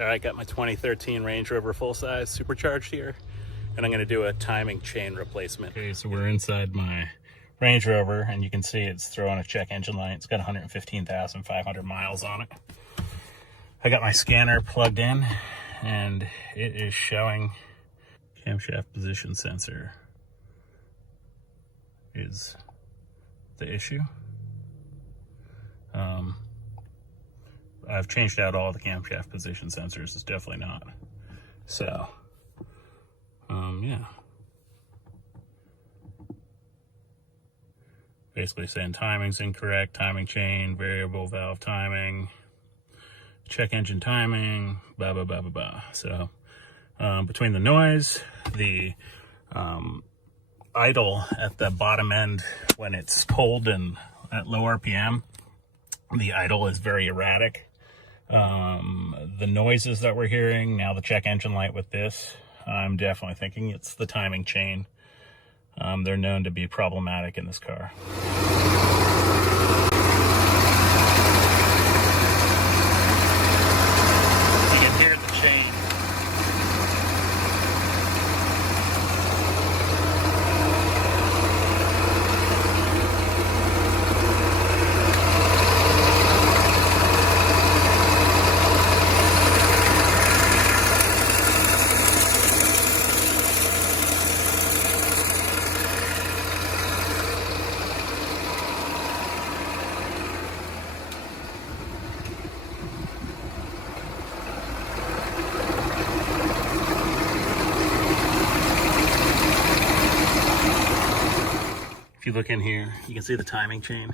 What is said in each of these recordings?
All right, got my 2013 Range Rover full-size supercharged here, and I'm going to do a timing chain replacement. Okay, so we're inside my Range Rover, and you can see it's throwing a check engine light. It's got 115,500 miles on it. I got my scanner plugged in, and it is showing camshaft position sensor is the issue. I've changed out all the camshaft position sensors. It's definitely not. So, yeah. Basically saying timing's incorrect, timing chain, variable valve timing, check engine timing, blah, blah, blah, blah, blah. So, between the noise, the idle at the bottom end when it's cold and at low RPM, the idle is very erratic. The noises that we're hearing, now the check engine light with this, I'm definitely thinking it's the timing chain. They're known to be problematic in this car. You can hear the chain. If you look in here, you can see the timing chain,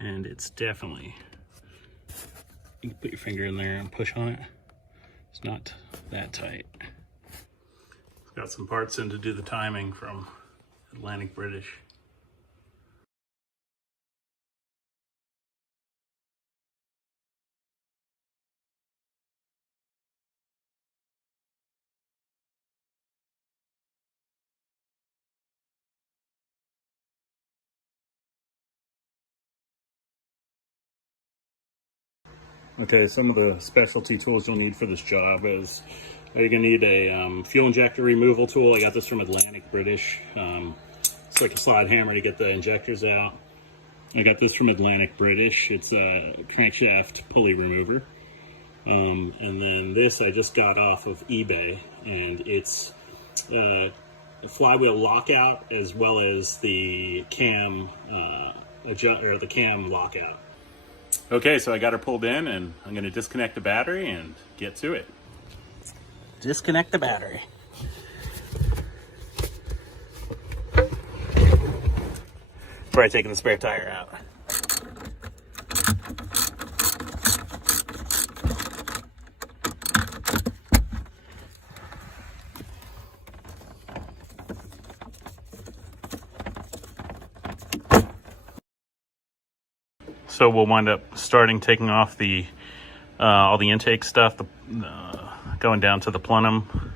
and it's definitely, you can put your finger in there and push on it. It's not that tight. Got some parts in to do the timing from Atlantic British. Okay, some of the specialty tools you'll need for this job is you're gonna need a fuel injector removal tool. I got this from Atlantic British. It's like a slide hammer to get the injectors out. I got this from Atlantic British. It's a crankshaft pulley remover. And then this I just got off of eBay, and it's a flywheel lockout as well as the cam the cam lockout. Okay, so I got her pulled in, and I'm going to disconnect the battery and get to it. Disconnect the battery. Probably taking the spare tire out. So we'll wind up taking off the all the intake stuff, going down to the plenum,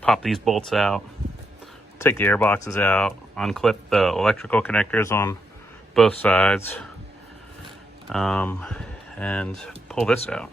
pop these bolts out, take the air boxes out, unclip the electrical connectors on both sides, and pull this out.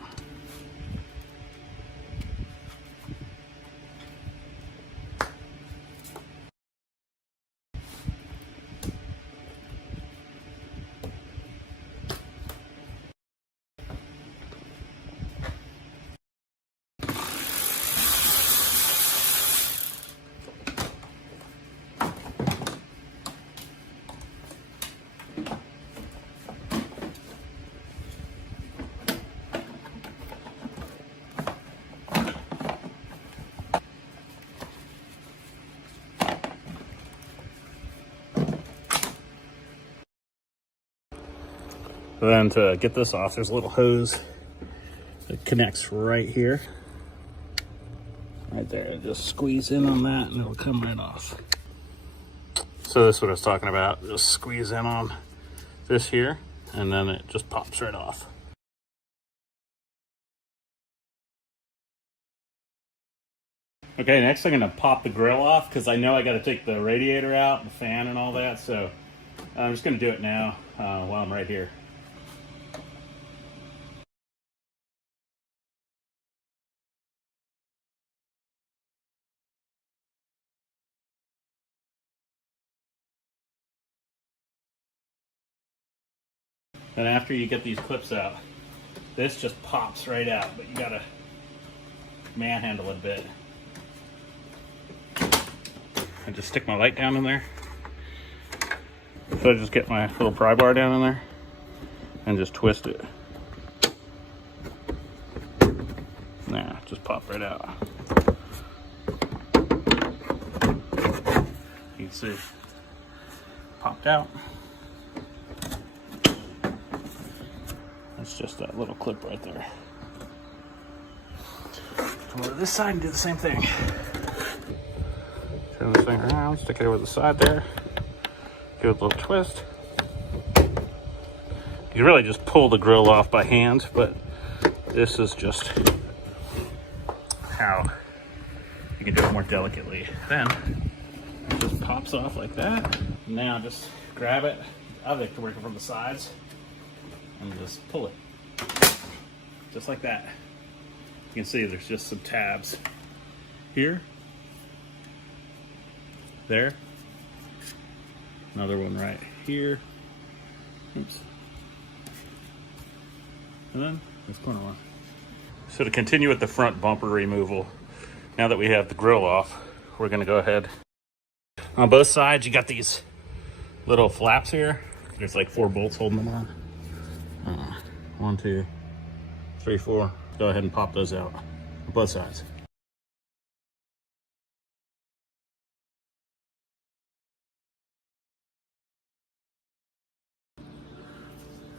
Then to get this off, there's a little hose that connects right here. Right there, just squeeze in on that and it'll come right off. So this is what I was talking about. Just squeeze in on this here and then it just pops right off. Okay, next I'm gonna pop the grill off because I know I gotta take the radiator out, the fan and all that, so I'm just gonna do it now while I'm right here. And after you get these clips out, this just pops right out, but you gotta manhandle it a bit. I just stick my light down in there. So I just get my little pry bar down in there and just twist it. Nah, just pop right out. You can see, popped out. That's just that little clip right there. Come over to this side and do the same thing. Turn this thing around, stick it over the side there. Give it a little twist. You really just pull the grill off by hand, but this is just how you can do it more delicately. Then it just pops off like that. Now just grab it. I like to work it from the sides and just pull it. Just like that. You can see there's just some tabs here, there, another one right here. Oops. And then this corner one. So to continue with the front bumper removal, now that we have the grill off, we're gonna go ahead. On both sides, you got these little flaps here. There's like 4 bolts holding them on. 1, 2, 3, 4. Go ahead and pop those out on both sides.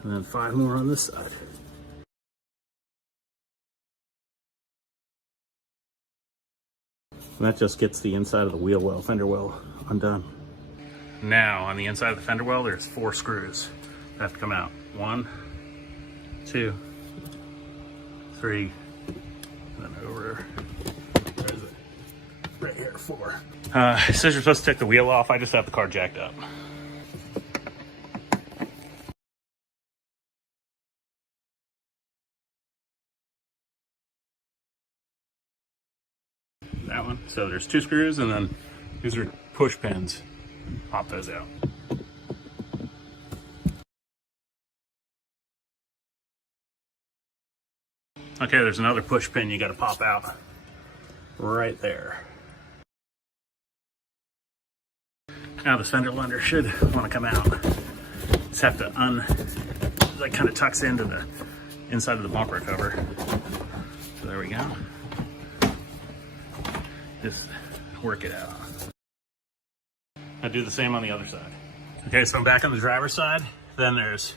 And then 5 more on this side. And that just gets the inside of the wheel well, fender well, undone. Now, on the inside of the fender well, there's 4 screws that have to come out. 1, 2, 3, and then over, where is it? Right here, 4. It says you're supposed to take the wheel off. I just have the car jacked up. That one. So there's 2 screws, and then these are push pins. Pop those out. Okay, there's another push pin you got to pop out right there. Now the fender lender should want to come out. Just have to that kind of tucks into the inside of the bumper cover. So there we go. Just work it out. I do the same on the other side. Okay, so I'm back on the driver's side. Then there's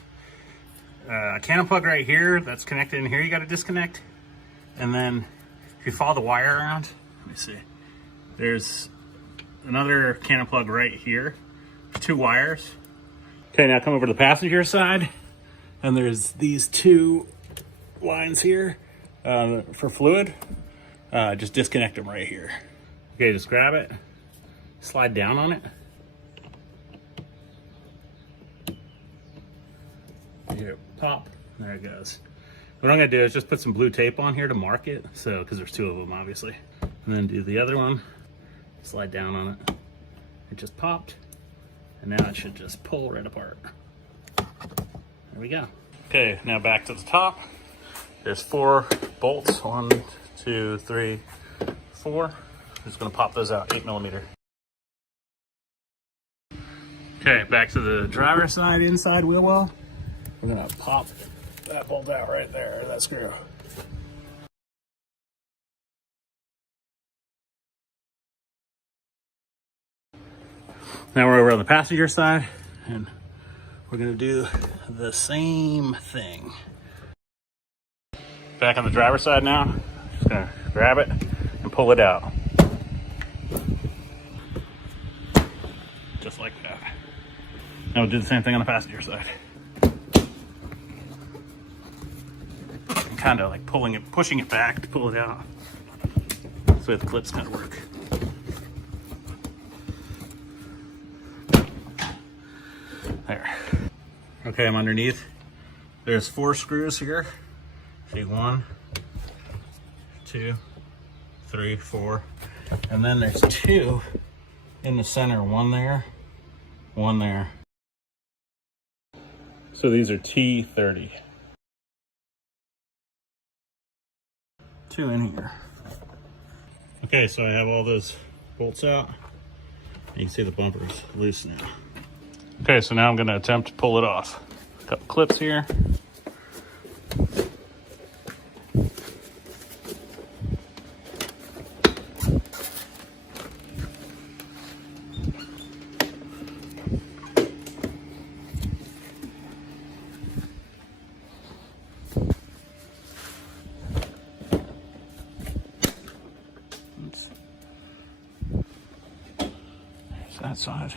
a cannon plug right here that's connected in here. You got to disconnect. And then if you follow the wire around, let me see. There's another cannon plug right here. 2 wires. Okay, now come over to the passenger side. And there's these 2 lines here for fluid. Just disconnect them right here. Okay, just grab it, slide down on it. Here, pop, there it goes. What I'm gonna do is just put some blue tape on here to mark it, so, because there's 2 of them obviously. And then do the other one, slide down on it. It just popped, and now it should just pull right apart. There we go. Okay, now back to the top. There's 4 bolts, 1, 2, 3, 4. Just gonna pop those out, 8mm. Okay, back to the driver's side, inside wheel well. We're gonna pop that bolt out right there, that screw. Now we're over on the passenger side, and we're gonna do the same thing. Back on the driver's side now, just gonna grab it and pull it out. Just like that. Now we'll do the same thing on the passenger side. And kind of like pushing it back to pull it out. That's the way the clips kind of work. There. Okay, I'm underneath. There's 4 screws here. See, 1, 2, 3, 4. And then there's 2 in the center, 1 there, 1 there. So these are T30. 2 in here. Okay, so I have all those bolts out. You can see the bumper is loose now. Okay, so now I'm going to attempt to pull it off. A couple clips here. That side.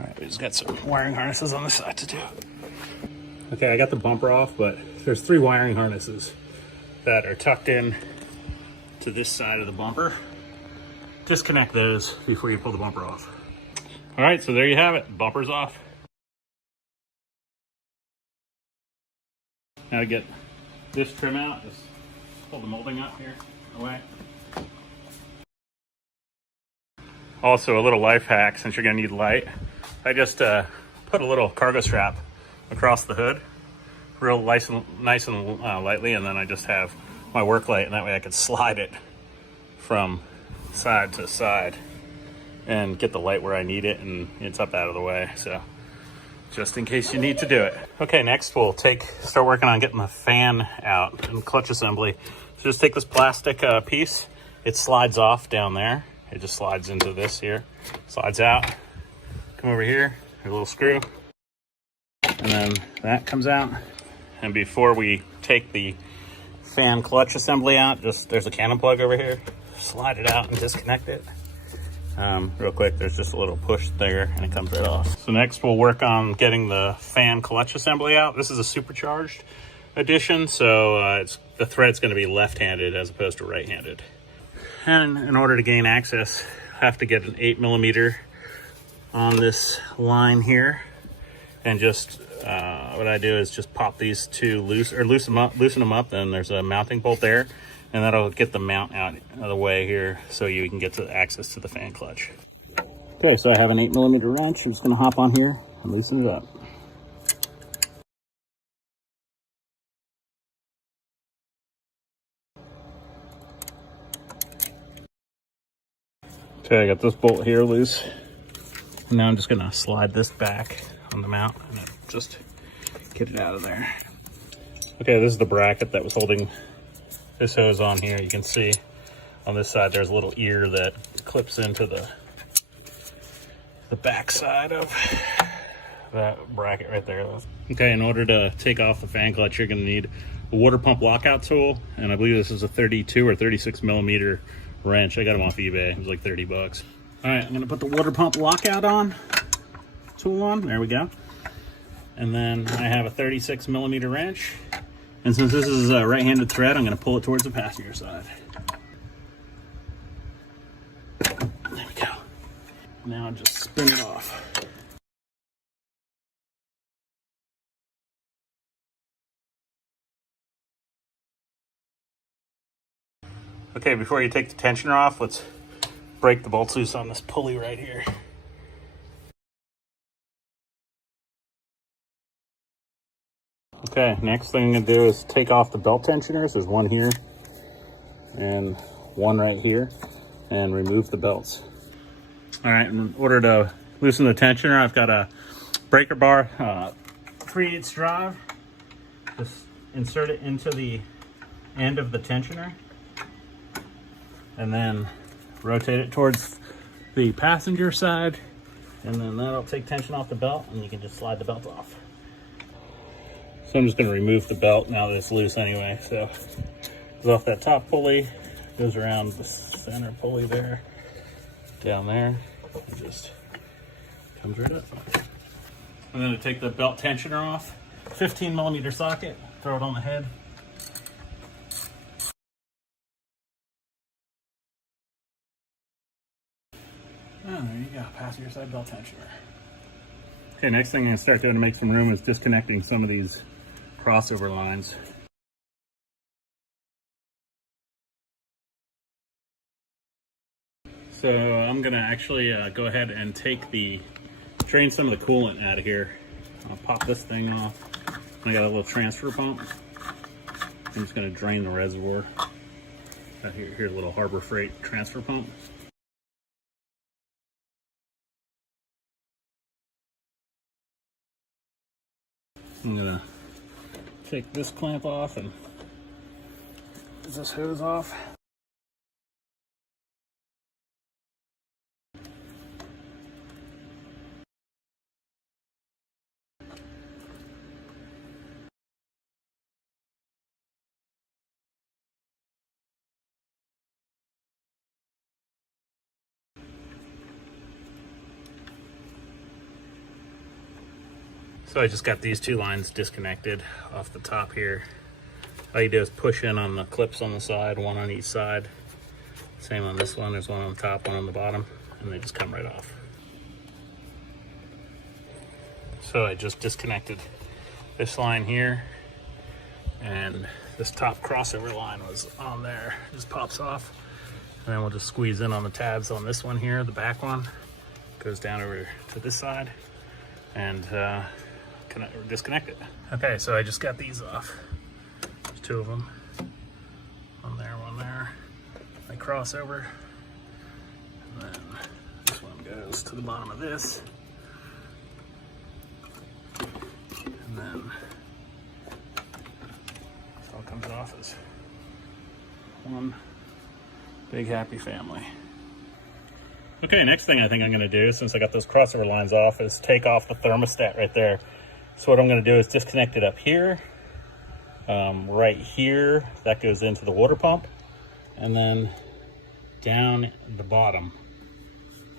All right, we just got some wiring harnesses on the side to do. Okay, I got the bumper off, but there's 3 wiring harnesses that are tucked in to this side of the bumper. Disconnect those before you pull the bumper off. All right, so there you have it. Bumper's off. Now to get this trim out, just pull the molding up here, away. Also, a little life hack, since you're gonna need light, I just put a little cargo strap across the hood, real nice and lightly, and then I just have my work light, and that way I can slide it from side to side and get the light where I need it, and it's up out of the way, so just in case you need to do it. Okay, next we'll start working on getting the fan out and clutch assembly. So just take this plastic piece. It slides off down there. It just slides into this here, slides out. Come over here, a little screw, and then that comes out. And before we take the fan clutch assembly out, there's a cannon plug over here. Slide it out and disconnect it. Real quick, there's just a little push there and it comes right off. So next we'll work on getting the fan clutch assembly out. This is a supercharged edition, so the thread's going to be left-handed as opposed to right-handed. And in order to gain access, I have to get an 8mm on this line here, and just what I do is just pop these 2 loose, or loosen them up. Then there's a mounting bolt there, and that'll get the mount out of the way here so you can get to access to the fan clutch. Okay, so I have an 8mm wrench. I'm just gonna hop on here and loosen it up. Okay, I got this bolt here loose. And now I'm just gonna slide this back on the mount and then just get it out of there. Okay, this is the bracket that was holding this hose on here. You can see on this side there's a little ear that clips into the back side of that bracket right there. Okay, in order to take off the fan clutch, you're going to need a water pump lockout tool, and I believe this is a 32 or 36mm wrench. I got them off eBay. It was like 30 bucks. All right, I'm going to put the water pump lockout tool on. There we go. And then I have a 36mm wrench. And since this is a right-handed thread, I'm going to pull it towards the passenger side. There we go. Now just spin it off. Okay, before you take the tensioner off, let's break the bolts loose on this pulley right here. Okay, next thing I'm going to do is take off the belt tensioners. There's one here and one right here, and remove the belts. All right, in order to loosen the tensioner, I've got a breaker bar, 3/8 drive. Just insert it into the end of the tensioner and then rotate it towards the passenger side, and then that'll take tension off the belt and you can just slide the belt off. So I'm just going to remove the belt now that it's loose anyway. So it goes off that top pulley, goes around the center pulley there, down there, and just comes right up. I'm going to take the belt tensioner off, 15mm socket, throw it on the head. Oh, there you go, passenger side belt tensioner. Okay, next thing I'm going to start doing to make some room is disconnecting some of these crossover lines. So I'm gonna actually go ahead and drain some of the coolant out of here. I'll pop this thing off. I got a little transfer pump. I'm just gonna drain the reservoir. Here's a little Harbor Freight transfer pump. I'm gonna take this clamp off and this hose off. So I just got these two lines disconnected off the top here. All you do is push in on the clips on the side, one on each side. Same on this one, there's one on the top, one on the bottom, and they just come right off. So I just disconnected this line here, and this top crossover line was on there. It just pops off. And then we'll just squeeze in on the tabs on this one here, the back one. Goes down over to this side, and disconnect it. Okay, so I just got these off. There's two of them. One there. They cross over. And then this one goes to the bottom of this. And then this all comes off as one big happy family. Okay, next thing I think I'm gonna do, since I got those crossover lines off, is take off the thermostat right there. So what I'm gonna do is disconnect it up here, right here, that goes into the water pump, and then down the bottom.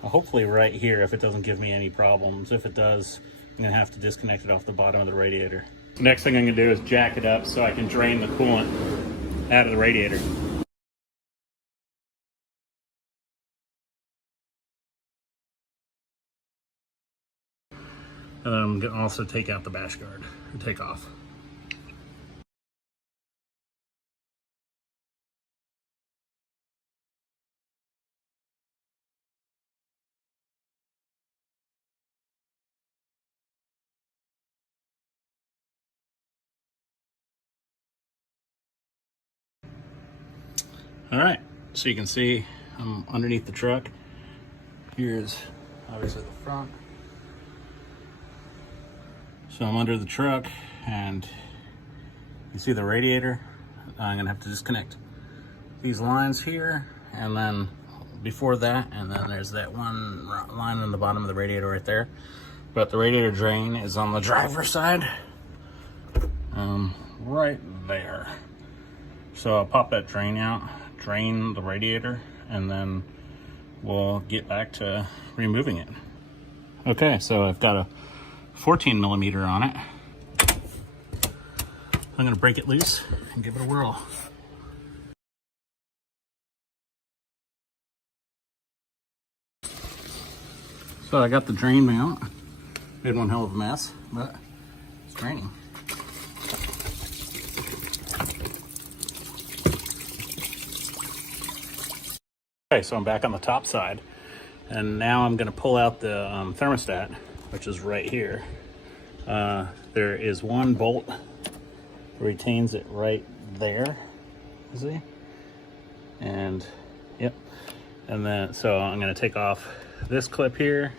Hopefully right here, if it doesn't give me any problems. If it does, I'm gonna have to disconnect it off the bottom of the radiator. The next thing I'm gonna do is jack it up so I can drain the coolant out of the radiator. And then I'm going to also take out the bash guard, or take off. All right, so you can see I'm underneath the truck. Here's obviously the front. So I'm under the truck, and you see the radiator. I'm gonna have to disconnect these lines here, and then before that, and then there's that one line on the bottom of the radiator right there. But the radiator drain is on the driver's side, right there. So I'll pop that drain out, drain the radiator, and then we'll get back to removing it. Okay, so I've got a 14 millimeter on it. I'm gonna break it loose and give it a whirl. So I got the drain mount. Made one hell of a mess, but it's draining. Okay, so I'm back on the top side, and now I'm gonna pull out the thermostat, which is right here. There is one bolt that retains it right there, you see? And yep, and then so I'm gonna take off this clip here,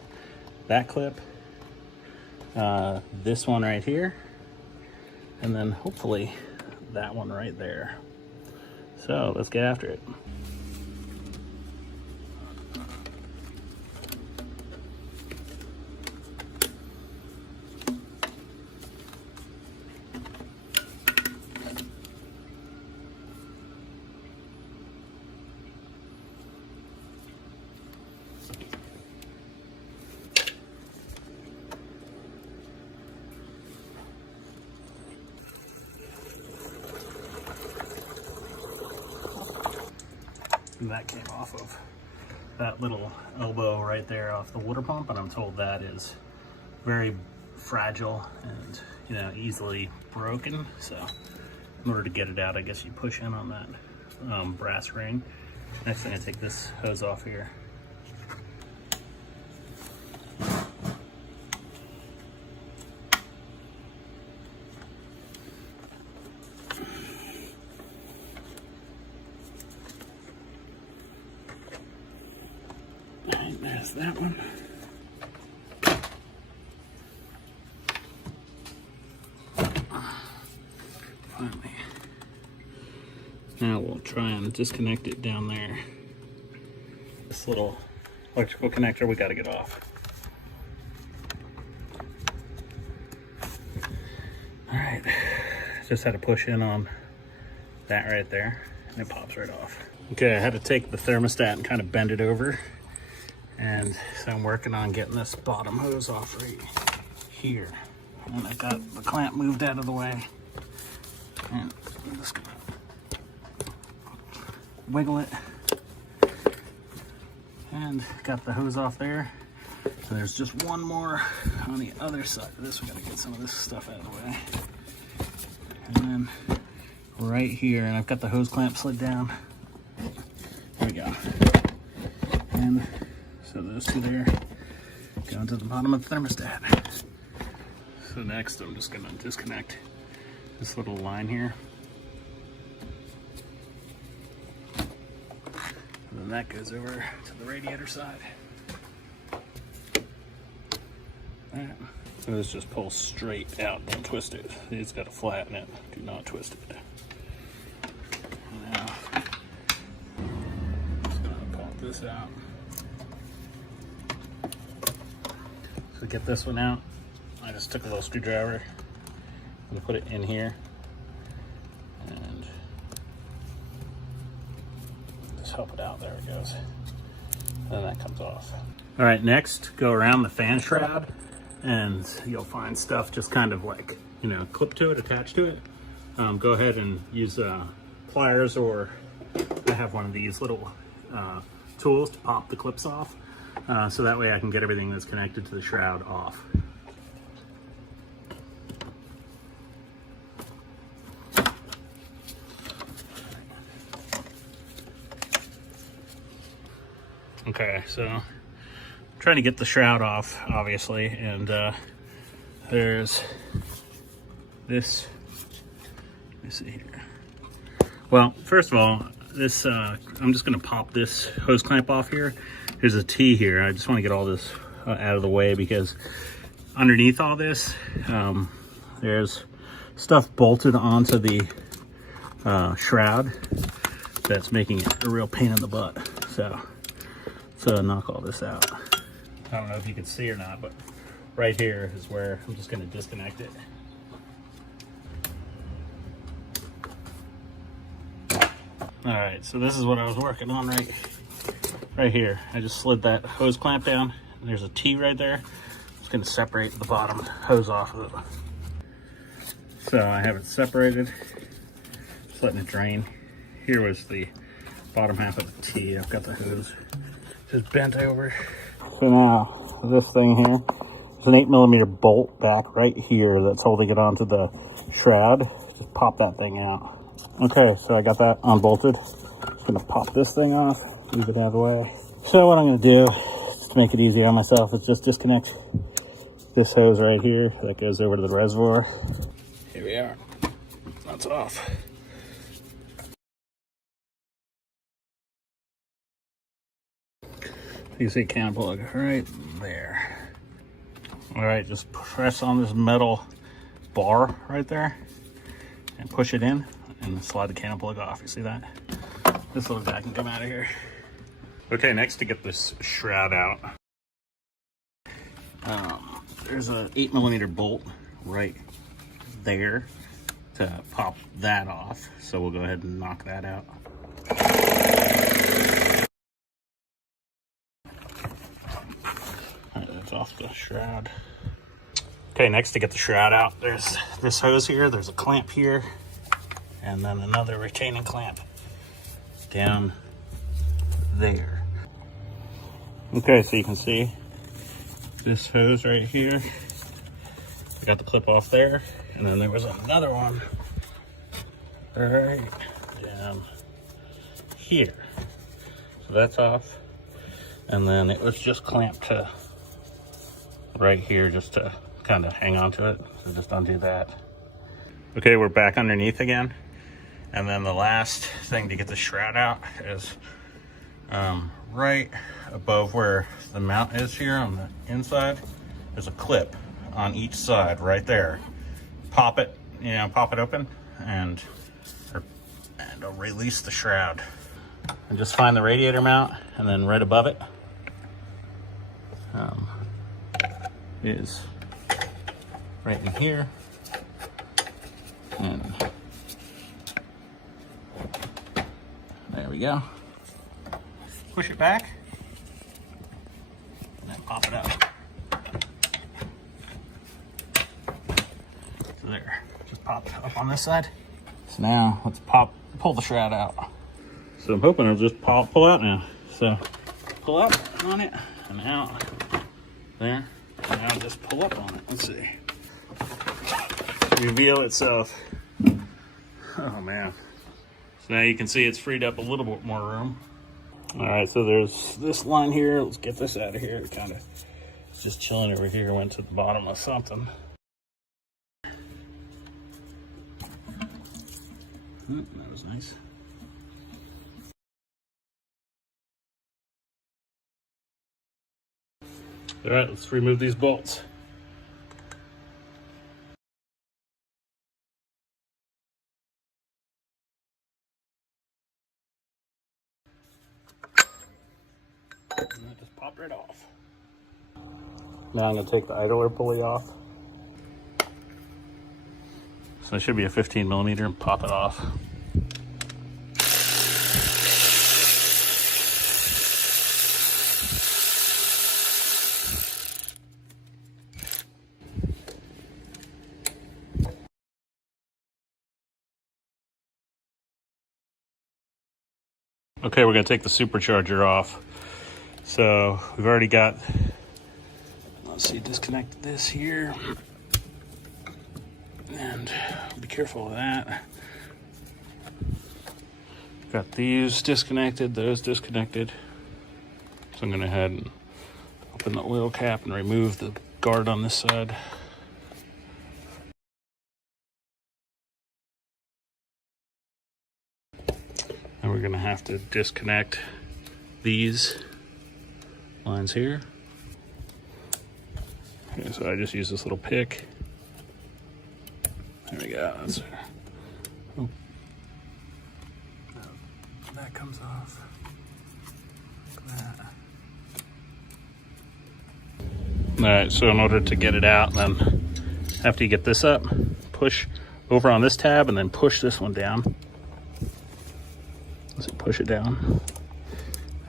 that clip, this one right here, and then hopefully that one right there. So let's get after it. And that came off of that little elbow right there off the water pump, and I'm told that is very fragile and, you know, easily broken. So in order to get it out, I guess you push in on that brass ring. Next thing, I take this hose off here. And there's that one. Finally. Now we'll try and disconnect it down there. This little electrical connector we got to get off. All right, just had to push in on that right there and it pops right off. Okay, I had to take the thermostat and kind of bend it over, and so I'm working on getting this bottom hose off right here. And I got the clamp moved out of the way, and I'm just gonna wiggle it, and got the hose off there. So there's just one more on the other side of this. We gotta get some of this stuff out of the way. And then right here, and I've got the hose clamp slid down. There we go. And so those two there go into the bottom of the thermostat. So next I'm just gonna disconnect this little line here. And then that goes over to the radiator side. Alright, so this just pulls straight out, don't twist it. It's got to flatten it, do not twist it. Now, just gonna pop this out. So to get this one out, I just took a little screwdriver and put it in here. And just help it out, there it goes. And then that comes off. Alright, next, go around the fan shroud. And you'll find stuff just kind of like, you know, clipped to it, attached to it. Go ahead and use pliers, or I have one of these little tools to pop the clips off. So that way I can get everything that's connected to the shroud off. Okay, so trying to get the shroud off, obviously, and there's this. Let me see here. Well, first of all, this I'm just going to pop this hose clamp off here. There's a T here. I just want to get all this out of the way, because underneath all this, there's stuff bolted onto the shroud that's making it a real pain in the butt. So knock all this out. I don't know if you can see or not, but right here is where I'm just going to disconnect it. All right, so this is what I was working on right here. I just slid that hose clamp down, and there's a T right there. It's going to separate the bottom hose off of it. So I have it separated, just letting it drain. Here was the bottom half of the T. I've got the hose just bent over. So now, this thing here, there's an 8mm bolt back right here that's holding it onto the shroud. Just pop that thing out. Okay, so I got that unbolted. Just gonna pop this thing off, leave it out of the way. So what I'm gonna do, just to make it easier on myself, is just disconnect this hose right here that goes over to the reservoir. Here we are, that's off. You see cam plug right there. All right, just press on this metal bar right there and push it in and slide the cam plug off. You see that? This little guy can come out of here. Okay, next, to get this shroud out, there's a 8mm bolt right there to pop that off. So we'll go ahead and knock that out. Off the shroud. Okay, next, to get the shroud out, there's this hose here, there's a clamp here, and then another retaining clamp down there. Okay, so you can see this hose right here. I got the clip off there, and then there was another one right down here. So that's off, and then it was just clamped to right here just to kind of hang on to it. So just undo that. Okay, we're back underneath again. And then the last thing to get the shroud out is right above where the mount is here on the inside, there's a clip on each side right there. Pop it, pop it open, and it'll release the shroud. And just find the radiator mount, and then right above it is right in here. And there we go. Push it back, and then pop it up. So there, just popped up on this side. So now let's pull the shroud out. So I'm hoping it'll just pull out now. So pull up on it and out there. And now just pull up on it. Let's see. Reveal itself. Oh man. So now you can see it's freed up a little bit more room. All right, so there's this line here. Let's get this out of here. It kind of is just chilling over here. Went to the bottom of something. That was nice. All right, let's remove these bolts. And that just popped right off. Now I'm going to take the idler pulley off. So it should be a 15mm and pop it off. Okay, we're going to take the supercharger off. So we've already got, let's see, disconnect this here. And be careful of that. Got these disconnected, those disconnected. So I'm going to head and open the oil cap and remove the guard on this side. And we're going to have to disconnect these lines here. Okay, so I just use this little pick. There we go. That's oh. That comes off. Like that. All right, so in order to get it out, then after you get this up, push over on this tab and then push this one down. So push it down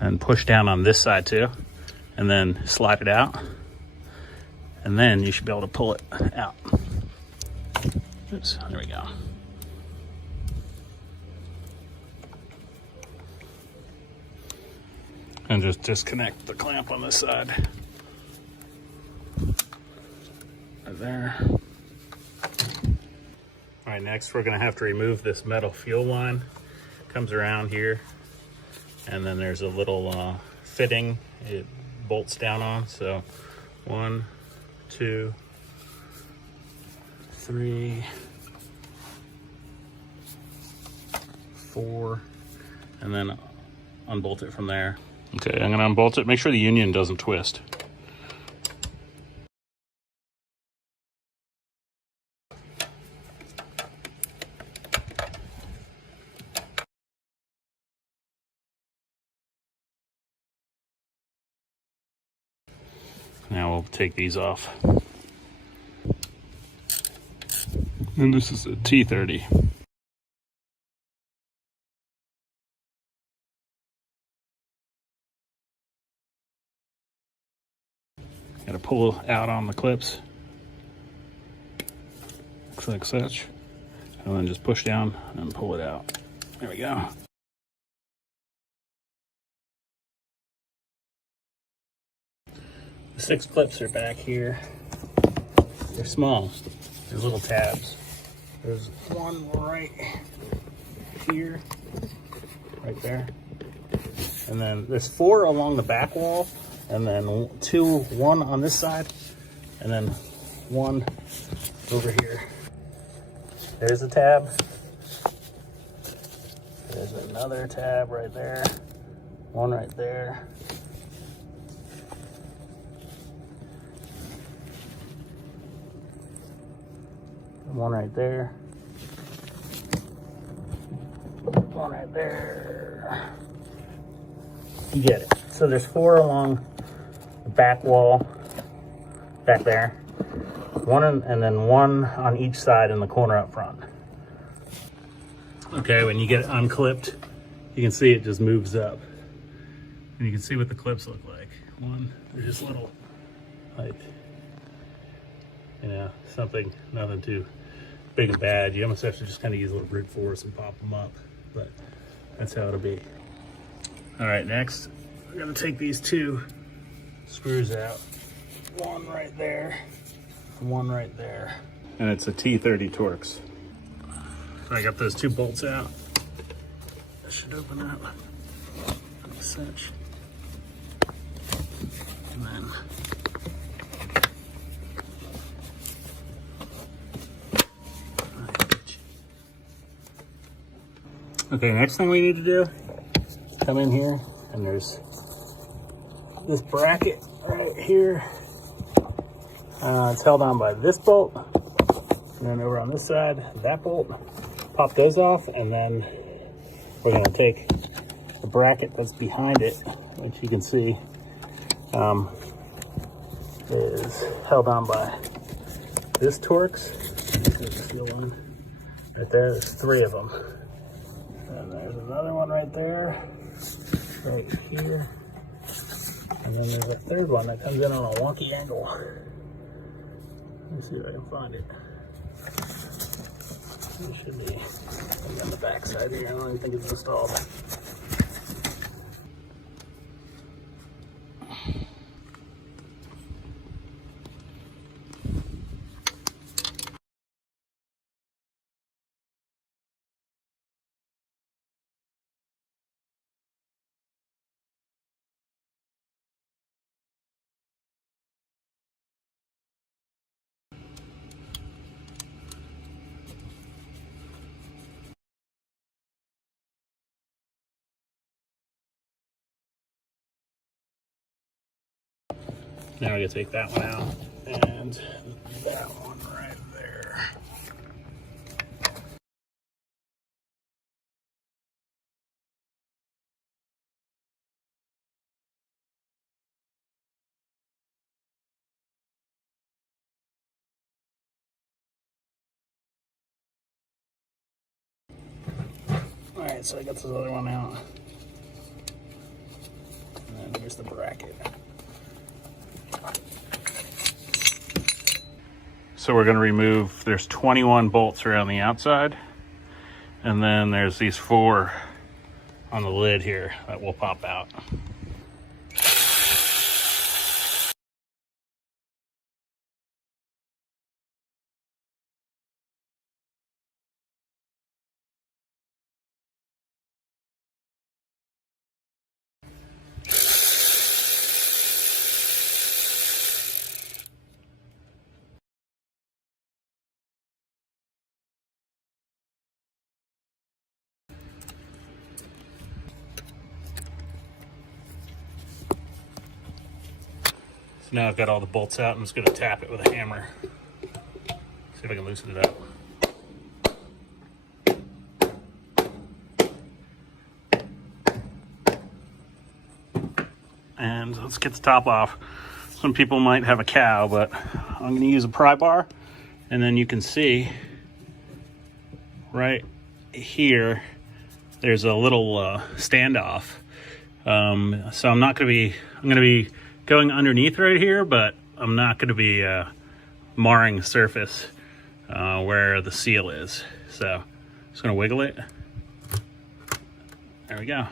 and push down on this side too, and then slide it out, and then you should be able to pull it out. Oops, there we go. And just disconnect the clamp on this side. Right there. All right, next we're gonna have to remove this metal fuel line. Comes around here, and then there's a little fitting it bolts down on. So 1, 2, 3, 4, and then unbolt it from there. Okay, I'm gonna unbolt it. Make sure the union doesn't twist. Now we'll take these off. And this is a T30. Got to pull out on the clips. Looks like such. And then just push down and pull it out. There we go. The 6 clips are back here. They're small. They're little tabs. There's one right here, right there. And then there's 4 along the back wall, and then 1 on this side, and then 1 over here. There's a tab. There's another tab right there. 1 right there. One right there. One right there. You get it. So there's 4 along the back wall, back there. One and then 1 on each side in the corner up front. Okay, when you get it unclipped, you can see it just moves up. And you can see what the clips look like. They're just little, like, you know, nothing too big and bad. You almost have to just kind of use a little brute force and pop them up, but that's how it'll be. All right, next, we're gonna take these 2 screws out. One right there, one right there. And it's a T30 Torx. So I got those 2 bolts out. That should open up like such. And then okay, next thing we need to do, come in here, and there's this bracket right here. It's held on by this bolt, and then over on this side, that bolt. Pop those off, and then we're gonna take the bracket that's behind it, which you can see is held on by this Torx. Right there, there's 3 of them. And there's another one right there, right here. And then there's a 3rd one that comes in on a wonky angle. Let me see if I can find it. It should be on the back side here. I don't even think it's installed. Now we're gonna take that one out and that one right there. All right, so I got this other one out. And then here's the bracket. So we're going to remove, there's 21 bolts around the outside, and then there's these 4 on the lid here that will pop out. Now I've got all the bolts out. I'm just going to tap it with a hammer. See if I can loosen it up. And let's get the top off. Some people might have a cow, but I'm going to use a pry bar. And then you can see right here, there's a little standoff. So I'm going to be going underneath right here, but I'm not going to be marring the surface where the seal is. So just going to wiggle it. There we go.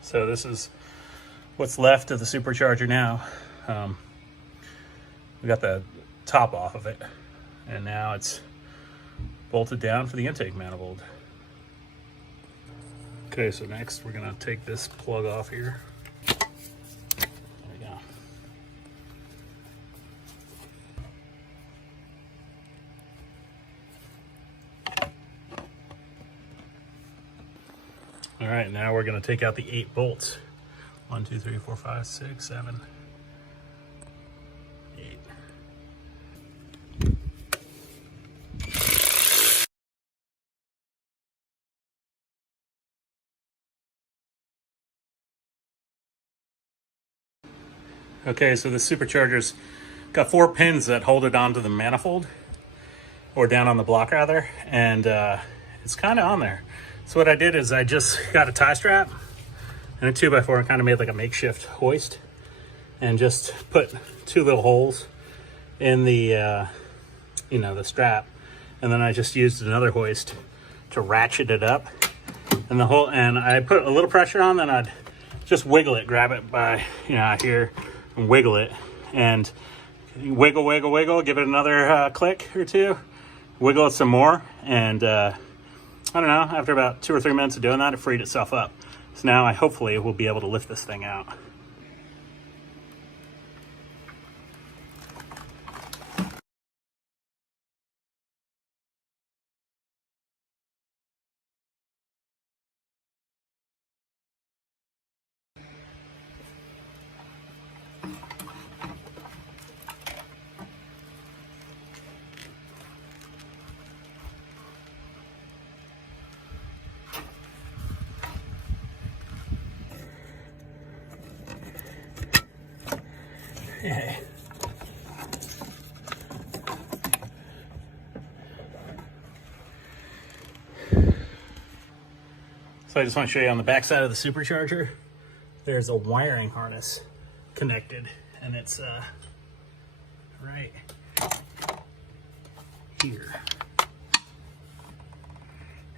So this is what's left of the Supercharger now. We got the top off of it, and now it's bolted down for the intake manifold. Okay, so next we're gonna take this plug off here. There we go. All right, now we're gonna take out the 8 bolts. 1, 2, 3, 4, 5, 6, 7, 8. Okay, so the supercharger's got 4 pins that hold it onto the manifold, or down on the block rather, and it's kind of on there. So what I did is I just got a tie strap and a 2x4 and kind of made like a makeshift hoist, and just put 2 little holes in the you know, the strap, and then I just used another hoist to ratchet it up, and I put a little pressure on, then I'd just wiggle it, grab it by, you know, here, and wiggle it, and wiggle, wiggle, wiggle, give it another click or 2, wiggle it some more, and I don't know, after about 2 or 3 minutes of doing that, it freed itself up. So now I hopefully will be able to lift this thing out. Yeah. So I just want to show you on the back side of the supercharger, there's a wiring harness connected, and it's right here.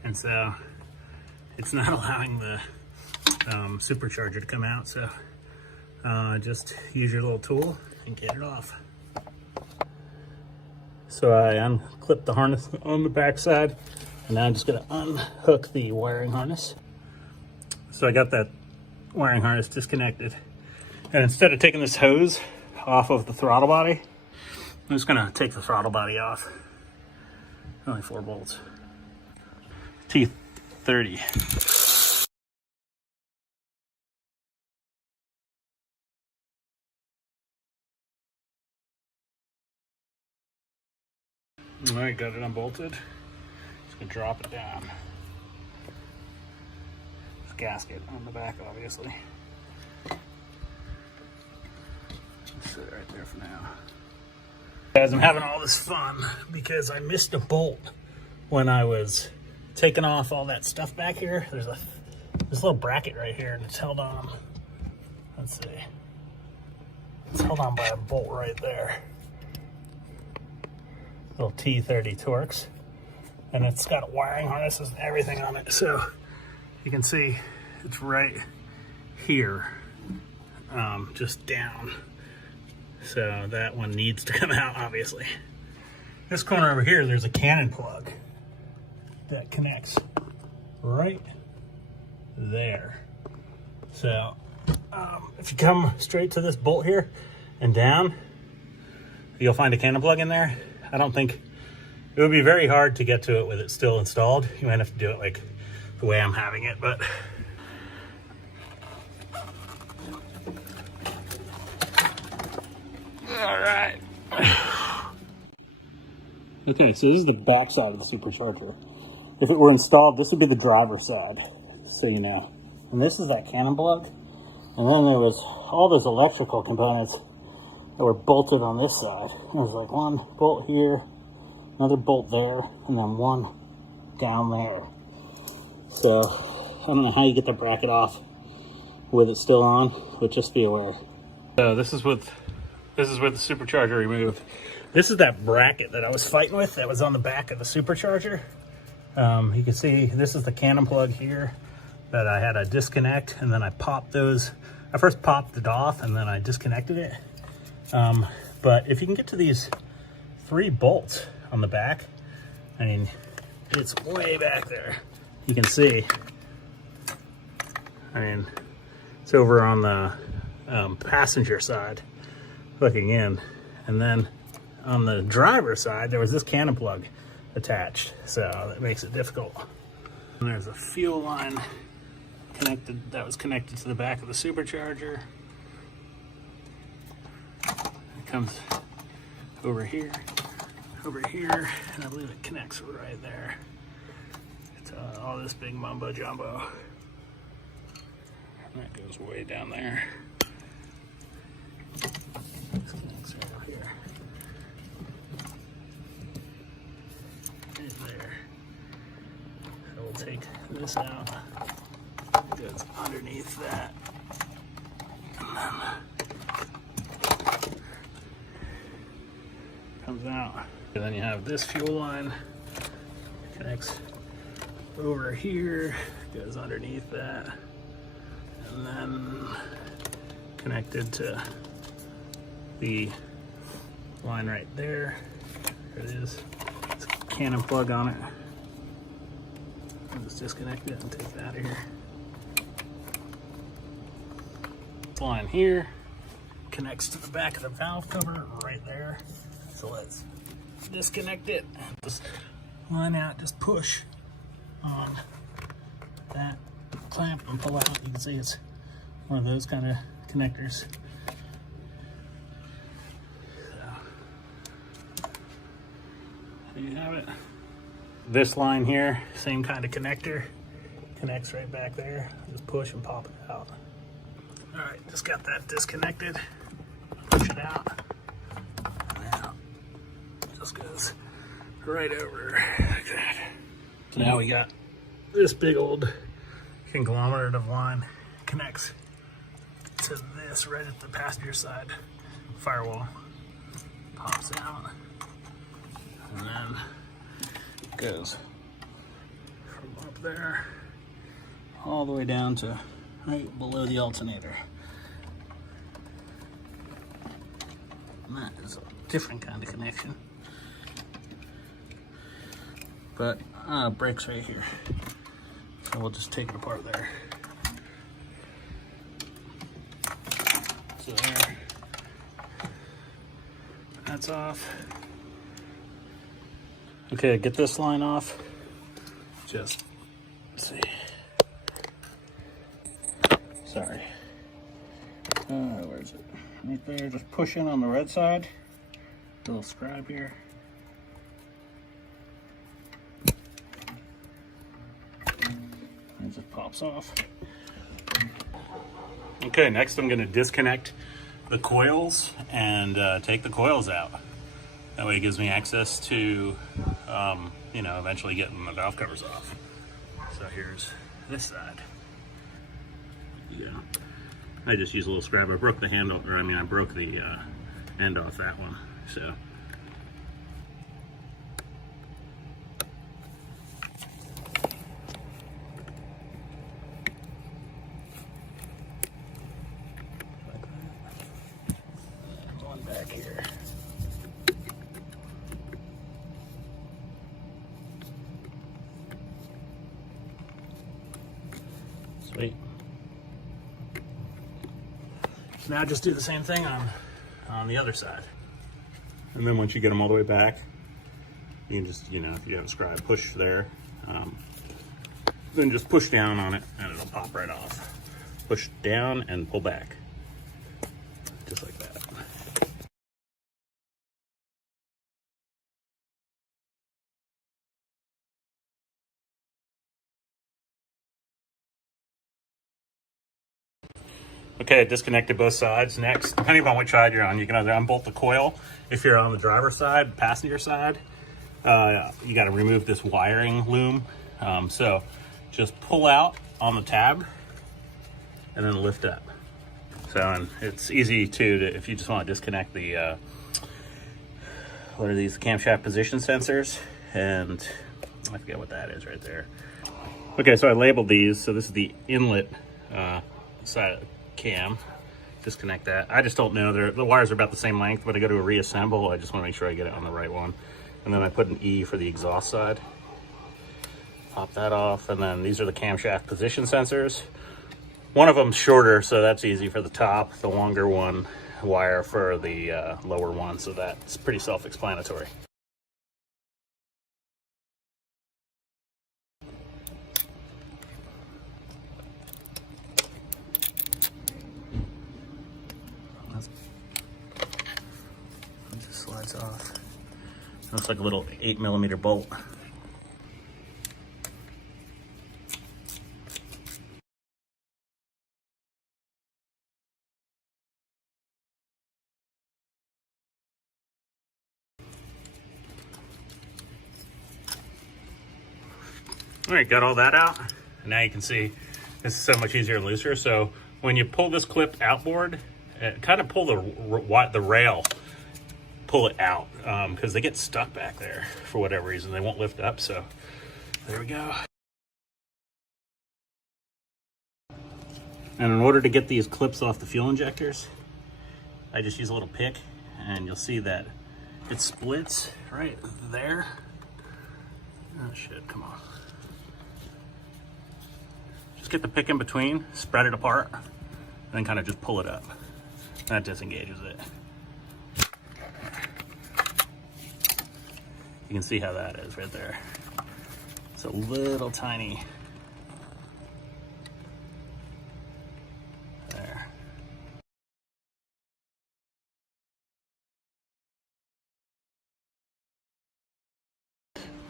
And so it's not allowing the supercharger to come out, so just use your little tool and get it off. So I unclipped the harness on the back side, and now I'm just gonna unhook the wiring harness. So I got that wiring harness disconnected, and instead of taking this hose off of the throttle body, I'm just gonna take the throttle body off. Only 4 bolts. T30. All right, got it unbolted. Just gonna drop it down. There's a gasket on the back, obviously. Just sit it right there for now. Guys, I'm having all this fun because I missed a bolt when I was taking off all that stuff back here. There's this little bracket right here, and it's held on. Let's see. It's held on by a bolt right there. Little T30 Torques, and it's got wiring harnesses and everything on it, so you can see it's right here, just down. So that one needs to come out, obviously. This corner over here, there's a cannon plug that connects right there. So if you come straight to this bolt here and down, you'll find a cannon plug in there. I don't think it would be very hard to get to it with it still installed. You might have to do it like the way I'm having it, but all right. Okay, so this is the back side of the supercharger. If it were installed, this would be the driver's side, so you know. And this is that cannon plug. And then there was all those electrical components that were bolted on this side. There's like one bolt here, another bolt there, and then one down there. So I don't know how you get the bracket off with it still on, but just be aware. So this is with the supercharger removed. This is that bracket that I was fighting with that was on the back of the supercharger. You can see this is the cannon plug here that I had to disconnect, and then I popped those. I first popped it off and then I disconnected it. But if you can get to these 3 bolts on the back, I mean, it's way back there. You can see I mean, it's over on the passenger side looking in, and then on the driver's side there was this cannon plug attached, so that makes it difficult. And there's a fuel line that was connected to the back of the supercharger. It comes over here, and I believe it connects right there. It's all this big mumbo jumbo. And that goes way down there. This connects right over here. Right there. So we'll take this out. It goes underneath that. And then comes out. And then you have this fuel line. Connects over here. Goes underneath that. And then connected to the line right there. There it is. It's a cannon plug on it. I'll just disconnect it and take that out of here. This line here connects to the back of the valve cover right there. So let's disconnect it. Just line out, just push on that clamp and pull out. You can see it's one of those kind of connectors. So there you have it. This line here, same kind of connector, connects right back there. Just push and pop it out. All right, just got that disconnected. Push it out. Now, just goes right over like that. So now we got this big old conglomerate of line connects to this right at the passenger side firewall. Pops out, and then goes from up there all the way down to right below the alternator. And that is a different kind of connection, but brakes right here. So we'll just take it apart there. So there, that's off. Okay, get this line off. Just, let's see. Sorry. Where is it? Right there, just push in on the red side. Little scribe here. It just pops off. Okay, next I'm going to disconnect the coils and take the coils out. That way it gives me access to, you know, eventually getting the valve covers off. So here's this side. Yeah, I just use a little scrap. I broke the handle, or I mean, I broke the end off that one. So. Sweet. So now just do the same thing on the other side. And then once you get them all the way back, you can just, you know, if you have a scribe, push there. Then just push down on it and it'll pop right off. Push down and pull back. Just like that. Okay, I disconnected both sides. Next, depending on which side you're on, you can either unbolt the coil. If you're on the driver's side, passenger side, you got to remove this wiring loom. So just pull out on the tab and then lift up. So, and it's easy too if you just want to disconnect the, what are these, camshaft position sensors? And I forget what that is right there. Okay, so I labeled these. So this is the inlet side of the cam. Disconnect that. I just don't know, the wires are about the same length, but I go to a reassemble. I just want to make sure I get it on the right one. And then I put an E for the exhaust side. Pop that off, and then these are the camshaft position sensors. One of them's shorter, so that's easy for the top. The longer one wire for the lower one, so that's pretty self-explanatory. It just slides off. Looks like a little 8mm bolt. All right, got all that out. And now you can see this is so much easier and looser. So when you pull this clip outboard, kind of pull the rail, pull it out, because they get stuck back there for whatever reason. They won't lift up, so there we go. And in order to get these clips off the fuel injectors, I just use a little pick, and you'll see that it splits right there. Oh shit, come on. Just get the pick in between, spread it apart, and then kind of just pull it up. That disengages it. You can see how that is right there. It's a little tiny. There.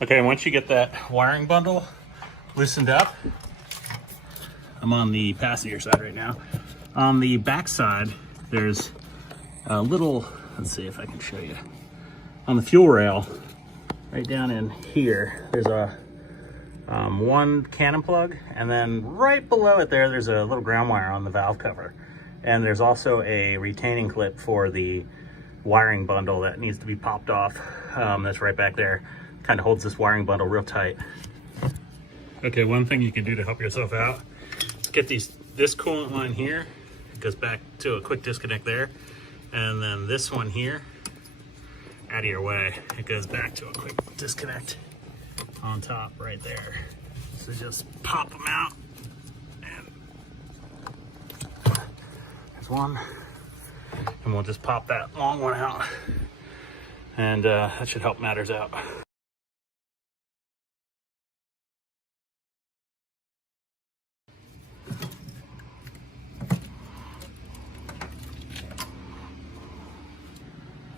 Okay, once you get that wiring bundle loosened up, I'm on the passenger side right now. On the back side, there's a little, let's see if I can show you. On the fuel rail, right down in here, there's a one cannon plug, and then right below it there's a little ground wire on the valve cover. And there's also a retaining clip for the wiring bundle that needs to be popped off. That's right back there. Kind of holds this wiring bundle real tight. Okay, one thing you can do to help yourself out is get this coolant line here. It goes back to a quick disconnect there. And then this one here, out of your way, it goes back to a quick disconnect on top right there. So just pop them out, and there's one, and we'll just pop that long one out, and that should help matters out.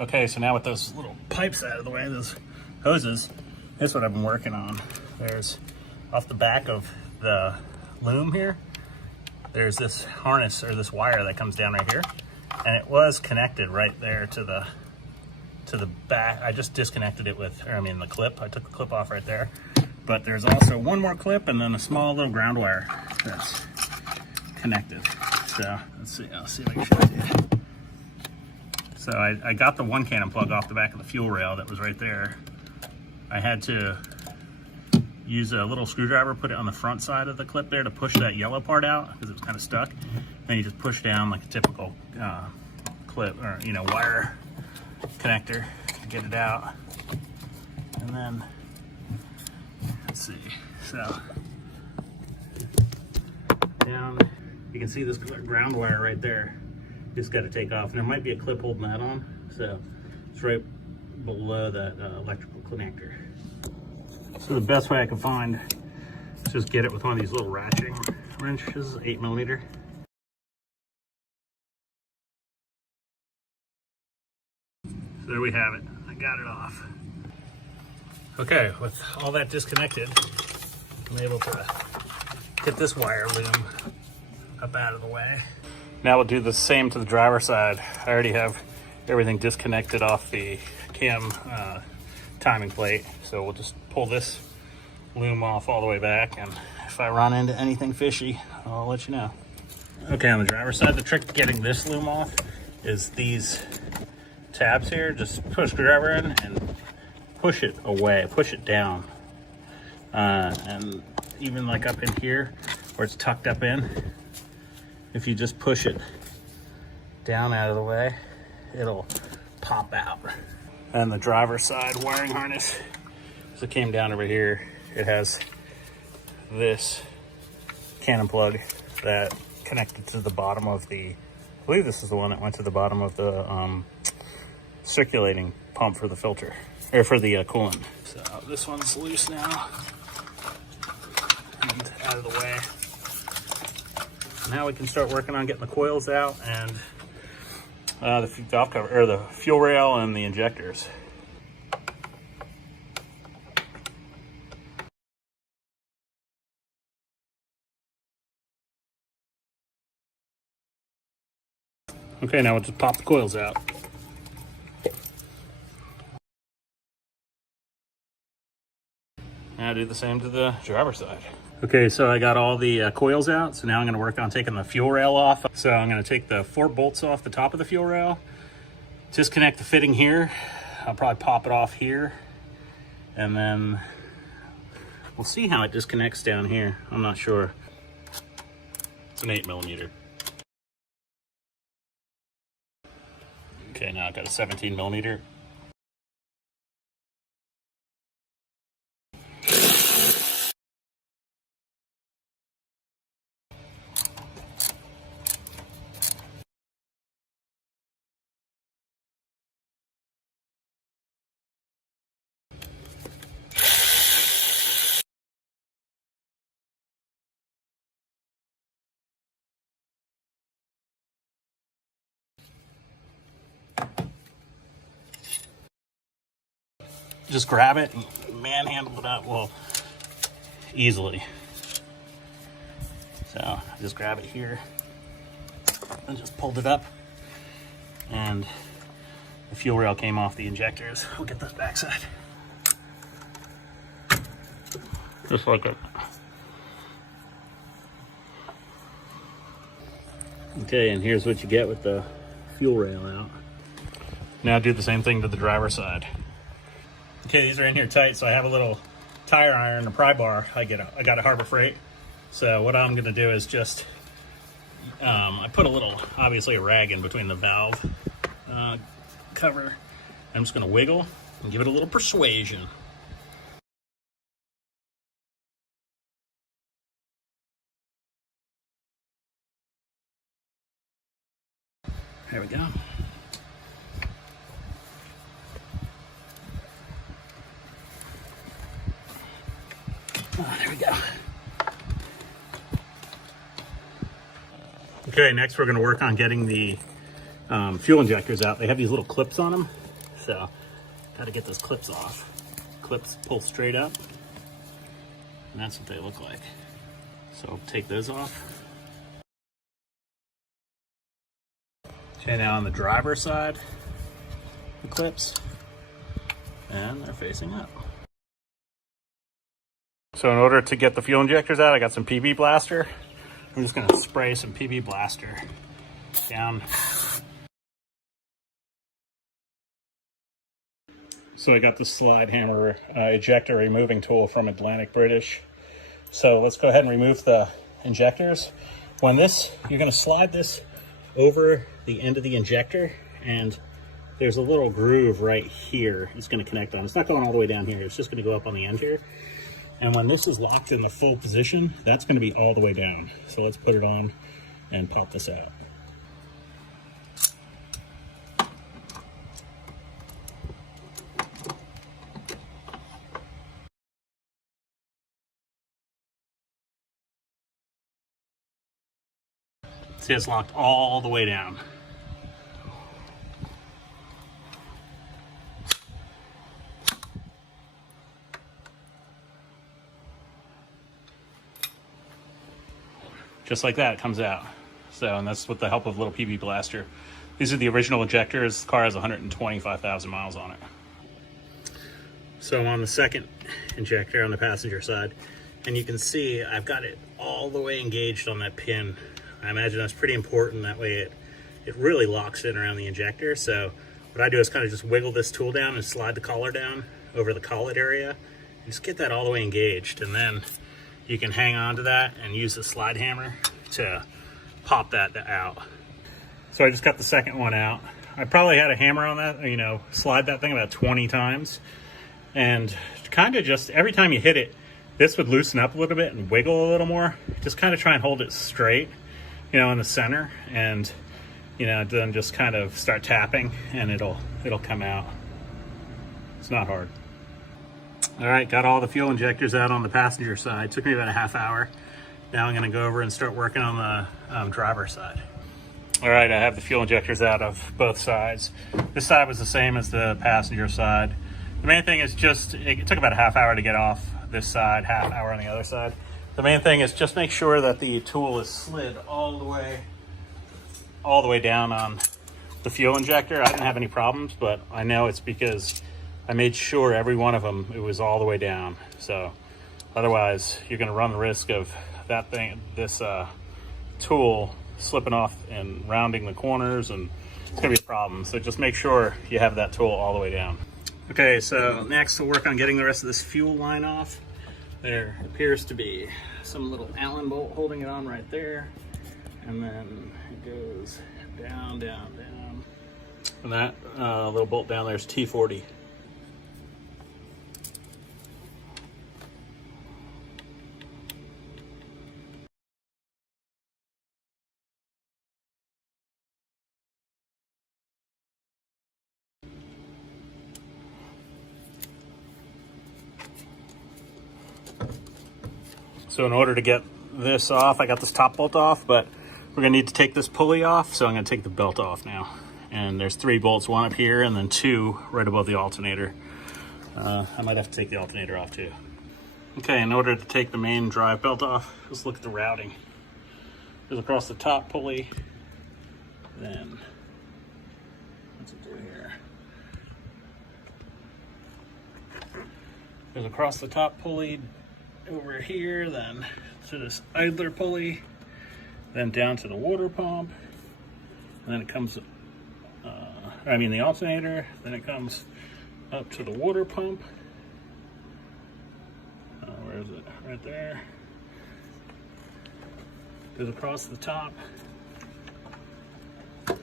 Okay, so now with those little pipes out of the way, those hoses, that's what I've been working on. There's, off the back of the loom here, there's this harness or this wire that comes down right here, and it was connected right there to the back. I just disconnected it with, the clip. I took the clip off right there. But there's also one more clip and then a small little ground wire that's connected. So let's see, I'll see if I can show it to you. So I got the one cannon plug off the back of the fuel rail that was right there. I had to use a little screwdriver, put it on the front side of the clip there to push that yellow part out because it was kind of stuck. Then you just push down like a typical clip or wire connector to get it out. And then let's see. So down, you can see this ground wire right there. Just got to take off, and there might be a clip holding that on, so it's right below that electrical connector. So the best way I can find is just get it with one of these little ratcheting wrenches, 8mm. So there we have it. I got it off. Okay, with all that disconnected, I'm able to get this wire loom up out of the way. Now we'll do the same to the driver's side. I already have everything disconnected off the cam timing plate. So we'll just pull this loom off all the way back, and if I run into anything fishy, I'll let you know. Okay, on the driver's side, the trick to getting this loom off is these tabs here. Just put a screwdriver in and push it away, push it down. And even like up in here where it's tucked up in, if you just push it down out of the way, it'll pop out. And the driver's side wiring harness, so it came down over here. It has this cannon plug that connected to the bottom of the, I believe this is the one that went to the bottom of the circulating pump for the filter, or for the coolant. So this one's loose now and out of the way. Now we can start working on getting the coils out and the valve cover, or the fuel rail and the injectors. Okay, now we'll just pop the coils out. Now do the same to the driver's side. Okay, so I got all the coils out, so now I'm gonna work on taking the fuel rail off. So I'm gonna take the 4 bolts off the top of the fuel rail, disconnect the fitting here. I'll probably pop it off here, and then we'll see how it disconnects down here. I'm not sure. It's an 8mm. Okay, now I've got a 17mm. Just grab it and manhandle it up, well, easily. So just grab it here and just pulled it up, and the fuel rail came off the injectors. We'll get this backside. Just like it. Okay, and here's what you get with the fuel rail out. Now do the same thing to the driver's side. Okay, these are in here tight, so I have a little tire iron, a pry bar. I got a Harbor Freight. So what I'm gonna do is just, I put a little, obviously a rag in between the valve cover. I'm just gonna wiggle and give it a little persuasion. There we go. Oh, there we go. Okay, next we're going to work on getting the fuel injectors out. They have these little clips on them, so got to get those clips off. Clips pull straight up, and that's what they look like. So take those off. Okay, now on the driver's side, the clips, and they're facing up. So in order to get the fuel injectors out, I got some PB Blaster. I'm just gonna spray some PB Blaster down. So I got the slide hammer ejector removing tool from Atlantic British. So let's go ahead and remove the injectors. When this, you're gonna slide this over the end of the injector, and there's a little groove right here it's gonna connect on. It's not going all the way down here, it's just gonna go up on the end here. And when this is locked in the full position, that's going to be all the way down. So let's put it on and pop this out. See, it's locked all the way down. Just like that, it comes out. So, and that's with the help of a little PB Blaster. These are the original injectors. The car has 125,000 miles on it. So I'm on the second injector on the passenger side, and you can see I've got it all the way engaged on that pin. I imagine that's pretty important. That way it really locks in around the injector. So what I do is kind of just wiggle this tool down and slide the collar down over the collet area, and just get that all the way engaged. And then you can hang on to that and use the slide hammer to pop that out. So I just got the second one out. I probably had a hammer on that, you know, slide that thing about 20 times. And kind of just, every time you hit it, this would loosen up a little bit and wiggle a little more. Just kind of try and hold it straight. you know, in the center, and you know, then just kind of start tapping and it'll come out. It's not hard. All right, got all the fuel injectors out on the passenger side. Took me about a half hour. Now I'm gonna go over and start working on the driver's side. All right, I have the fuel injectors out of both sides. This side was the same as the passenger side. The main thing is just, it took about a half hour to get off this side, half hour on the other side. The main thing is just make sure that the tool is slid all the way down on the fuel injector. I didn't have any problems, but I know it's because I made sure every one of them, it was all the way down. So otherwise you're gonna run the risk of this tool slipping off and rounding the corners, and it's gonna be a problem. So just make sure you have that tool all the way down. Okay, so next we'll work on getting the rest of this fuel line off. There appears to be some little Allen bolt holding it on right there. And then it goes down, down, down. And that little bolt down there is T40. So in order to get this off, I got this top bolt off, but we're gonna need to take this pulley off, so I'm gonna take the belt off now. And there's 3 bolts, 1 up here and then 2 right above the alternator. I might have to take the alternator off too. Okay, in order to take the main drive belt off, let's look at the routing. Goes across the top pulley, then, what's it do here? Goes across the top pulley, over here, then to this idler pulley, then down to the water pump, and then it comes, the alternator, then it comes up to the water pump. Where is it? Right there. Goes across the top. With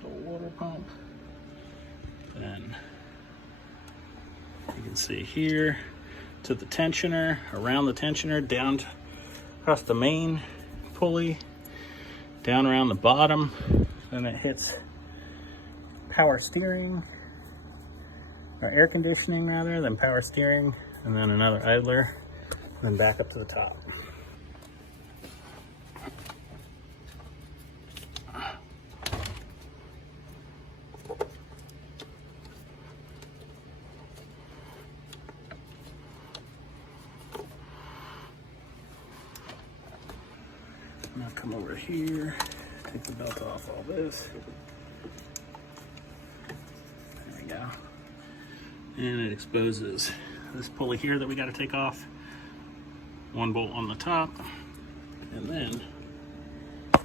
the water pump. Then you can see here to the tensioner, around the tensioner, down across the main pulley, down around the bottom, then it hits power steering, or air conditioning rather, then power steering, and then another idler, and then back up to the top. Now come over here, take the belt off all this. There we go. And it exposes this pulley here that we got to take off. 1 bolt on the top, and then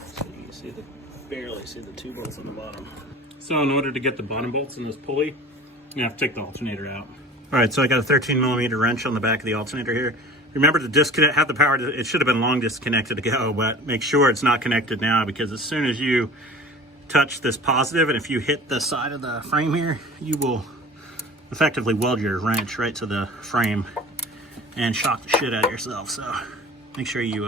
so you can see barely see the 2 bolts on the bottom. So in order to get the bottom bolts in this pulley, you have to take the alternator out. All right, so I got a 13mm wrench on the back of the alternator here. Remember to disconnect, have the power, it should have been long disconnected to go, but make sure it's not connected now, because as soon as you touch this positive, and if you hit the side of the frame here, you will effectively weld your wrench right to the frame and shock the shit out of yourself. So make sure you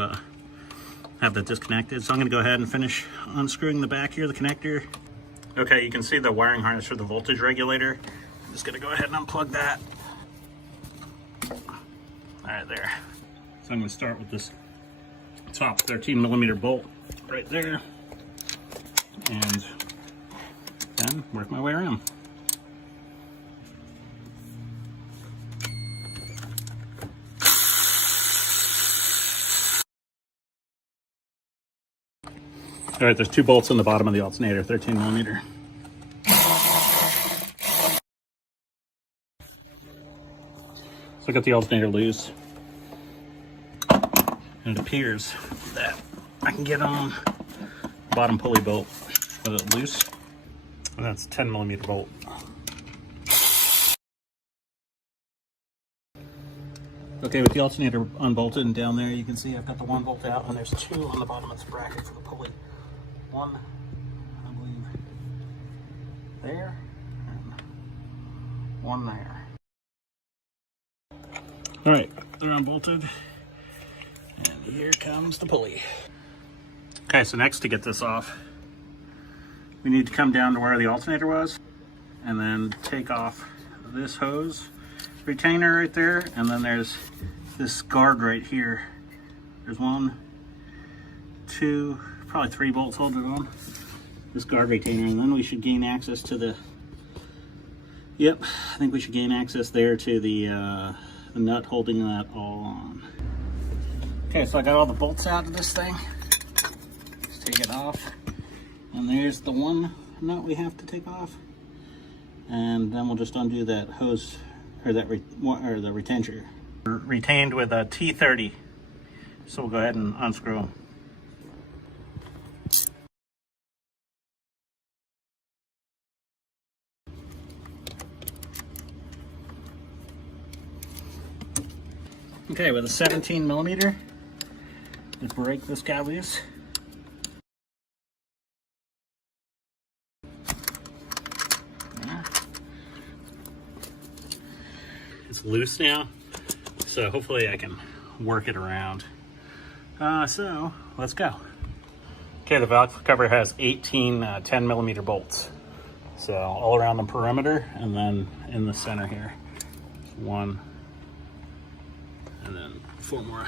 have that disconnected. So I'm gonna go ahead and finish unscrewing the back here, the connector. Okay, you can see the wiring harness for the voltage regulator. I'm just gonna go ahead and unplug that. All right, there. So I'm gonna start with this top 13mm bolt right there, and then work my way around. All right, there's 2 bolts on the bottom of the alternator, 13mm. So I got the alternator loose, and it appears that I can get on the bottom pulley bolt with it loose, and that's a 10mm bolt. Okay, with the alternator unbolted and down there, you can see I've got the 1 bolt out, and there's 2 on the bottom of this bracket for the pulley. 1, I believe, there, and 1 there. All right, they're unbolted. Here comes the pulley. Okay, so next, to get this off, we need to come down to where the alternator was and then take off this hose retainer right there, and then there's this guard right here. There's 1, 2, probably 3 bolts holding it on. This guard retainer, and then we should gain access to the, yep, I think we should gain access there to the nut holding that all on. Okay, so I got all the bolts out of this thing. Let's take it off. And there's the one nut we have to take off. And then we'll just undo that hose, or that the retention. Retained with a T30. So we'll go ahead and unscrew them. Okay, with a 17mm, just break this guy loose. Yeah. It's loose now, so hopefully I can work it around. So let's go. Okay, the valve cover has 18 10mm bolts. So all around the perimeter, and then in the center here. 1, and then 4 more.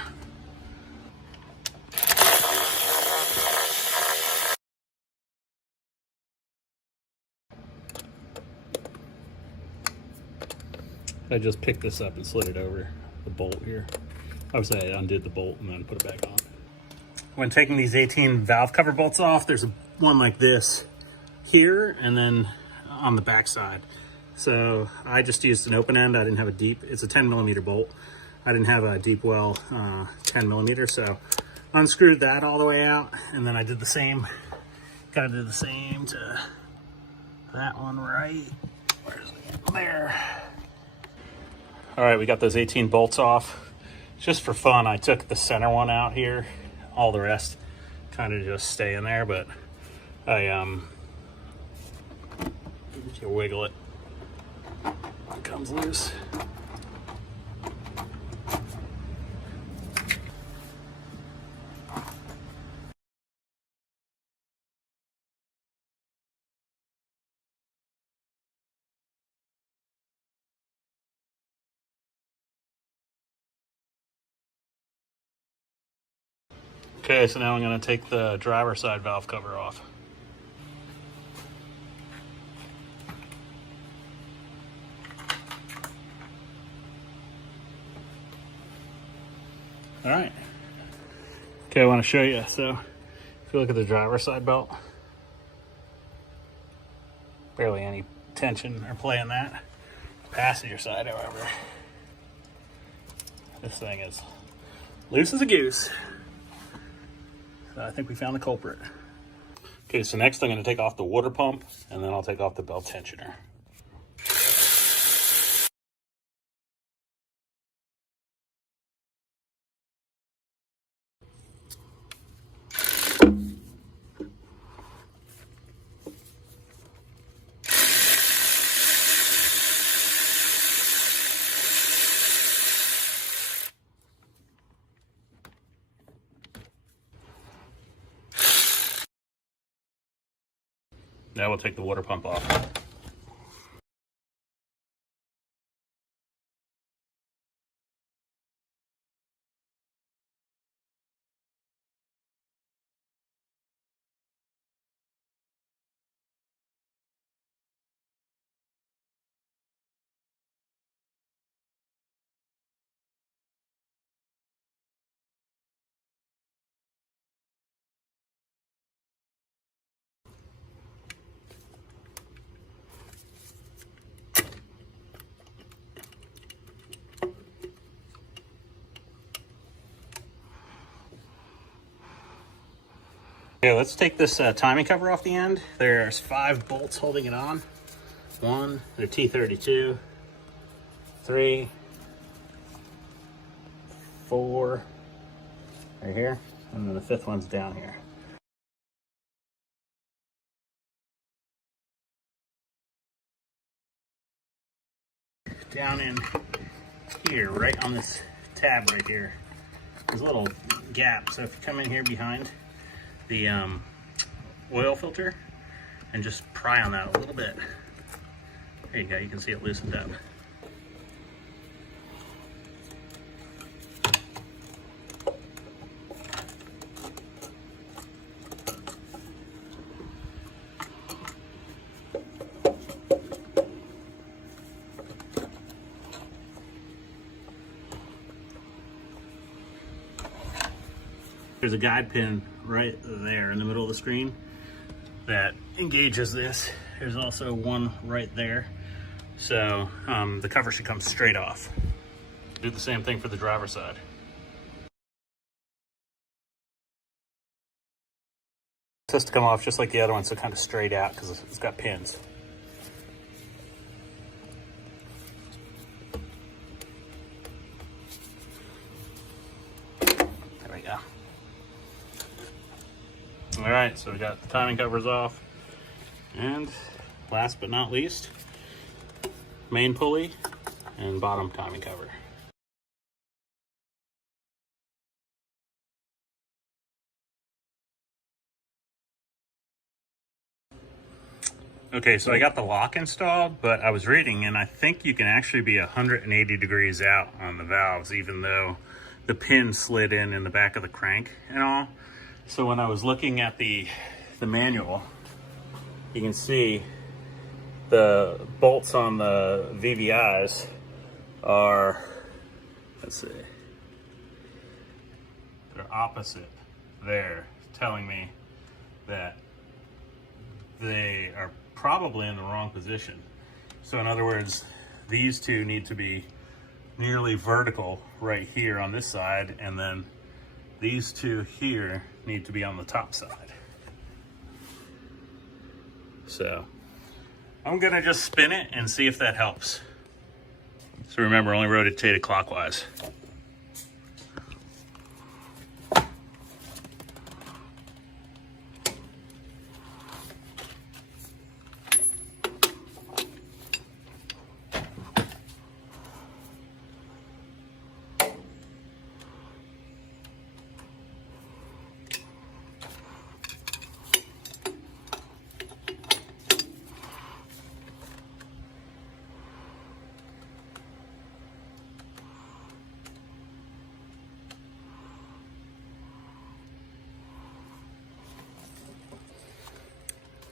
I just picked this up and slid it over the bolt here. Obviously I undid the bolt and then put it back on. When taking these 18 valve cover bolts off, there's one like this here and then on the back side. So I just used an open end. I didn't have a deep, it's a 10mm bolt. I didn't have a deep well 10mm, so unscrewed that all the way out, and then I did the same, gotta do the same to that one right, where's it? There. All right, we got those 18 bolts off. Just for fun, I took the center one out here. All the rest kind of just stay in there, but I you wiggle it, it comes loose. Okay, so now I'm going to take the driver's side valve cover off. All right. Okay, I want to show you. So if you look at the driver's side belt, barely any tension or play in that. Passenger side, however, this thing is loose as a goose. So I think we found the culprit. Okay, so next I'm going to take off the water pump, and then I'll take off the belt tensioner. Now we'll take the water pump off. Okay, let's take this timing cover off the end. There's 5 bolts holding it on. 1, they're T32, 3, 4, right here, and then the 5th one's down here. Down in here, right on this tab right here. there's a little gap. So if you come in here behind the oil filter and just pry on that a little bit, there you go, you can see it loosened up. There's a guide pin right there in the middle of the screen that engages this. There's also one right there. So the cover should come straight off. Do the same thing for the driver's side. This has to come off just like the other one, so kind of straight out because it's got pins. There we go. All right, so we got the timing covers off, and last but not least, main pulley and bottom timing cover. Okay, so I got the lock installed, but I was reading and I think you can actually be 180 degrees out on the valves, even though the pin slid in the back of the crank and all. So when I was looking at the manual, you can see the bolts on the VVIs are, let's see, they're opposite there, telling me that they are probably in the wrong position. So in other words, these two need to be nearly vertical right here on this side, and then these two here need to be on the top side. So I'm gonna just spin it and see if that helps. So remember, only rotate it clockwise.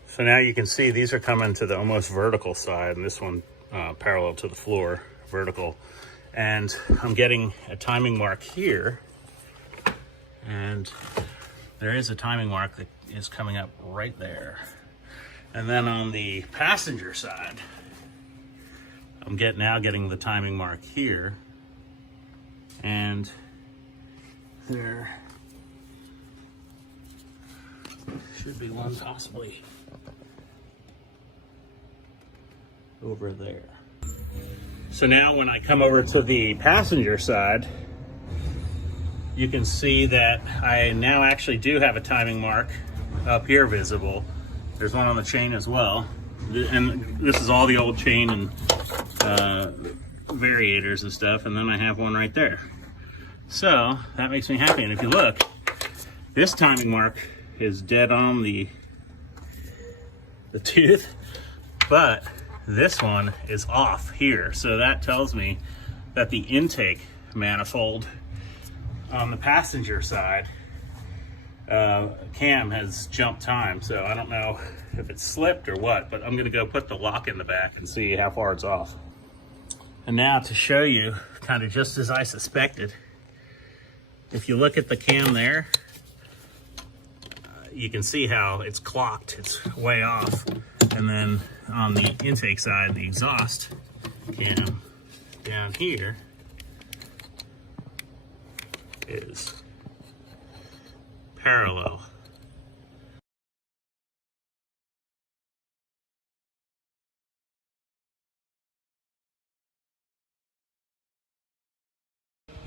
So now you can see these are coming to the almost vertical side, and this one parallel to the floor, vertical. And I'm getting a timing mark here, and there is a timing mark that is coming up right there. And then on the passenger side, I'm now getting the timing mark here, and there should be one possibly over there. So now when I come over to the passenger side, you can see that I now actually do have a timing mark up here visible. There's one on the chain as well. And this is all the old chain and variators and stuff. And then I have one right there. So that makes me happy. And if you look, this timing mark is dead on the tooth, but this one is off here. So that tells me that the intake manifold on the passenger side cam has jumped time. So I don't know if it's slipped or what, but I'm gonna go put the lock in the back and see how far it's off. And now to show you, kind of just as I suspected, if you look at the cam there, you can see how it's clocked, it's way off. And then on the intake side, the exhaust cam down here is parallel.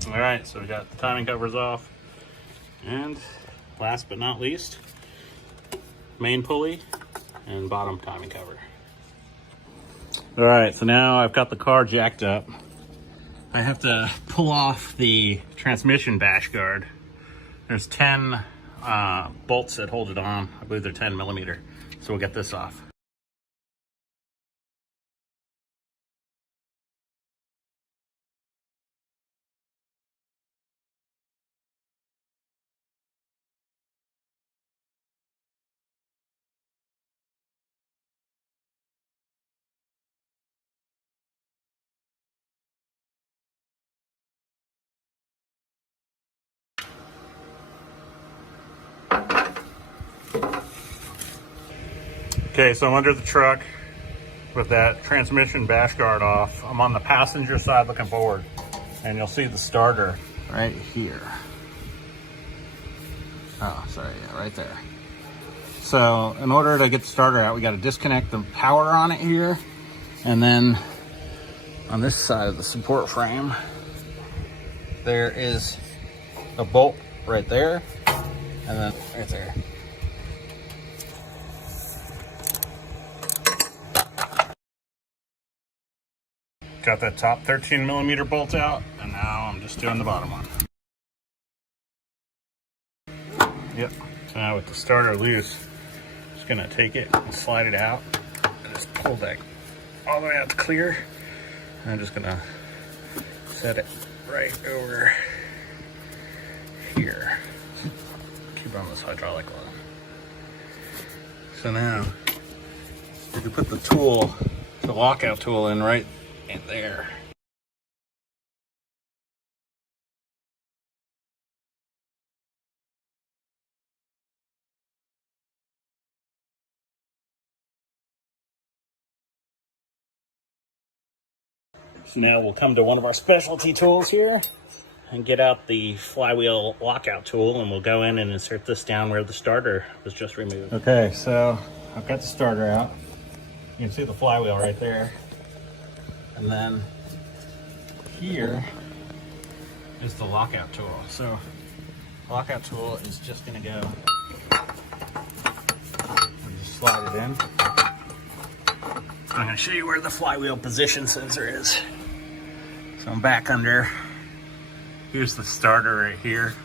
All right, so we got the timing covers off, and last but not least, main pulley and bottom timing cover. All right, so now I've got the car jacked up, I have to pull off the transmission bash guard. There's 10 bolts that hold it on. I believe they're 10 millimeter. So we'll get this off. Okay, so I'm under the truck with that transmission bash guard off. I'm on the passenger side looking forward, and you'll see the starter right here. Oh, sorry, yeah, right there. So in order to get the starter out, we got to disconnect the power on it here, and then on this side of the support frame, there is a bolt right there, and then right there. Got that top 13 millimeter bolt out, and now I'm just doing the bottom one. Yep, so now with the starter loose, just gonna take it and slide it out, and just pull that all the way out to clear. And I'm just gonna set it right over here. Keep on this hydraulic one. So now, you can put the tool, the lockout tool in right in there. So now we'll come to one of our specialty tools here and get out the flywheel lockout tool, and we'll go in and insert this down where the starter was just removed. Okay, so I've got the starter out. You can see the flywheel right there. And then here is the lockout tool. So the lockout tool is just gonna go and just slide it in. I'm gonna show you where the flywheel position sensor is. So I'm back under. Here's the starter right here.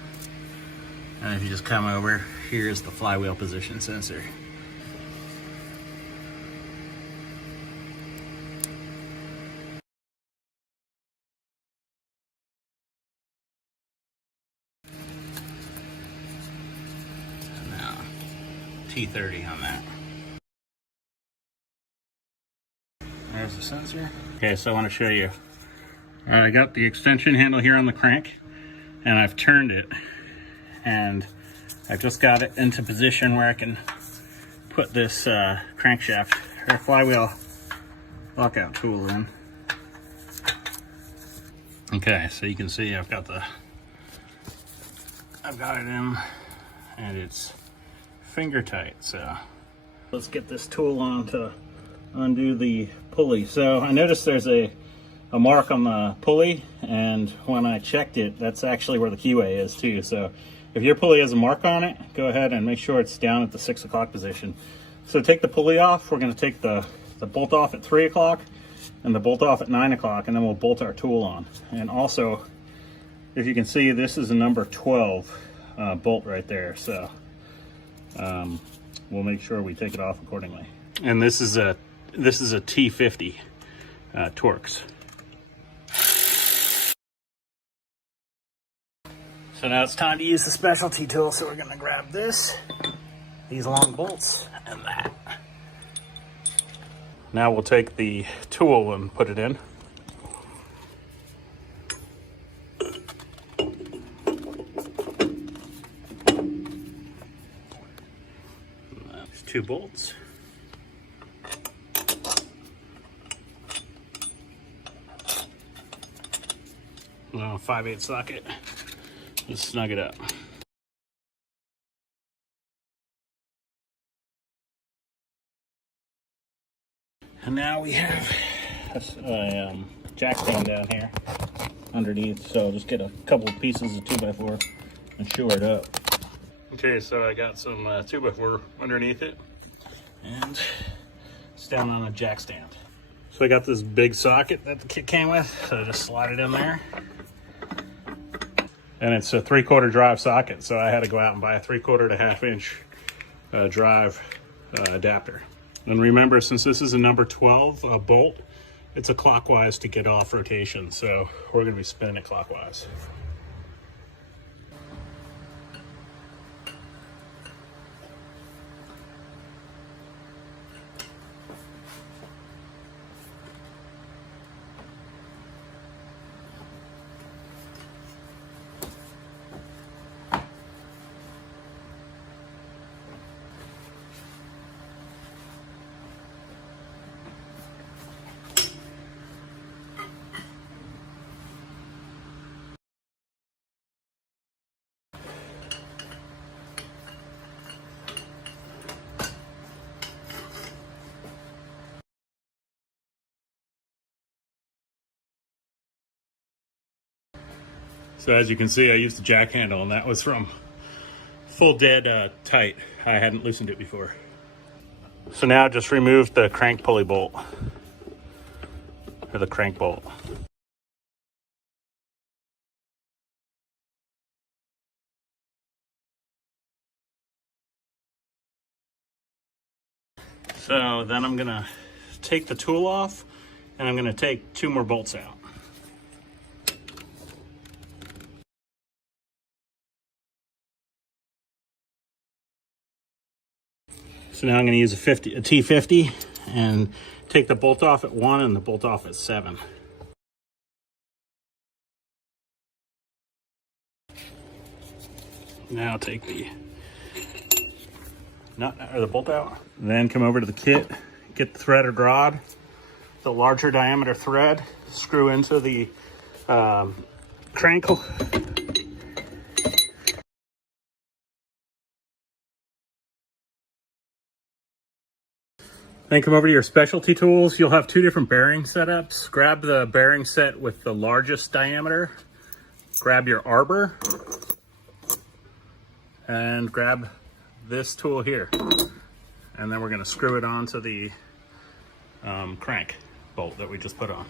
And if you just come over, here's the flywheel position sensor. T30 on that. There's the sensor. Okay, so I want to show you. I got the extension handle here on the crank, and I've turned it, and I've just got it into position where I can put this crankshaft or flywheel lockout tool in. Okay, so you can see I've got it in, and it's finger tight. So let's get this tool on to undo the pulley. So I noticed there's a mark on the pulley, and when I checked it, that's actually where the keyway is too. So if your pulley has a mark on it, go ahead and make sure it's down at the 6 o'clock position. So take the pulley off. We're going to take the bolt off at 3 o'clock and the bolt off at 9 o'clock, and then we'll bolt our tool on. And also, if you can see, this is a number 12 bolt right there. So we'll make sure we take it off accordingly. And this is a T50 Torques. So now it's time to use the specialty tool. So we're gonna grab these long bolts, and that. Now we'll take the tool and put it in. There's 2 bolts. A 5/8 socket. Just snug it up. And now we have a jack stand down here underneath, so just get a couple of pieces of 2x4 and shore it up. Okay, so I got some 2x4 underneath it, and it's down on a jack stand. So I got this big socket that the kit came with, so I just slide it in there. And it's a 3/4 drive socket, so I had to go out and buy a 3/4 to 1/2 inch drive adapter. And remember, since this is a number 12 bolt, it's a clockwise to get off rotation, so we're going to be spinning it clockwise. So as you can see, I used the jack handle, and that was from full dead tight. I hadn't loosened it before. So now just remove the crank pulley bolt, or the crank bolt. So then I'm gonna take the tool off, and I'm gonna take 2 more bolts out. So now I'm going to use a T50 and take the bolt off at 1 and the bolt off at 7. Now take the nut or the bolt out. Then come over to the kit, get the threaded rod, the larger diameter thread, screw into the crank. Then come over to your specialty tools. You'll have 2 different bearing setups. Grab the bearing set with the largest diameter. Grab your arbor. And grab this tool here. And then we're going to screw it onto the crank bolt that we just put on.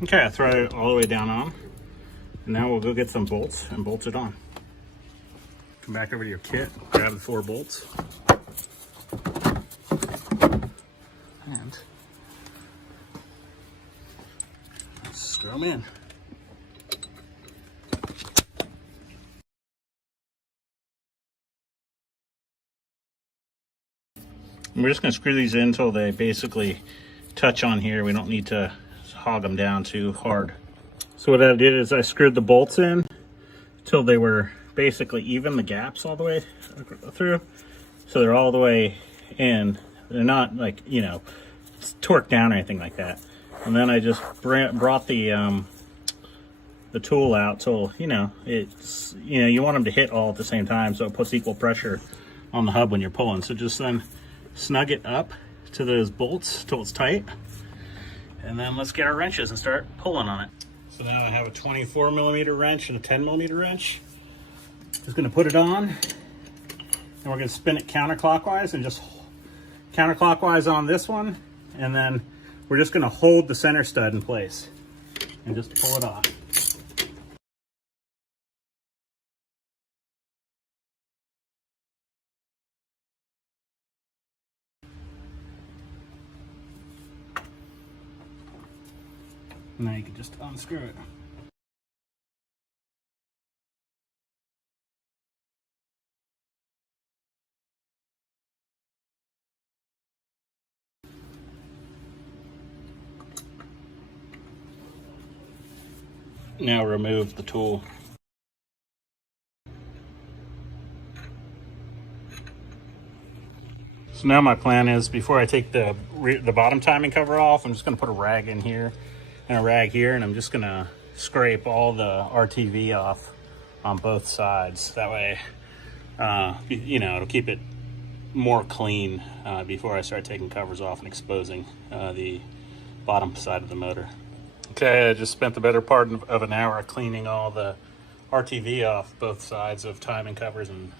Okay, I throw it all the way down on. And now we'll go get some bolts and bolt it on. Come back over to your kit, grab the 4 bolts. And screw them in. And we're just going to screw these in until they basically touch on here. We don't need to hog them down too hard. So what I did is I screwed the bolts in till they were basically even, the gaps all the way through, so they're all the way in. They're not like, you know, torqued down or anything like that. And then I just brought the tool out till, you know, it's, you know, you want them to hit all at the same time so it puts equal pressure on the hub when you're pulling. So just then snug it up to those bolts till it's tight. And then let's get our wrenches and start pulling on it. So now I have a 24mm wrench and a 10mm wrench. Just gonna put it on, and we're gonna spin it counterclockwise, and just counterclockwise on this one, and then we're just gonna hold the center stud in place and just pull it off. Now you can just unscrew it. Now remove the tool. So now my plan is, before I take the bottom timing cover off, I'm just going to put a rag in here and a rag here, and I'm just going to scrape all the RTV off on both sides. That way, you know, it'll keep it more clean before I start taking covers off and exposing the bottom side of the motor. Okay, I just spent the better part of an hour cleaning all the RTV off both sides of timing covers and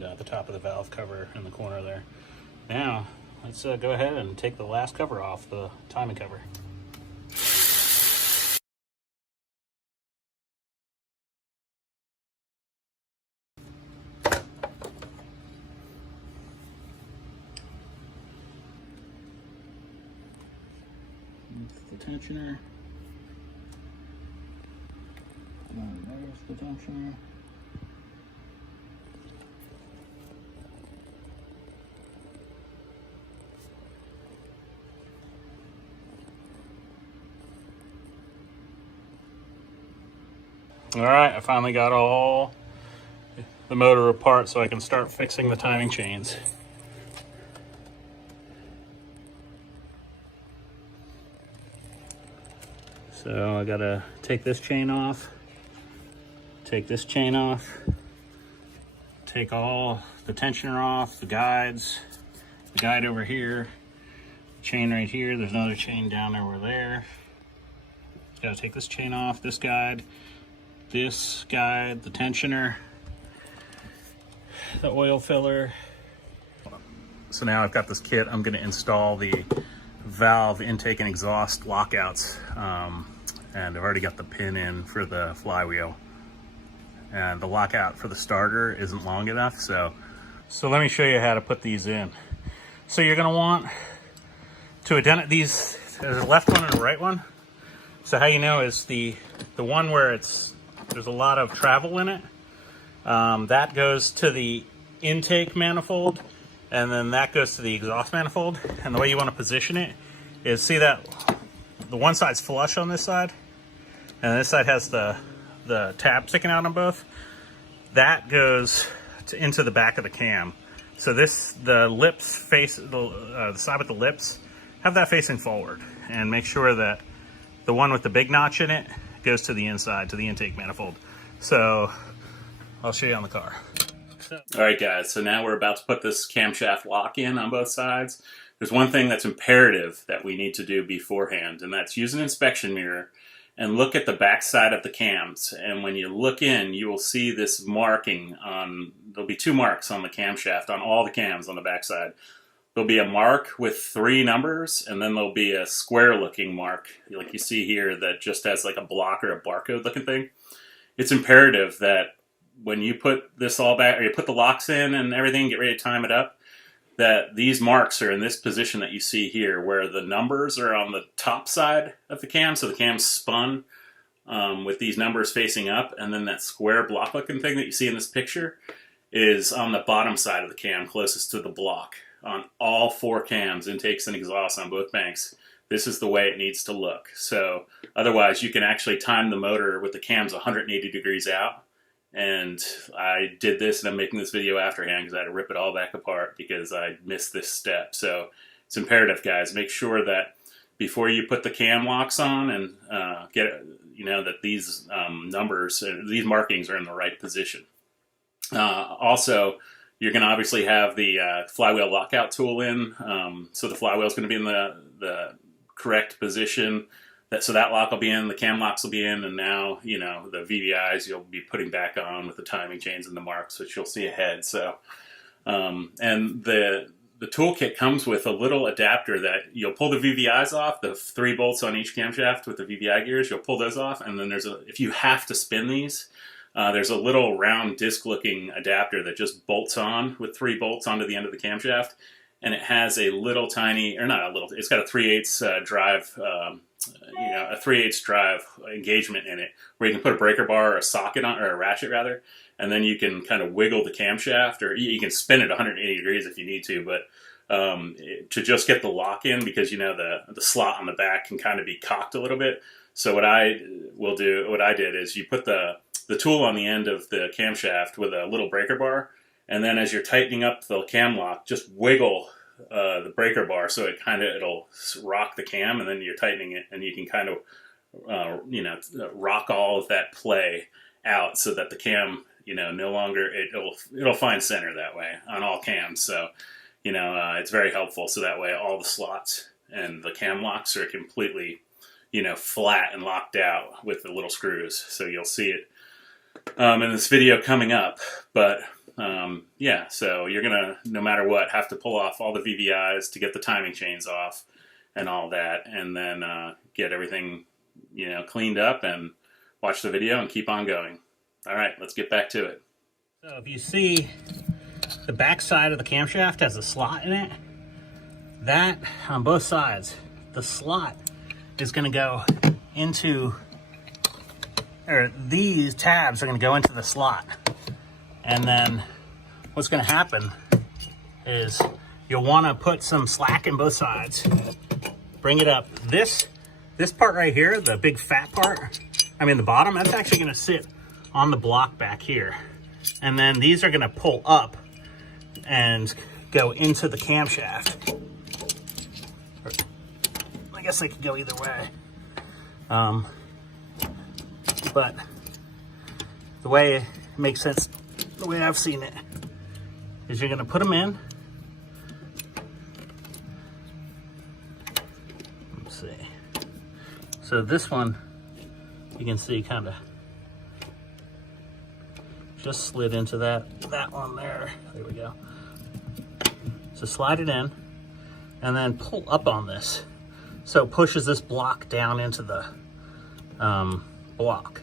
the top of the valve cover in the corner there. Now, let's go ahead and take the last cover off, the timing cover. The tensioner. And there's the tensioner. All right, I finally got all the motor apart so I can start fixing the timing chains. So I gotta take this chain off, take this chain off, take all the tensioner off, the guides, the guide over here, chain right here, there's another chain down over there. Gotta take this chain off, this guide, the tensioner, the oil filler. So now I've got this kit, I'm gonna install the valve intake and exhaust lockouts. And I've already got the pin in for the flywheel. And the lockout for the starter isn't long enough, so let me show you how to put these in. So you're gonna want to identify these, there's a left one and a right one. So how you know is the one where there's a lot of travel in it, that goes to the intake manifold, and then that goes to the exhaust manifold. And the way you want to position it is, see that the one side's flush on this side, and this side has the tab sticking out on both. That goes into the back of the cam. So the lips face, the side with the lips, have that facing forward, and make sure that the one with the big notch in it goes to the inside, to the intake manifold. So I'll show you on the car. All right, guys, so now we're about to put this camshaft lock in on both sides. There's one thing that's imperative that we need to do beforehand, and that's use an inspection mirror and look at the back side of the cams. And when you look in, you will see this marking on, there'll be 2 marks on the camshaft, on all the cams on the back side. There'll be a mark with 3 numbers, and then there'll be a square looking mark, like you see here, that just has like a block or a barcode looking thing. It's imperative that when you put this all back, or you put the locks in and everything, get ready to time it up, that these marks are in this position that you see here, where the numbers are on the top side of the cam, so the cam's spun with these numbers facing up, and then that square block looking thing that you see in this picture is on the bottom side of the cam, closest to the block. On all 4 cams, intakes and exhausts on both banks, this is the way it needs to look. So otherwise you can actually time the motor with the cams 180 degrees out. And I did this, and I'm making this video afterhand because I had to rip it all back apart because I missed this step. So it's imperative, guys, make sure that before you put the cam locks on and that these numbers, these markings are in the right position. Also, you're going to obviously have the flywheel lockout tool in, so the flywheel is going to be in the correct position. So that lock will be in, the cam locks will be in, and now, the VVIs you'll be putting back on with the timing chains and the marks, which you'll see ahead. So, and the toolkit comes with a little adapter that you'll pull the VVIs off, the 3 bolts on each camshaft with the VVI gears, you'll pull those off, and then if you have to spin these, there's a little round disc-looking adapter that just bolts on with 3 bolts onto the end of the camshaft, and it has a little tiny, or not a little, it's got a 3/8 drive, a 3/8 drive engagement in it, where you can put a breaker bar or a socket on, or a ratchet rather, and then you can kind of wiggle the camshaft, or you can spin it 180 degrees if you need to, but to just get the lock in, because the slot on the back can kind of be cocked a little bit. So what I did is you put the tool on the end of the camshaft with a little breaker bar, and then as you're tightening up the cam lock, just wiggle the breaker bar so it'll rock the cam, and then you're tightening it, and you can kind of rock all of that play out so that the cam no longer, it'll find center that way on all cams. So you know, it's very helpful. So that way all the slots and the cam locks are completely, you know, flat and locked out with the little screws. So you'll see it in this video coming up. But yeah, so you're gonna, no matter what, have to pull off all the VVIs to get the timing chains off and all that, and then get everything, you know, cleaned up and watch the video and keep on going. All right, let's get back to it. So if you see the back side of the camshaft has a slot in it, that on both sides, the slot is going to go into, or these tabs are going to go into the slot. And then what's going to happen is you'll want to put some slack in both sides, bring it up. This part right here, the big fat part, I mean the bottom, that's actually going to sit on the block back here. And then these are going to pull up and go into the camshaft. I guess they could go either way. But the way it makes sense, the way I've seen it, is you're going to put them in. Let's see. So this one, you can see kind of just slid into that one there. There we go. So slide it in and then pull up on this. So it pushes this block down into the block.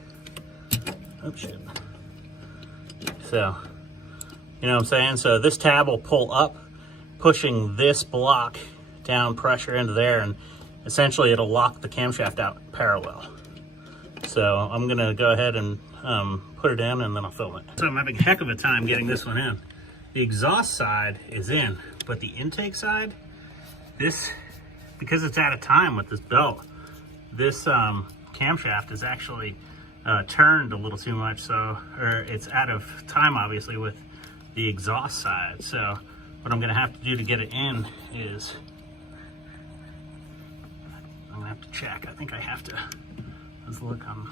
Oops, shit. So, you know what I'm saying? So this tab will pull up, pushing this block down, pressure into there, and essentially it'll lock the camshaft out parallel. So I'm gonna go ahead and put it in, and then I'll film it. So I'm having a heck of a time getting this one in. The exhaust side is in, but the intake side, this, because it's out of time with this belt, this camshaft is actually turned a little too much, so, or it's out of time obviously with the exhaust side. So what I'm gonna have to do to get it in is, I'm gonna have to check. I think I have to, let's look on,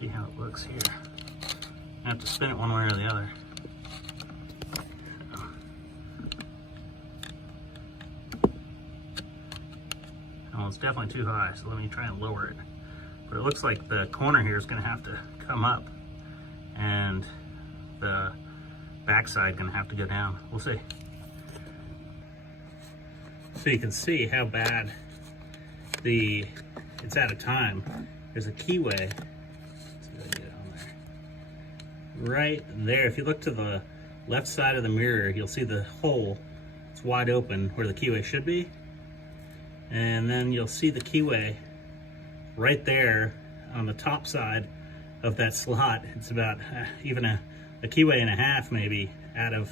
see how it looks here. I have to spin it one way or the other. Oh, it's definitely too high, so let me try and lower it. But it looks like the corner here is going to have to come up, and the backside going to have to go down. We'll see. So you can see how bad it's out of time. There's a keyway. Let's see if I can get it on there. Right there, if you look to the left side of the mirror, you'll see the hole. It's wide open where the keyway should be. And then you'll see the keyway right there on the top side of that slot. It's about even a keyway and a half maybe out of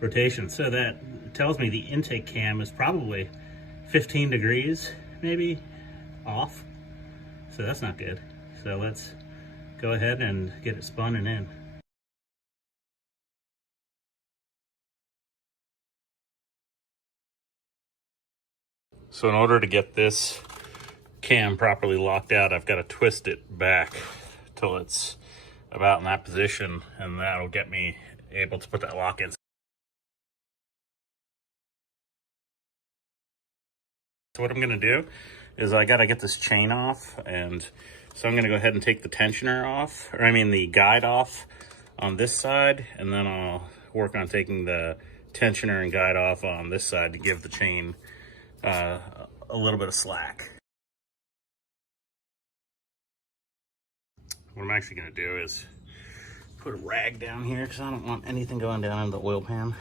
rotation. So that tells me the intake cam is probably 15 degrees maybe off. So that's not good. So let's go ahead and get it spun and in. So in order to get this cam properly locked out, I've got to twist it back till it's about in that position, and that'll get me able to put that lock in. So what I'm going to do is I got to get this chain off, and so I'm going to go ahead and take the tensioner off, or I mean the guide off on this side, and then I'll work on taking the tensioner and guide off on this side to give the chain a little bit of slack. What I'm actually going to do is put a rag down here because I don't want anything going down in the oil pan.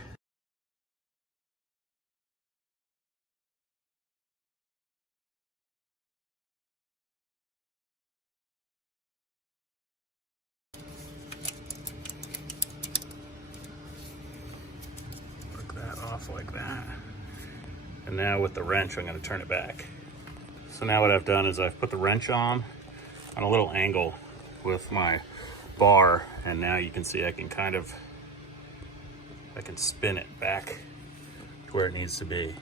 Work that off like that. And now with the wrench, I'm going to turn it back. So now what I've done is I've put the wrench on a little angle with my bar, and now you can see I can spin it back to where it needs to be.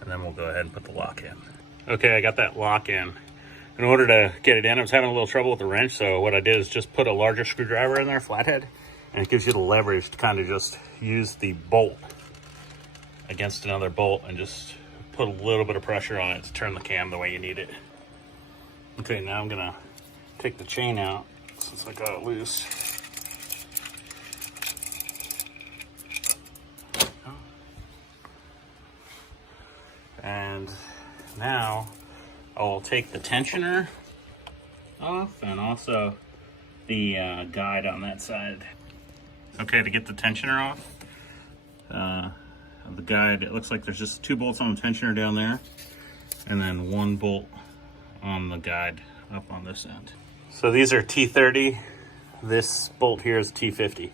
And then we'll go ahead and put the lock in. Okay, I got that lock in. In order to get it in, I was having a little trouble with the wrench, so what I did is just put a larger screwdriver in there, flathead, and it gives you the leverage to kind of just use the bolt against another bolt and just put a little bit of pressure on it to turn the cam the way you need it. Okay, now I'm gonna take the chain out since I got it loose. And now I will take the tensioner off and also the guide on that side. Okay, to get the tensioner off, the guide, it looks like there's just 2 bolts on the tensioner down there, and then 1 bolt on the guide up on this end. So these are T30. This bolt here is T50.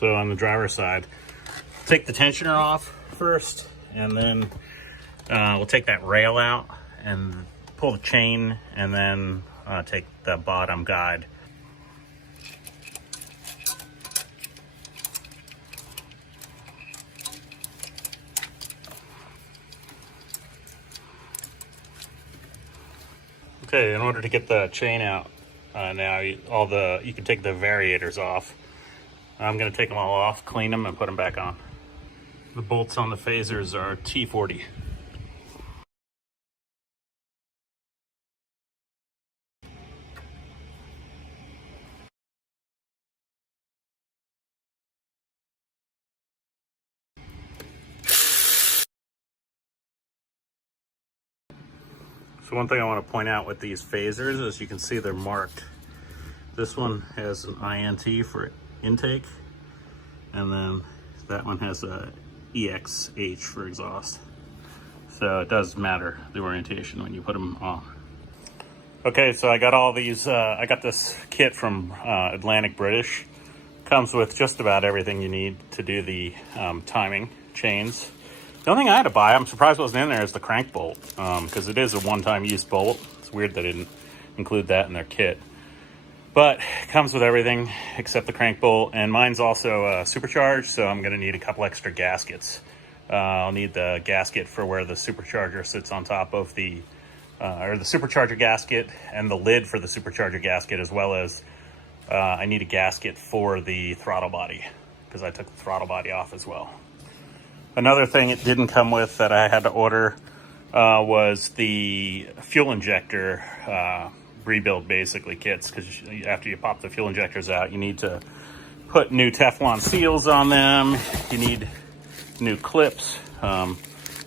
So on the driver's side, take the tensioner off first, and then we'll take that rail out and pull the chain, and then take the bottom guide. Okay, in order to get the chain out, now you can take the variators off. I'm going to take them all off, clean them, and put them back on. The bolts on the phasers are T40. So one thing I want to point out with these phasers is you can see they're marked. This one has an INT for intake, and then that one has a EXH for exhaust. So it does matter, the orientation, when you put them on. Okay, so I got all these, I got this kit from Atlantic British. Comes with just about everything you need to do the timing chains. The only thing I had to buy, I'm surprised it wasn't in there, is the crank bolt, because it is a one-time use bolt. It's weird they didn't include that in their kit. But it comes with everything except the crank bolt, and mine's also supercharged, so I'm gonna need a couple extra gaskets. I'll need the gasket for where the supercharger sits on top of the supercharger gasket, and the lid for the supercharger gasket, as well as I need a gasket for the throttle body, because I took the throttle body off as well. Another thing it didn't come with that I had to order was the fuel injector rebuild, basically, kits, because after you pop the fuel injectors out, you need to put new Teflon seals on them. You need new clips.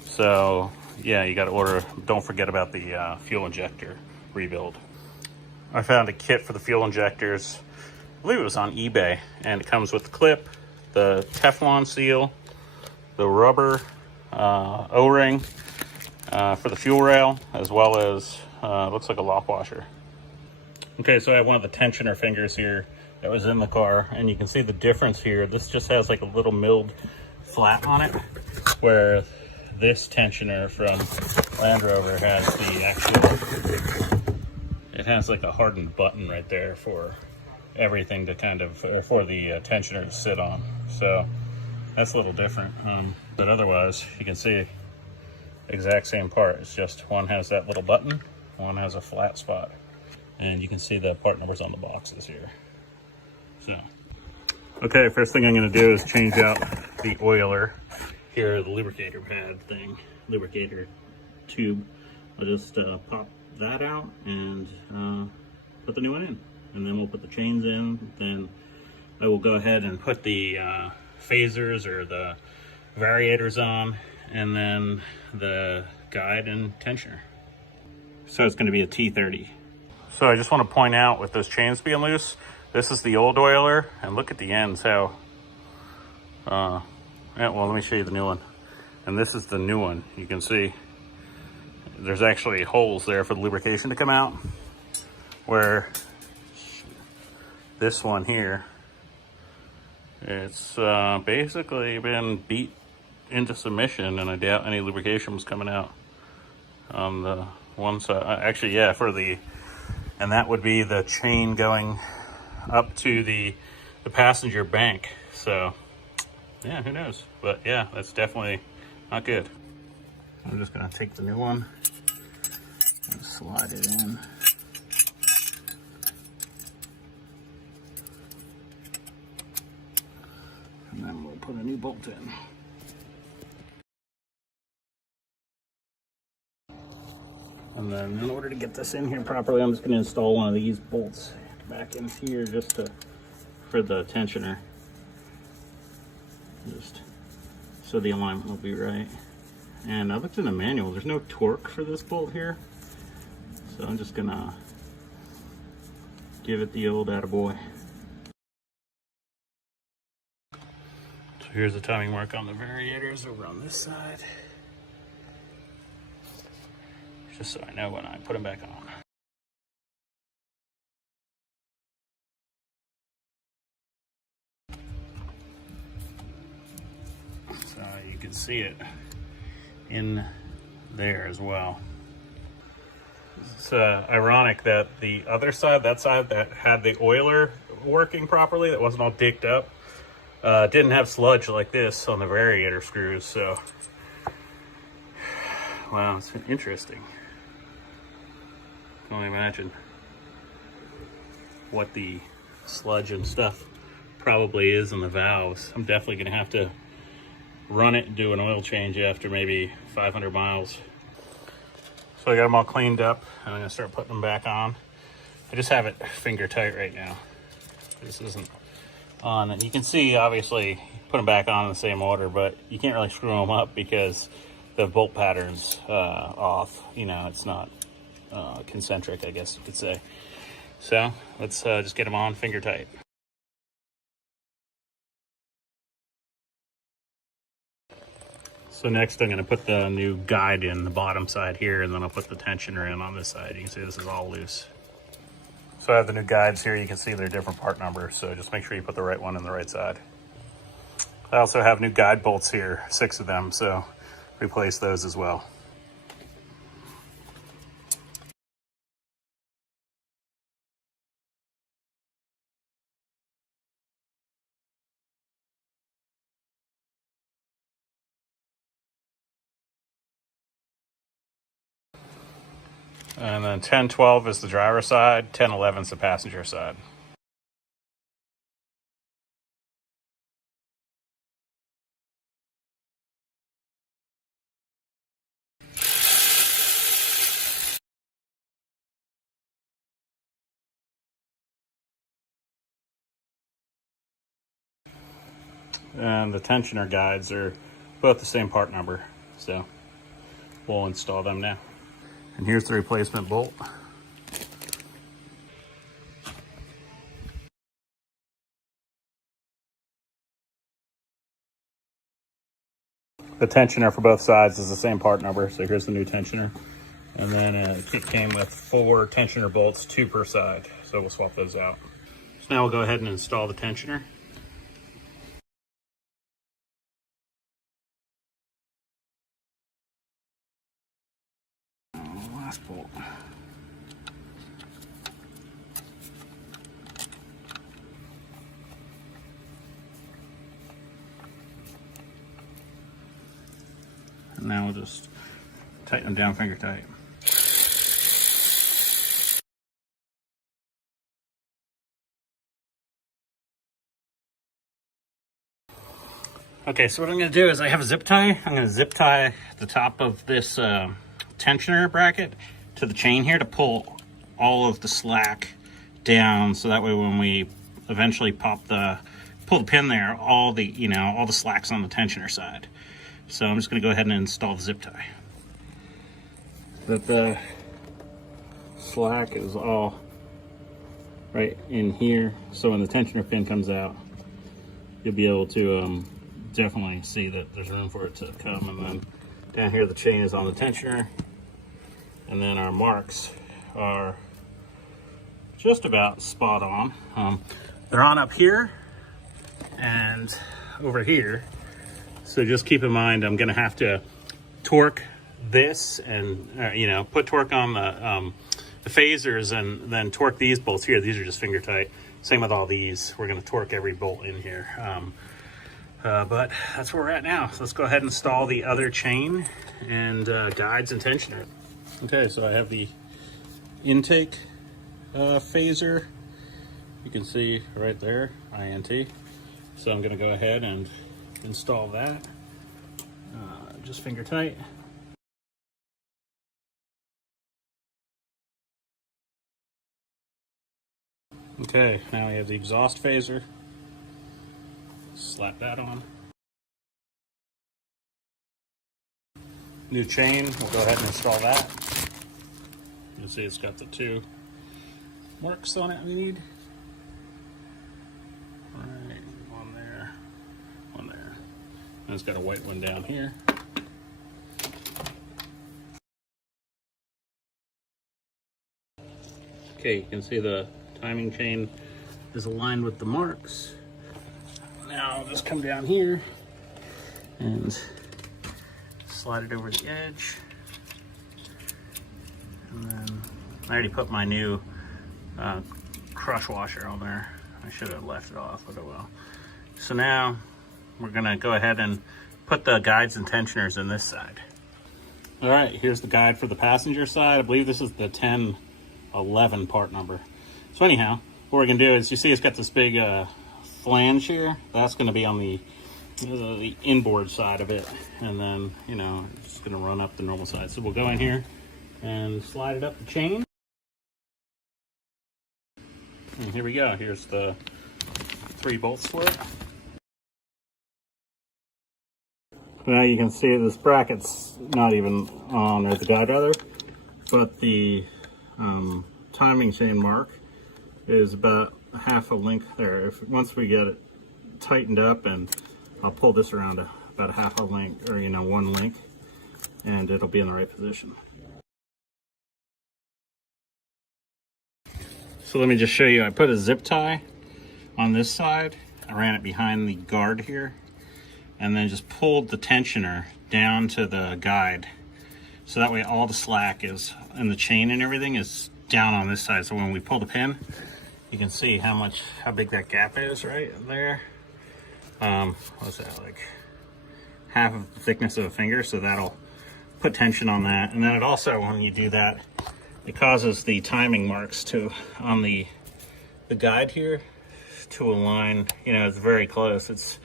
So yeah, you got to order. Don't forget about the fuel injector rebuild. I found a kit for the fuel injectors. I believe it was on eBay, and it comes with the clip, the Teflon seal, the rubber O-ring for the fuel rail, as well as looks like a lock washer. Okay, so I have one of the tensioner fingers here that was in the car, and you can see the difference here. This just has like a little milled flat on it, where this tensioner from Land-Rover has the actual, it has like a hardened button right there for everything to kind of, for the tensioner to sit on. So that's a little different, but otherwise you can see exact same part. It's just one has that little button, one has a flat spot, and you can see the part numbers on the boxes here. So okay, first thing I'm going to do is change out the oiler here, the lubricator pad thing, lubricator tube. I'll just pop that out and put the new one in, and then we'll put the chains in. Then I will go ahead and put the phasers or the variators on, and then the guide and tensioner. So it's going to be a T30. So I just want to point out, with those chains being loose, this is the old oiler, and look at the ends, how yeah, well, let me show you the new one. And this is the new one. You can see there's actually holes there for the lubrication to come out, where this one here, it's basically been beat into submission, and I doubt any lubrication was coming out on the one side. Actually, yeah, and that would be the chain going up to the passenger bank. So yeah, who knows? But yeah, that's definitely not good. I'm just gonna take the new one and slide it in. And then we'll put a new bolt in. And then in order to get this in here properly, I'm just gonna install one of these bolts back in here just for the tensioner. Just so the alignment will be right. And I looked in the manual, there's no torque for this bolt here. So I'm just gonna give it the old attaboy. So here's the timing mark on the variators over on this side. Just so I know when I put them back on. So you can see it in there as well. It's ironic that the other side, that side that had the oiler working properly, that wasn't all dicked up, didn't have sludge like this on the variator screws. So, wow, it's interesting. I can only imagine what the sludge and stuff probably is in the valves. I'm definitely going to have to run it and do an oil change after maybe 500 miles. So I got them all cleaned up. I'm going to start putting them back on. I just have it finger tight right now. This isn't on. And you can see, obviously, put them back on in the same order, but you can't really screw them up because the bolt pattern's off. You know, it's not concentric, I guess you could say. So let's just get them on finger tight. So next I'm going to put the new guide in the bottom side here, and then I'll put the tensioner in on this side. You can see this is all loose. So I have the new guides here. You can see they're different part numbers, so just make sure you put the right one on the right side. I also have new guide bolts here, 6 of them, so replace those as well. And then 10-12 is the driver side, 10-11 is the passenger side. And the tensioner guides are both the same part number, so we'll install them now. And here's the replacement bolt. The tensioner for both sides is the same part number, so here's the new tensioner. And then it came with 4 tensioner bolts, 2 per side, so we'll swap those out. So now we'll go ahead and install the tensioner. Last bolt. And now we'll just tighten them down finger tight. Okay, so what I'm going to do is I have a zip tie. I'm going to zip tie the top of this tensioner bracket to the chain here to pull all of the slack down, so that way when we eventually pull the pin there, all the slack's on the tensioner side. So I'm just going to go ahead and install the zip tie. But the slack is all right in here, so when the tensioner pin comes out, you'll be able to definitely see that there's room for it to come. And then down here the chain is on the tensioner, and then our marks are just about spot on. They're on up here and over here, So just keep in mind, I'm gonna have to torque this and, you know, put torque on the phasers and then torque these bolts here. These are just finger tight. Same with all these. We're gonna torque every bolt in here. But that's where we're at now. So let's go ahead and install the other chain and guides and tensioner. Okay, so I have the intake phaser. You can see right there, INT. So I'm gonna go ahead and install that. Just finger tight. Okay, now we have the exhaust phaser. Slap that on. New chain, we'll go ahead and install that. You can see it's got the 2 marks on it we need. Alright, one there, one there. And it's got a white one down here. Okay, you can see the timing chain is aligned with the marks. Now I'll just come down here and slide it over the edge. And then I already put my new crush washer on there. I should have left it off, but oh well. So now we're gonna go ahead and put the guides and tensioners in this side. All right, here's the guide for the passenger side. I believe this is the 1011 part number. So anyhow, what we're gonna do is, you see it's got this big flange here. That's gonna be on the inboard side of it. And then, you know, it's just gonna run up the normal side. So we'll go in here and slide it up the chain. And here we go. Here's the 3 bolts for it. Now you can see this bracket's not even on, or the guide rather, but the timing chain mark is about half a link there. Once we get it tightened up, and I'll pull this around to about half a link, or 1 link, and it'll be in the right position. So let me just show you. I put a zip tie on this side. I ran it behind the guard here, and then just pulled the tensioner down to the guide. So that way all the slack is, and the chain and everything is down on this side. So when we pull the pin, you can see how big that gap is right there. What's that, like half of the thickness of a finger? So that'll put tension on that. And then it also, when you do that, it causes the timing marks to, on the guide here, to align. It's very close. It's,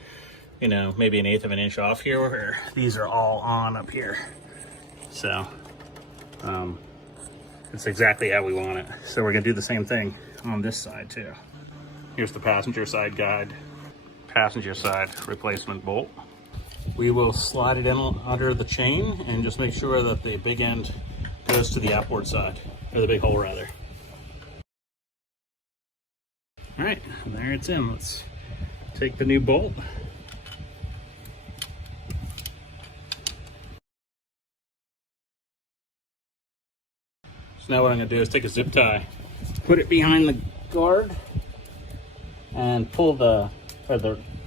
maybe 1/8 of an inch off here, where these are all on up here. So it's exactly how we want it. So we're gonna do the same thing on this side too. Here's the passenger side guide. Passenger side replacement bolt. We will slide it in under the chain and just make sure that the big end goes to the outboard side, or the big hole rather. All right, there it's in. Let's take the new bolt. So now what I'm gonna do is take a zip tie, put it behind the guard, and pull the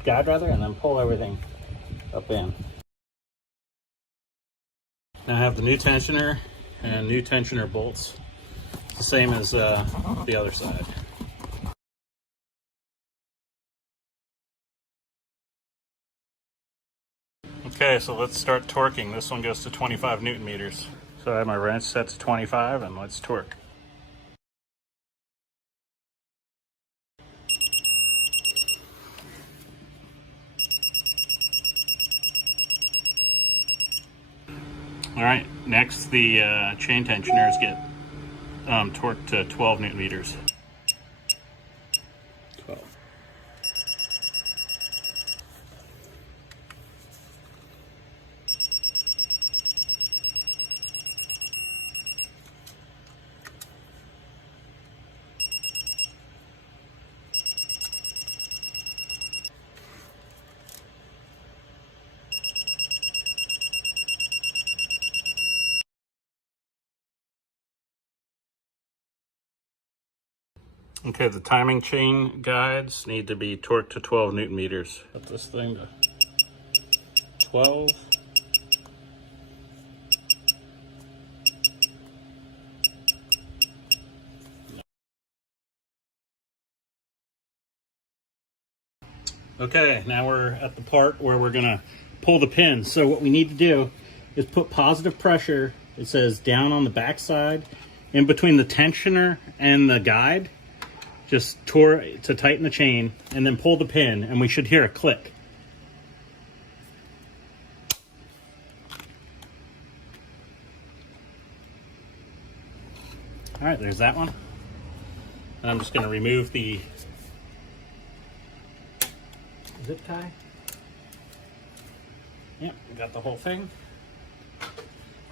guide rather, and then pull everything up in. Now I have the new tensioner and new tensioner bolts, the same as the other side. Okay, so let's start torquing. This one goes to 25 Newton meters. So I have my wrench set to 25, and let's torque. All right, next the chain tensioners get torqued to 12 Newton meters. 12. Okay, the timing chain guides need to be torqued to 12 Newton meters. Put this thing to 12. Okay, now we're at the part where we're gonna pull the pin. So what we need to do is put positive pressure, it says down on the back side, in between the tensioner and the guide, just to tighten the chain, and then pull the pin, and we should hear a click. All right, there's that one. And I'm just gonna remove the zip tie. Yep, we got the whole thing.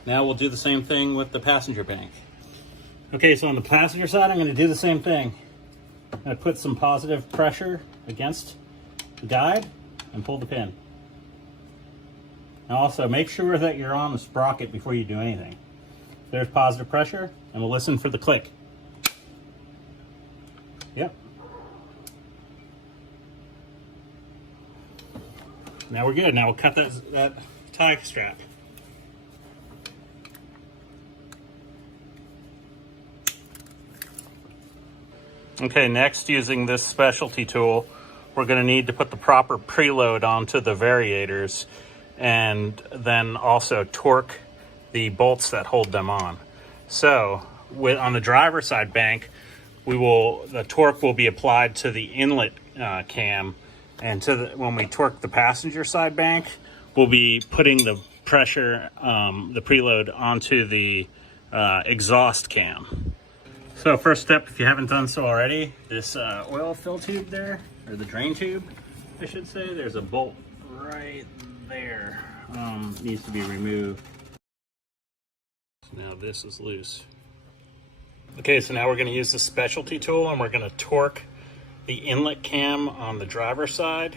Now we'll do the same thing with the passenger bank. Okay, so on the passenger side, I'm gonna do the same thing. I'm gonna put some positive pressure against the guide and pull the pin. Now also, make sure that you're on the sprocket before you do anything. There's positive pressure, and we'll listen for the click. Yep. Now we're good. Now we'll cut that tie strap. Okay, next, using this specialty tool, we're going to need to put the proper preload onto the variators and then also torque the bolts that hold them on. So on the driver's side bank, the torque will be applied to the inlet cam, and when we torque the passenger side bank, we'll be putting the pressure, the preload onto the exhaust cam. So first step, if you haven't done so already, this oil fill tube there, or the drain tube, I should say, there's a bolt right there, needs to be removed. So now this is loose. Okay, so now we're going to use the specialty tool, and we're going to torque the inlet cam on the driver's side,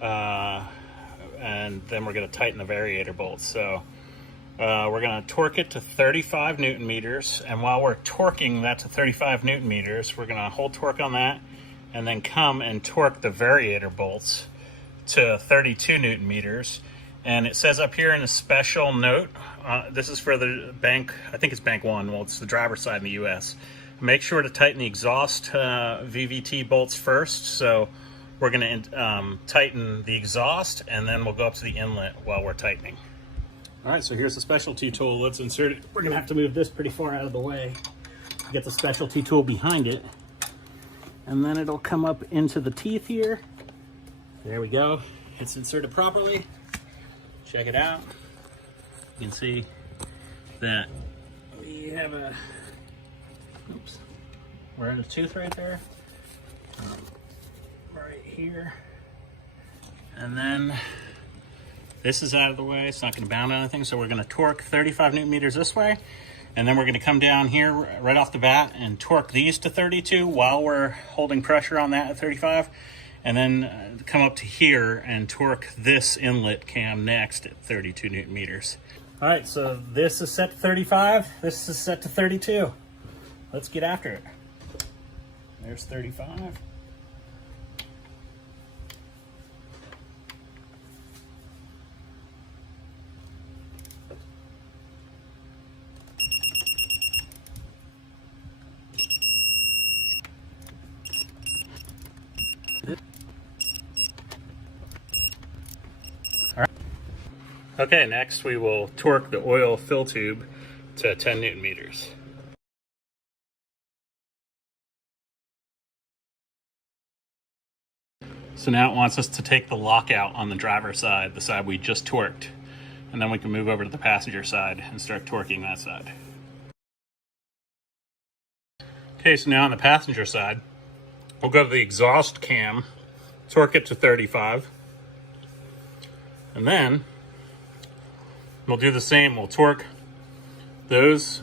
and then we're going to tighten the variator bolts. So we're going to torque it to 35 Newton meters, and while we're torquing that to 35 Newton meters, we're going to hold torque on that, and then come and torque the variator bolts to 32 Newton meters. And it says up here in a special note, this is for the bank, I think it's bank 1, well, it's the driver's side in the US. Make sure to tighten the exhaust VVT bolts first. So we're going to tighten the exhaust, and then we'll go up to the inlet while we're tightening. All right, so here's the specialty tool. Let's insert it. We're going to have to move this pretty far out of the way to get the specialty tool behind it. And then it'll come up into the teeth here. There we go. It's inserted properly. Check it out. You can see that we have a, oops, we're in a tooth right there, right here. And then this is out of the way. It's not going to bound on anything. So we're going to torque 35 Newton meters this way. And then we're going to come down here right off the bat and torque these to 32 while we're holding pressure on that at 35. And then come up to here and torque this inlet cam next at 32 Newton meters. All right, so this is set to 35. This is set to 32. Let's get after it. There's 35. Okay, next we will torque the oil fill tube to 10 Newton meters. So now it wants us to take the lockout on the driver's side, the side we just torqued, and then we can move over to the passenger side and start torquing that side. Okay, so now on the passenger side, we'll go to the exhaust cam, torque it to 35, and then we'll do the same. We'll torque those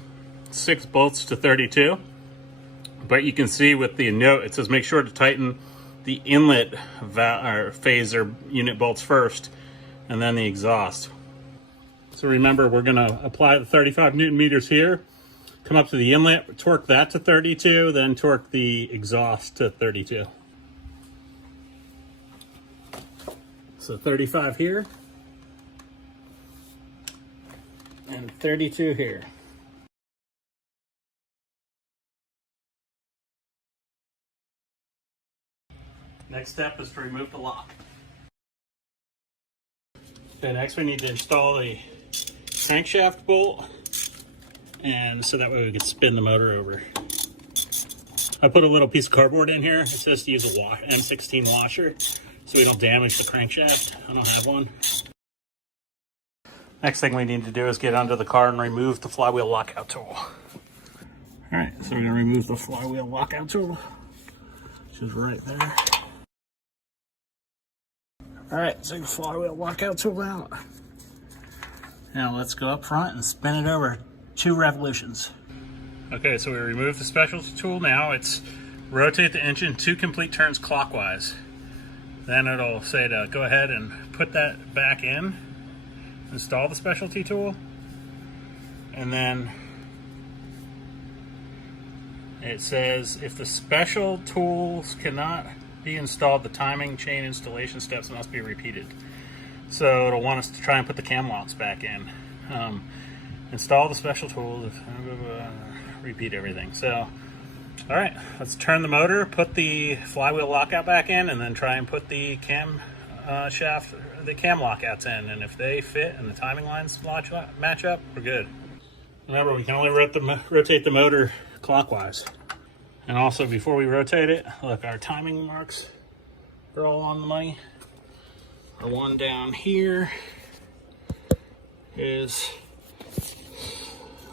6 bolts to 32, but you can see with the note, it says make sure to tighten the inlet phaser unit bolts first, and then the exhaust. So remember, we're gonna apply the 35 Newton meters here, come up to the inlet, torque that to 32, then torque the exhaust to 32. So 35 here. 32 here. Next step is to remove the lock. Okay, next we need to install the crankshaft bolt, and so that way we can spin the motor over. I put a little piece of cardboard in here. It says to use a M16 washer so we don't damage the crankshaft. I don't have one. Next thing we need to do is get under the car and remove the flywheel lockout tool. All right, so we're gonna remove the flywheel lockout tool, which is right there. All right, take the flywheel lockout tool out. Now let's go up front and spin it over 2 revolutions. Okay, so we remove the specialty tool. Now it's rotate the engine 2 complete turns clockwise. Then it'll say to go ahead and put that back in, install the specialty tool, and then it says if the special tools cannot be installed, the timing chain installation steps must be repeated. So it'll want us to try and put the cam locks back in. Install the special tools, repeat everything. So, all right, let's turn the motor, put the flywheel lockout back in, and then try and put the cam shaft, the cam lockouts in. And if they fit and the timing lines match up, we're good. Remember, we can only rotate the motor clockwise. And also, before we rotate it, look, our timing marks are all on the money. Our one down here is,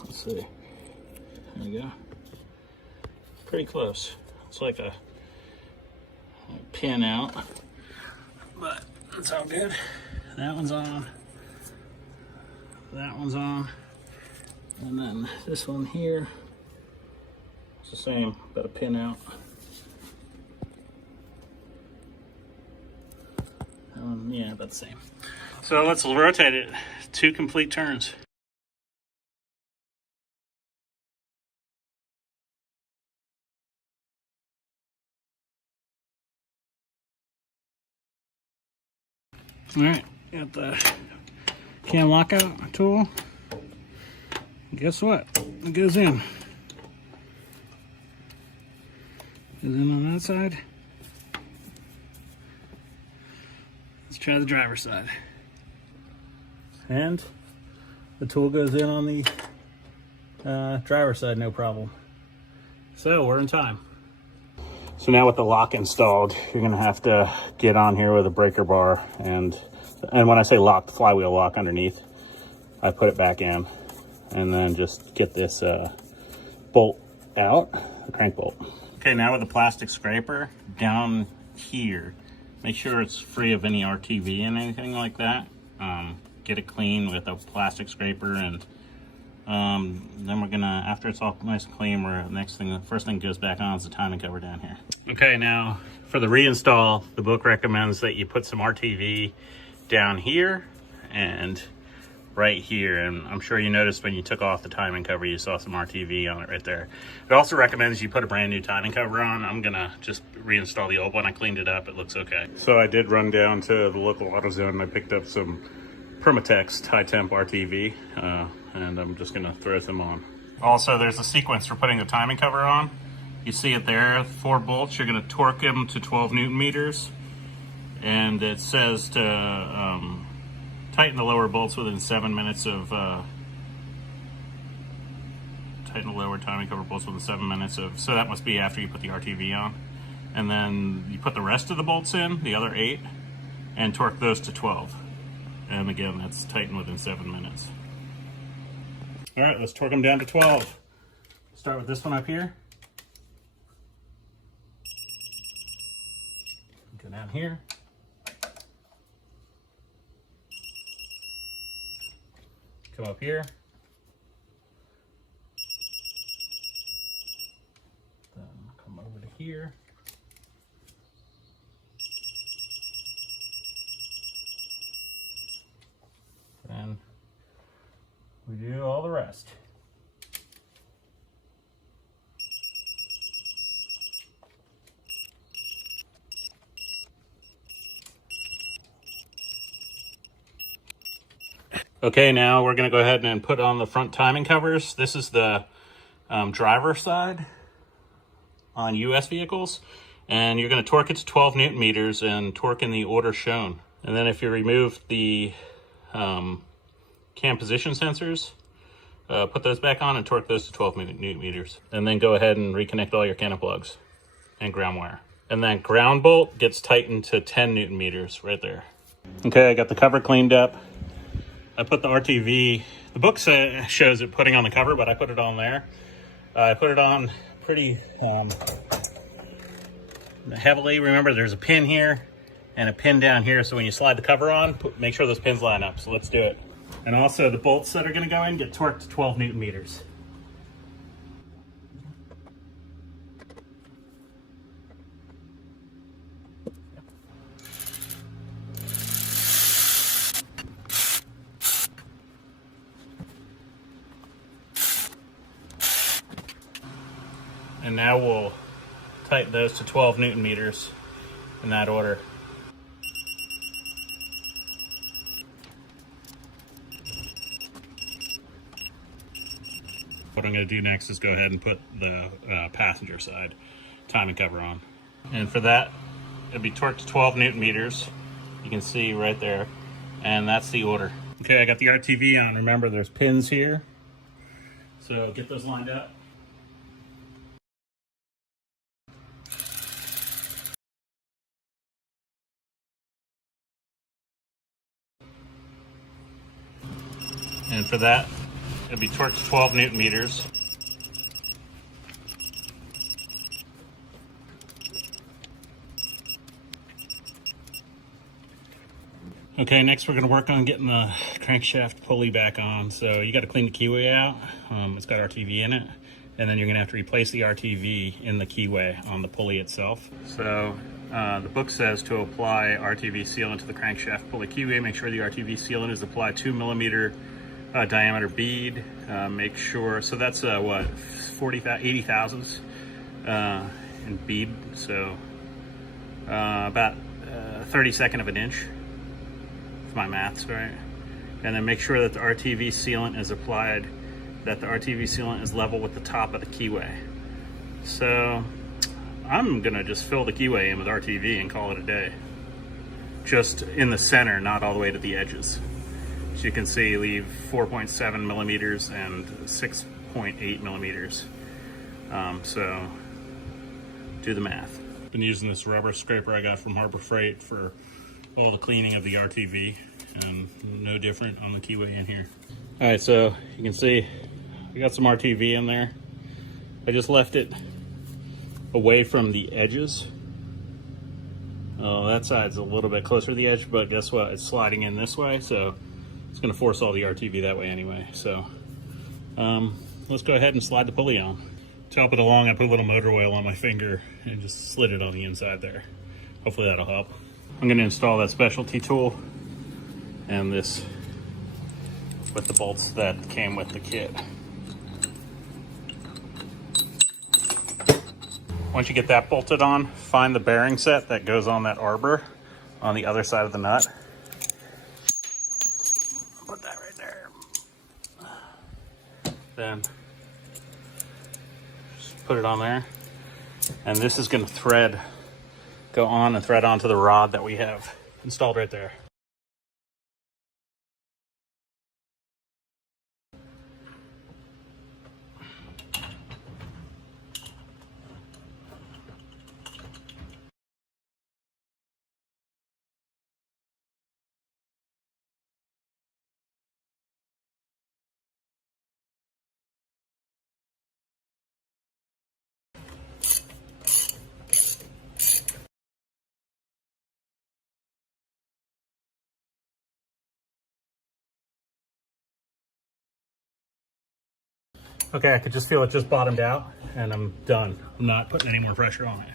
let's see, there we go, pretty close. It's like a pin out, but it's all good. That one's on, that one's on, and then this one here, it's the same, got a pin out. Yeah, about the same. So let's rotate it 2 complete turns. All right, got the cam lockout tool. Guess what? It goes in. Goes in on that side. Let's try the driver's side. And the tool goes in on the driver's side, no problem. So we're in time. So now with the lock installed, you're gonna have to get on here with a breaker bar, and when I say lock, the flywheel lock underneath, I put it back in, and then just get this bolt out, the crank bolt. Okay, now with the plastic scraper down here, make sure it's free of any RTV and anything like that. Get it clean with a plastic scraper, and then we're gonna, after it's all nice and clean, the first thing goes back on is the timing cover down here. Okay, now for the reinstall, the book recommends that you put some RTV down here and right here, and I'm sure you noticed when you took off the timing cover you saw some RTV on it right there. It also recommends you put a brand new timing cover on. I'm gonna just reinstall the old one. I cleaned it up, it looks okay. So I did run down to the local AutoZone and I picked up some Permatex high temp RTV, and I'm just gonna throw some on. Also, there's a sequence for putting the timing cover on. You see it there, 4 bolts. You're gonna torque them to 12 Newton meters, and it says to tighten the lower bolts within 7 minutes of, tighten the lower timing cover bolts within 7 minutes of, so that must be after you put the RTV on. And then you put the rest of the bolts in, the other 8, and torque those to 12. And again, that's tightened within 7 minutes. All right, let's torque them down to 12. Start with this one up here. Go down here. Come up here. Then come over to here. And we do all the rest. Okay, now we're going to go ahead and put on the front timing covers. This is the driver side on US vehicles, and you're going to torque it to 12 Newton meters and torque in the order shown. And then if you remove the cam position sensors, put those back on and torque those to 12 Newton meters. And then go ahead and reconnect all your cannon plugs and ground wire. And that ground bolt gets tightened to 10 Newton meters right there. Okay, I got the cover cleaned up. I put the RTV, the book shows it putting on the cover, but I put it on there. I put it on pretty heavily. Remember, there's a pin here and a pin down here, so when you slide the cover on, make sure those pins line up. So let's do it. And also the bolts that are going to go in get torqued to 12 Newton meters. And now we'll tighten those to 12 Newton meters in that order. What I'm going to do next is go ahead and put the passenger side timing cover on. And for that, it'll be torqued to 12 Newton meters. You can see right there. And that's the order. Okay, I got the RTV on. Remember, there's pins here. So get those lined up. And for that, it'll be torqued to 12 Newton meters. Okay, next we're going to work on getting the crankshaft pulley back on. So you got to clean the keyway out. It's got RTV in it. And then you're going to have to replace the RTV in the keyway on the pulley itself. So the book says to apply RTV sealant to the crankshaft pulley keyway, make sure the RTV sealant is applied 2mm diameter bead. Make sure, so that's what, 80 thousandths in bead. So about 32nd of an inch. My math's right. And then make sure that the RTV sealant is applied, that the RTV sealant is level with the top of the keyway. So I'm gonna just fill the keyway in with RTV and call it a day. Just in the center, not all the way to the edges. As you can see, leave 4.7 millimeters and 6.8 millimeters. So do the math. Been using this rubber scraper I got from Harbor Freight for all the cleaning of the RTV, and no different on the keyway in here. All right, so you can see I got some RTV in there. I just left it away from the edges. Oh, that side's a little bit closer to the edge, but guess what? It's sliding in this way, so it's gonna force all the RTV that way anyway. So let's go ahead and slide the pulley on. To help it along, I put a little motor oil on my finger and just slid it on the inside there. Hopefully that'll help. I'm going to install that specialty tool and this with the bolts that came with the kit. Once you get that bolted on, find the bearing set that goes on that arbor on the other side of the nut. Put that right there. Then just put it on there. And this is going to go on and thread onto the rod that we have installed right there. Okay, I could just feel it just bottomed out and I'm done. I'm not putting any more pressure on it.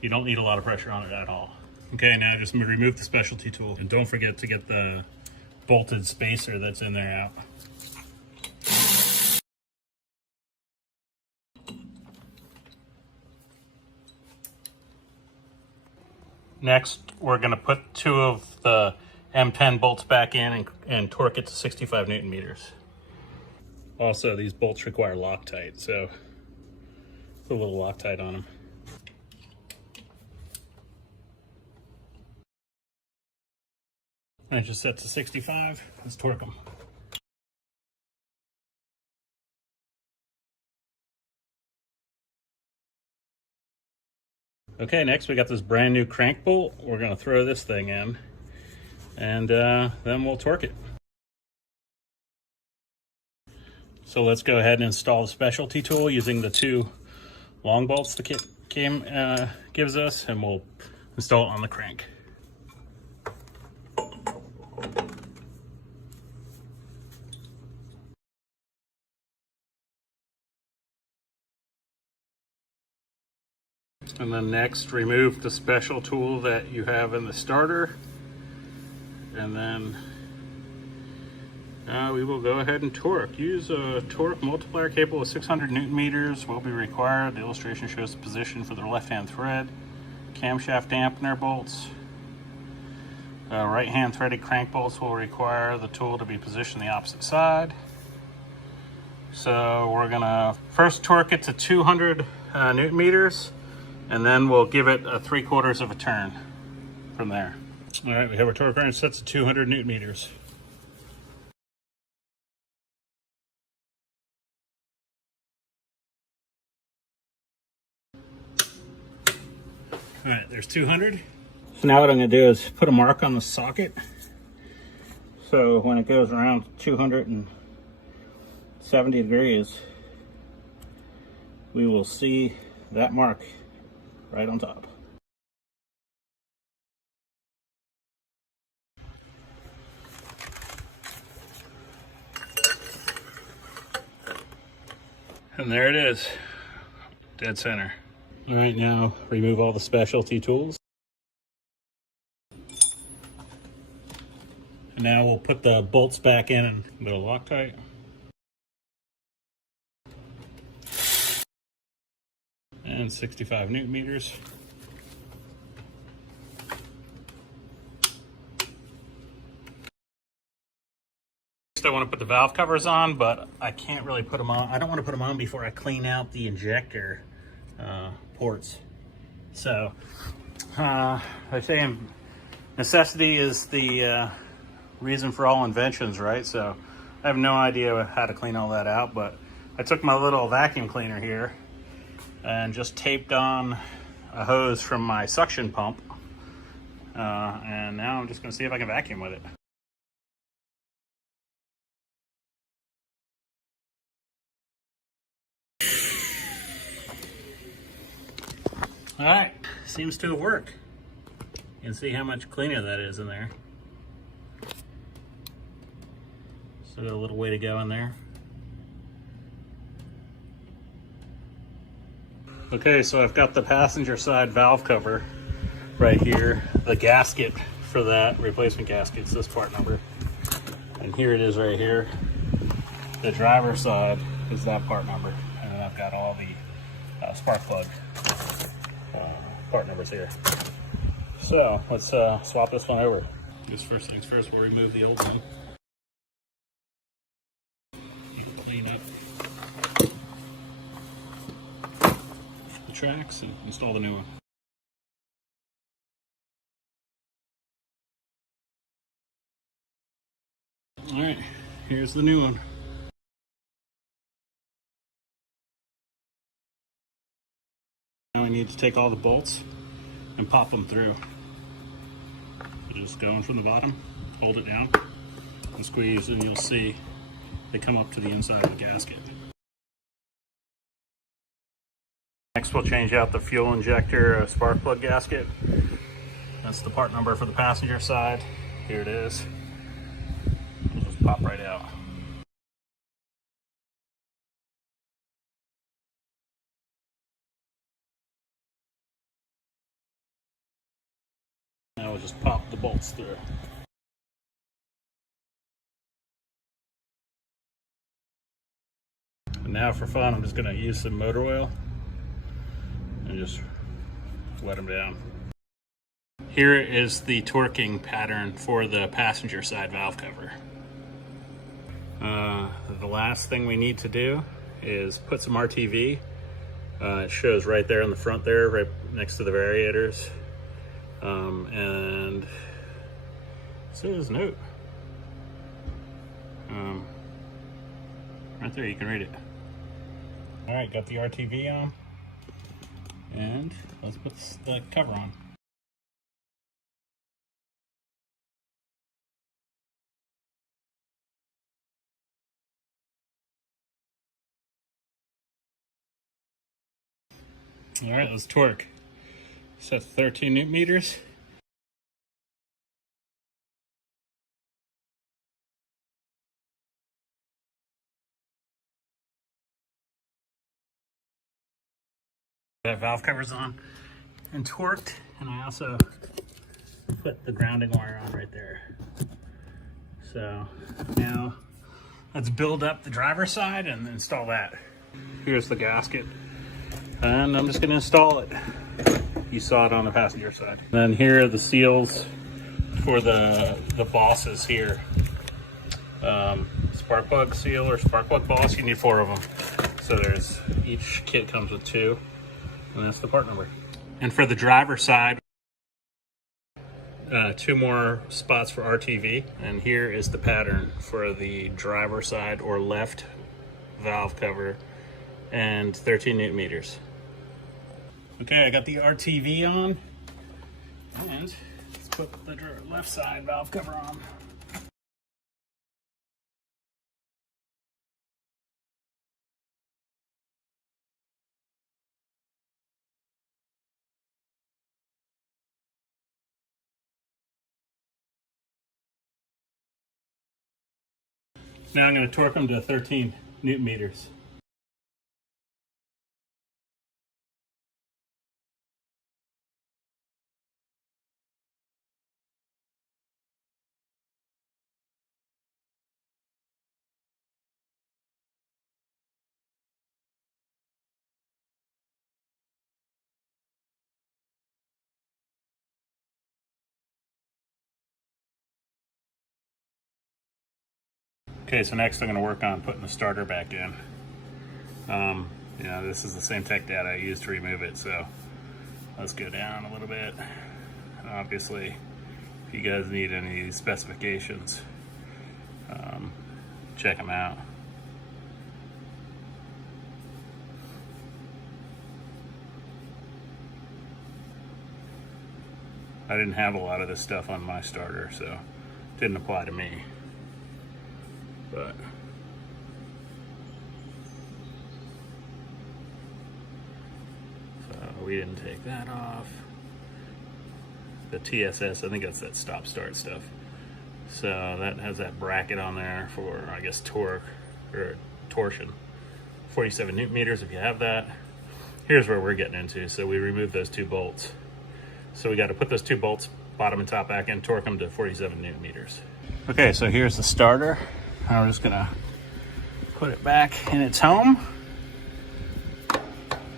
You don't need a lot of pressure on it at all. Okay, now just remove the specialty tool and don't forget to get the bolted spacer that's in there out. Next, we're gonna put two of the M10 bolts back in and torque it to 65 Newton meters. Also, these bolts require Loctite, so put a little Loctite on them. And just set to 65. Let's torque them. Okay, next we got this brand new crank bolt. We're going to throw this thing in, and then we'll torque it. So let's go ahead and install the specialty tool using the 2 long bolts the kit gives us, and we'll install it on the crank. And then next, remove the special tool that you have in the starter, and then we will go ahead and torque. Use a torque multiplier capable of 600 Newton meters will be required. The illustration shows the position for the left-hand thread. Camshaft dampener bolts. Right-hand threaded crank bolts will require the tool to be positioned the opposite side. So we're gonna first torque it to 200 Newton meters, and then we'll give it a 3/4 of a turn from there. All right, we have our torque wrench set to 200 Newton meters. All right, there's 200. So now what I'm gonna do is put a mark on the socket. So when it goes around 270 degrees, we will see that mark right on top. And there it is, dead center. All right, now remove all the specialty tools. And now we'll put the bolts back in and a little Loctite. And 65 Newton meters. Next, I want to put the valve covers on, but I can't really put them on. I don't want to put them on before I clean out the injector ports. So I say necessity is the reason for all inventions, right? So I have no idea how to clean all that out, but I took my little vacuum cleaner here and just taped on a hose from my suction pump, and now I'm just going to see if I can vacuum with it. All right, seems to work. You can see how much cleaner that is in there. Still got a little way to go in there. Okay, so I've got the passenger side valve cover right here. The gasket for that, replacement gasket's this part number. And here it is right here. The driver's side is that part number. And then I've got all the spark plug part numbers here. So let's swap this one over. Just first things first, we'll remove the old one. You can clean up the tracks and install the new one. All right, here's the new one. Now we need to take all the bolts and pop them through. So just going from the bottom, hold it down, and squeeze, and you'll see they come up to the inside of the gasket. Next, we'll change out the fuel injector spark plug gasket. That's the part number for the passenger side. Here it is. It'll just pop right out. Now we'll just pop the bolts through. And now for fun, I'm just going to use some motor oil and just wet them down. Here is the torquing pattern for the passenger side valve cover. The last thing we need to do is put some RTV. It shows right there on the front there, right next to the variators. And it says note. Right there, you can read it. All right, got the RTV on. And let's put the cover on. All right, let's torque. Set 13 newton meters. That valve cover's on and torqued, and I also put the grounding wire on right there. So now let's build up the driver's side and install that. Here's the gasket, and I'm just going to install it. You saw it on the passenger side. Then here are the seals for the bosses here. Spark plug seal or spark plug boss, you need 4 of them. So each kit comes with 2, and that's the part number. And for the driver's side, 2 more spots for RTV, and here is the pattern for the driver side or left valve cover, and 13 newton meters. Okay, I got the RTV on, and let's put the left side valve cover on. Now I'm going to torque them to 13 newton meters. Okay, so next I'm going to work on putting the starter back in. This is the same tech data I used to remove it, so let's go down a little bit. Obviously, if you guys need any of these specifications, check them out. I didn't have a lot of this stuff on my starter, so it didn't apply to me. But so we didn't take that off. The TSS, I think that's that stop start stuff. So that has that bracket on there for, I guess, torque or torsion. 47 newton meters if you have that. Here's where we're getting into. So we removed those 2 bolts. So we got to put those 2 bolts, bottom and top, back in, torque them to 47 newton meters. Okay, so here's the starter. Now we're just gonna put it back in its home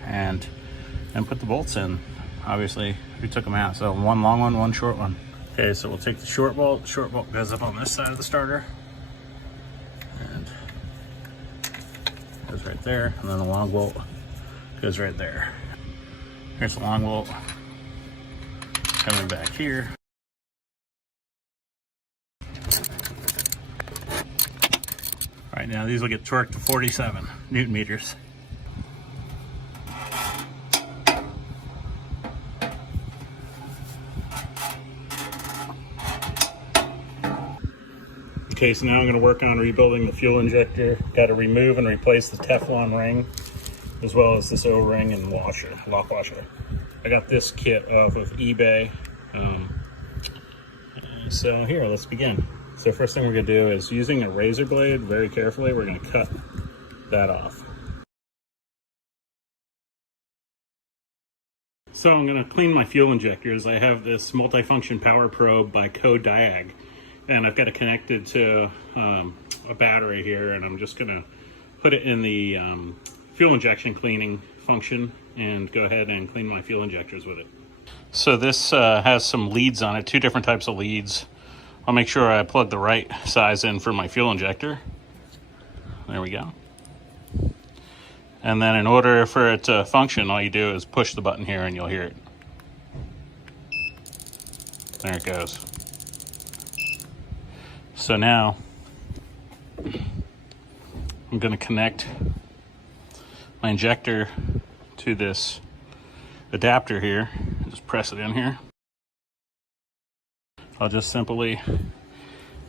and put the bolts in. Obviously, we took them out, so 1 long one, 1 short one. Okay, so we'll take the short bolt. Short bolt goes up on this side of the starter and goes right there, and then the long bolt goes right there. Here's the long bolt coming back here. All right, now these will get torqued to 47 newton meters. Okay, so now I'm going to work on rebuilding the fuel injector. Got to remove and replace the Teflon ring, as well as this O-ring and washer, lock washer. I got this kit off of eBay. So here, let's begin. So first thing we're going to do is, using a razor blade very carefully, we're going to cut that off. So I'm going to clean my fuel injectors. I have this multifunction power probe by Diag, and I've got it connected to a battery here, and I'm just going to put it in the fuel injection cleaning function and go ahead and clean my fuel injectors with it. So this has some leads on it, 2 different types of leads. I'll make sure I plug the right size in for my fuel injector. There we go. And then in order for it to function, all you do is push the button here and you'll hear it. There it goes. So now I'm going to connect my injector to this adapter here. Just press it in here. I'll just simply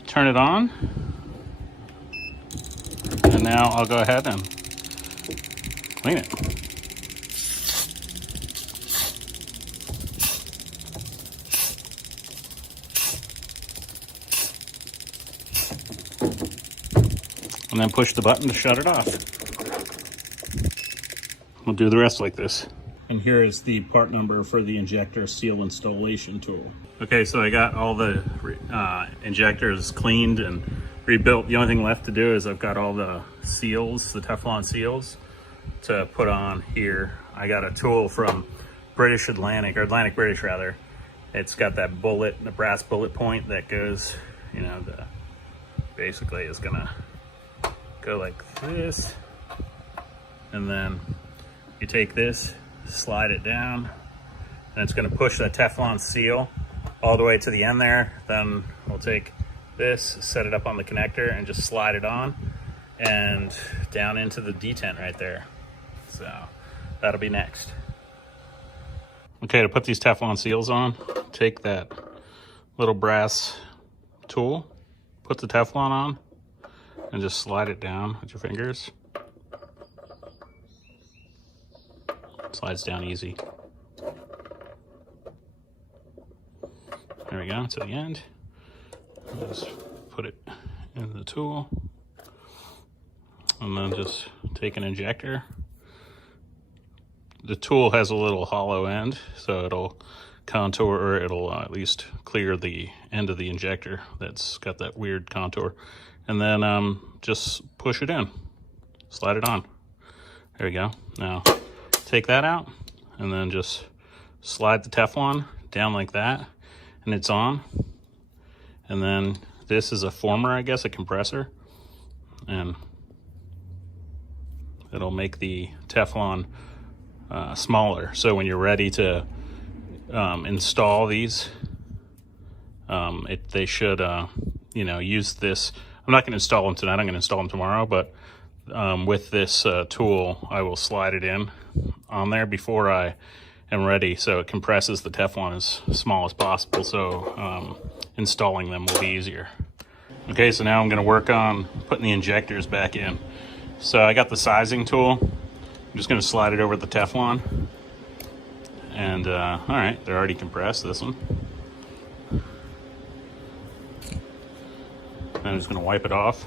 turn it on. And now I'll go ahead and clean it. And then push the button to shut it off. We'll do the rest like this. And here is the part number for the injector seal installation tool. Okay, so I got all the injectors cleaned and rebuilt. The only thing left to do is I've got all the seals, the Teflon seals, to put on here. I got a tool from British Atlantic, or Atlantic British rather. It's got that bullet, the brass bullet point that goes, you know, basically is gonna go like this. And then you take this, slide it down, and it's gonna push that Teflon seal all the way to the end there. Then we'll take this, set it up on the connector, and just slide it on and down into the detent right there. So that'll be next. Okay, to put these Teflon seals on, take that little brass tool, put the Teflon on, and just slide it down with your fingers. Slides down easy. There we go, to the end. Just put it in the tool. And then just take an injector. The tool has a little hollow end, so it'll contour, or it'll at least clear the end of the injector that's got that weird contour. And then just push it in, slide it on. There we go. Now take that out and then just slide the Teflon down like that, and it's on. And then this is a former, I guess, a compressor, and it'll make the Teflon smaller. So when you're ready to install these, they should, you know, use this. I'm not going to install them tonight. I'm going to install them tomorrow, but with this tool, I will slide it in on there before I am ready, so it compresses the Teflon as small as possible, so installing them will be easier. Okay, so now I'm going to work on putting the injectors back in. So I got the sizing tool. I'm just going to slide it over the Teflon. And all right, they're already compressed, this one. I'm just going to wipe it off.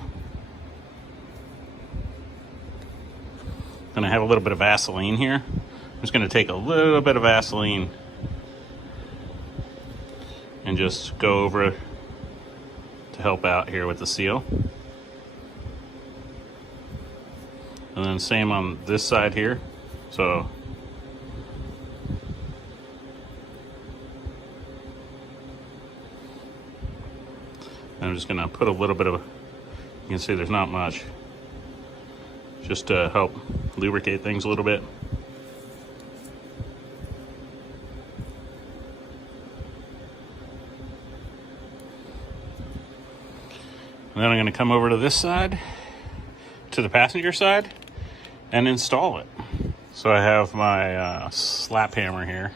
Then I have a little bit of Vaseline here. I'm just going to take a little bit of Vaseline and just go over to help out here with the seal. And then same on this side here. So I'm just going to put a little bit of, you can see there's not much, just to help lubricate things a little bit. And then I'm going to come over to this side, to the passenger side, and install it. So I have my slap hammer here,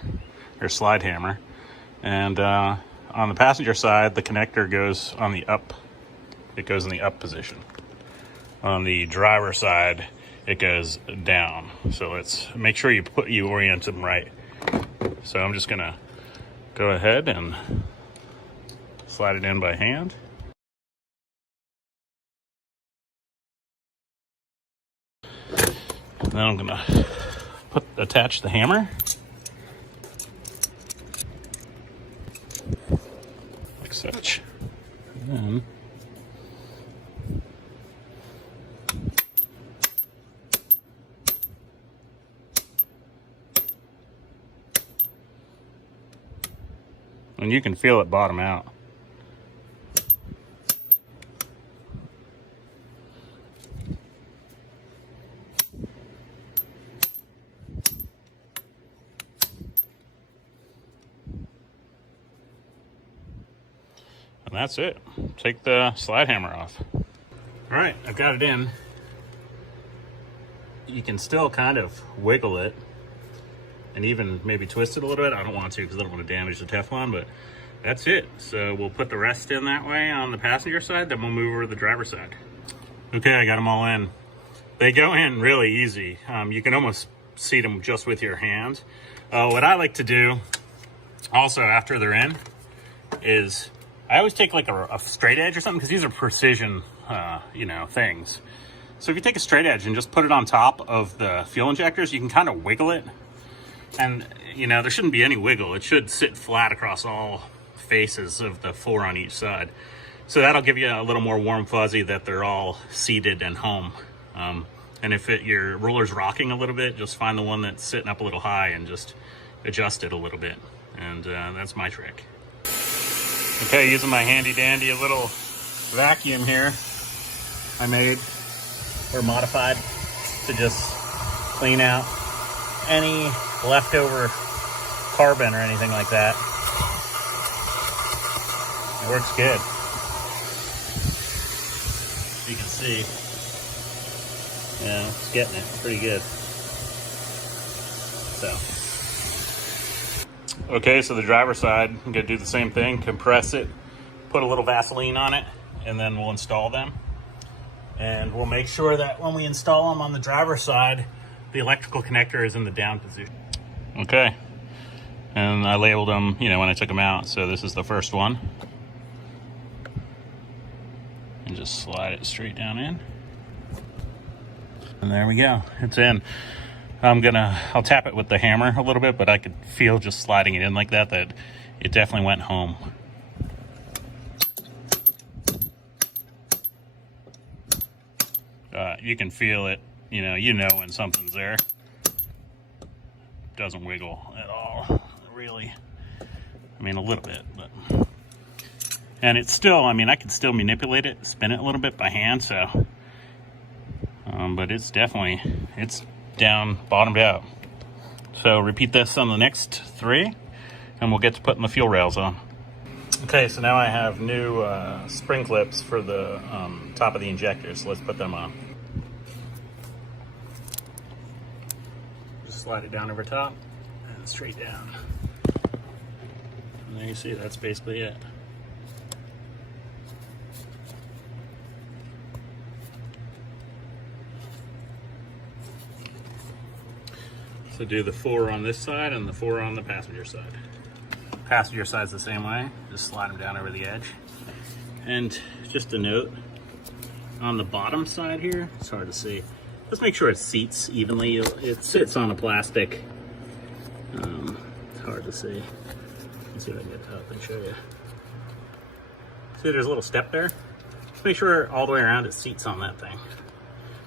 or slide hammer, and on the passenger side, the connector goes on the up. It goes in the up position. On the driver side, it goes down. So let's make sure you orient them right. So I'm just gonna go ahead and slide it in by hand. And then I'm gonna attach the hammer. Like such. And then And you can feel it bottom out. And that's it. Take the slide hammer off. All right, I've got it in. You can still kind of wiggle it and even maybe twist it a little bit. I don't want to because I don't want to damage the Teflon, but that's it. So we'll put the rest in that way on the passenger side, then we'll move over to the driver's side. Okay, I got them all in. They go in really easy. You can almost seat them just with your hand. What I like to do also after they're in is I always take like a straight edge or something, because these are precision, you know, things. So if you take a straight edge and just put it on top of the fuel injectors, you can kind of wiggle it. And, you know, there shouldn't be any wiggle. It should sit flat across all faces of the 4 on each side. So that'll give you a little more warm fuzzy that they're all seated and home. And if your roller's rocking a little bit, just find the one that's sitting up a little high and just adjust it a little bit. And that's my trick. Okay, using my handy dandy little vacuum here I made or modified to just clean out any leftover carbon or anything like that. It works good. You can see, yeah, it's getting it pretty good. So. Okay, so the driver's side, I'm gonna do the same thing, compress it, put a little Vaseline on it, and then we'll install them. And we'll make sure that when we install them on the driver's side, the electrical connector is in the down position. Okay, and I labeled them, you know, when I took them out. So this is the first one. And just slide it straight down in. And there we go, it's in. I'll tap it with the hammer a little bit, but I could feel just sliding it in like that it definitely went home. You can feel it, you know when something's there. Doesn't wiggle at all, really. I mean, a little bit, but. And it's still, I mean, I can still manipulate it, spin it a little bit by hand, so. But it's down, bottomed out. So repeat this on the next 3, and we'll get to putting the fuel rails on. Okay, so now I have new spring clips for the top of the injector, so let's put them on. Just slide it down over top and straight down. And there you see, that's basically it. So do the 4 on this side and the 4 on the passenger side. Passenger side's the same way, just slide them down over the edge. And just a note, on the bottom side here, it's hard to see, just make sure it seats evenly. It sits on a plastic, it's hard to see. Let's see if I can get up and show you. See, there's a little step there. Just make sure all the way around it seats on that thing.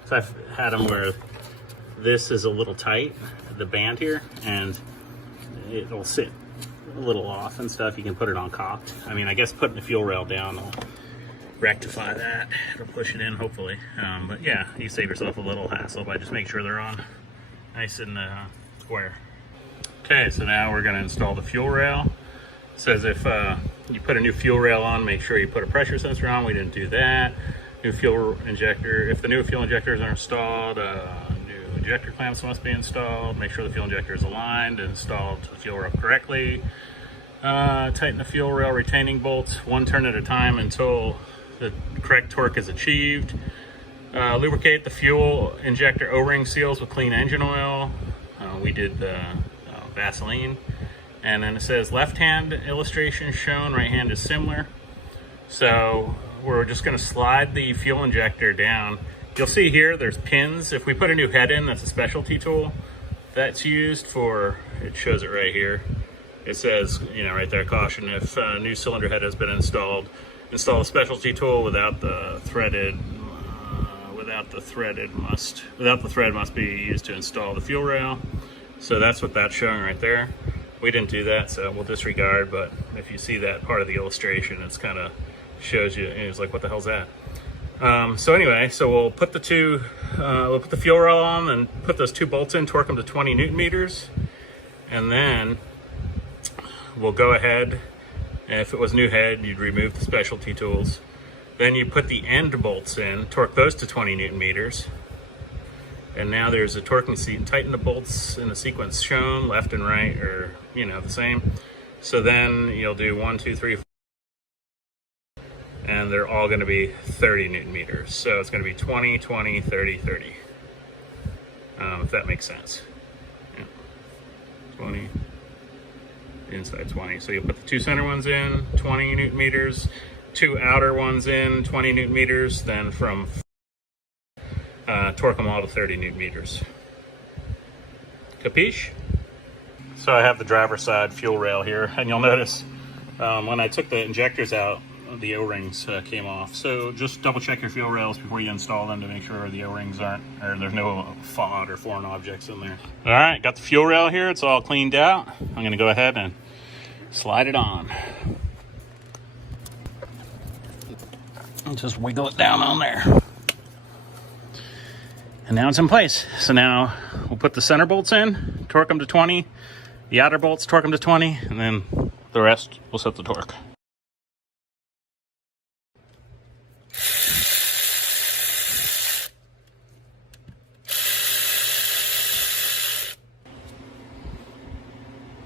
So I've had them where this is a little tight, the band here, and it'll sit a little off and stuff. You can put it on cocked. I mean, I guess putting the fuel rail down will rectify that. It'll push it in, hopefully. But yeah, you save yourself a little hassle by just make sure they're on nice and square. Okay, so now we're going to install the fuel rail. It says if you put a new fuel rail on, make sure you put a pressure sensor on. We didn't do that. New fuel injector. If the new fuel injectors are installed, injector clamps must be installed. Make sure the fuel injector is aligned and installed to the fuel rail correctly. Tighten the fuel rail retaining bolts 1 turn at a time until the correct torque is achieved. Lubricate the fuel injector O-ring seals with clean engine oil. We did the Vaseline. And then it says left hand illustration shown, right hand is similar. So we're just going to slide the fuel injector down. You'll see here there's pins. If we put a new head in, that's a specialty tool that's used for, it shows it right here. It says, right there, caution, if a new cylinder head has been installed, install a specialty tool without the thread must be used to install the fuel rail. So that's what that's showing right there. we didn't do that, so we'll disregard. But if you see that part of the illustration, it's kind of shows you, and it's like, what the hell's that? So anyway, so we'll put the we'll put the fuel rail on and put those 2 bolts in, torque them to 20 Newton meters, and then we'll go ahead, and if it was new head, you'd remove the specialty tools. Then you put the end bolts in, torque those to 20 Newton meters, and now there's a torquing seat. Tighten the bolts in the sequence shown, left and right, or the same. So then you'll do 1, 2, 3, 4, and they're all going to be 30 Newton meters. So it's going to be 20, 20, 30, 30. If that makes sense. Yeah. 20, inside 20. So you'll put the 2 center ones in, 20 Newton meters, 2 outer ones in, 20 Newton meters, then from torque them all to 30 Newton meters. Capiche? So I have the driver's side fuel rail here, and you'll notice when I took the injectors out, the O-rings came off. So just double check your fuel rails before you install them to make sure the O-rings aren't, or there's no FOD or foreign objects in there. All right, got the fuel rail here. It's all cleaned out. I'm gonna go ahead and slide it on. And just wiggle it down on there. And now it's in place. So now we'll put the center bolts in, torque them to 20, the outer bolts, torque them to 20, and then the rest we'll set the torque.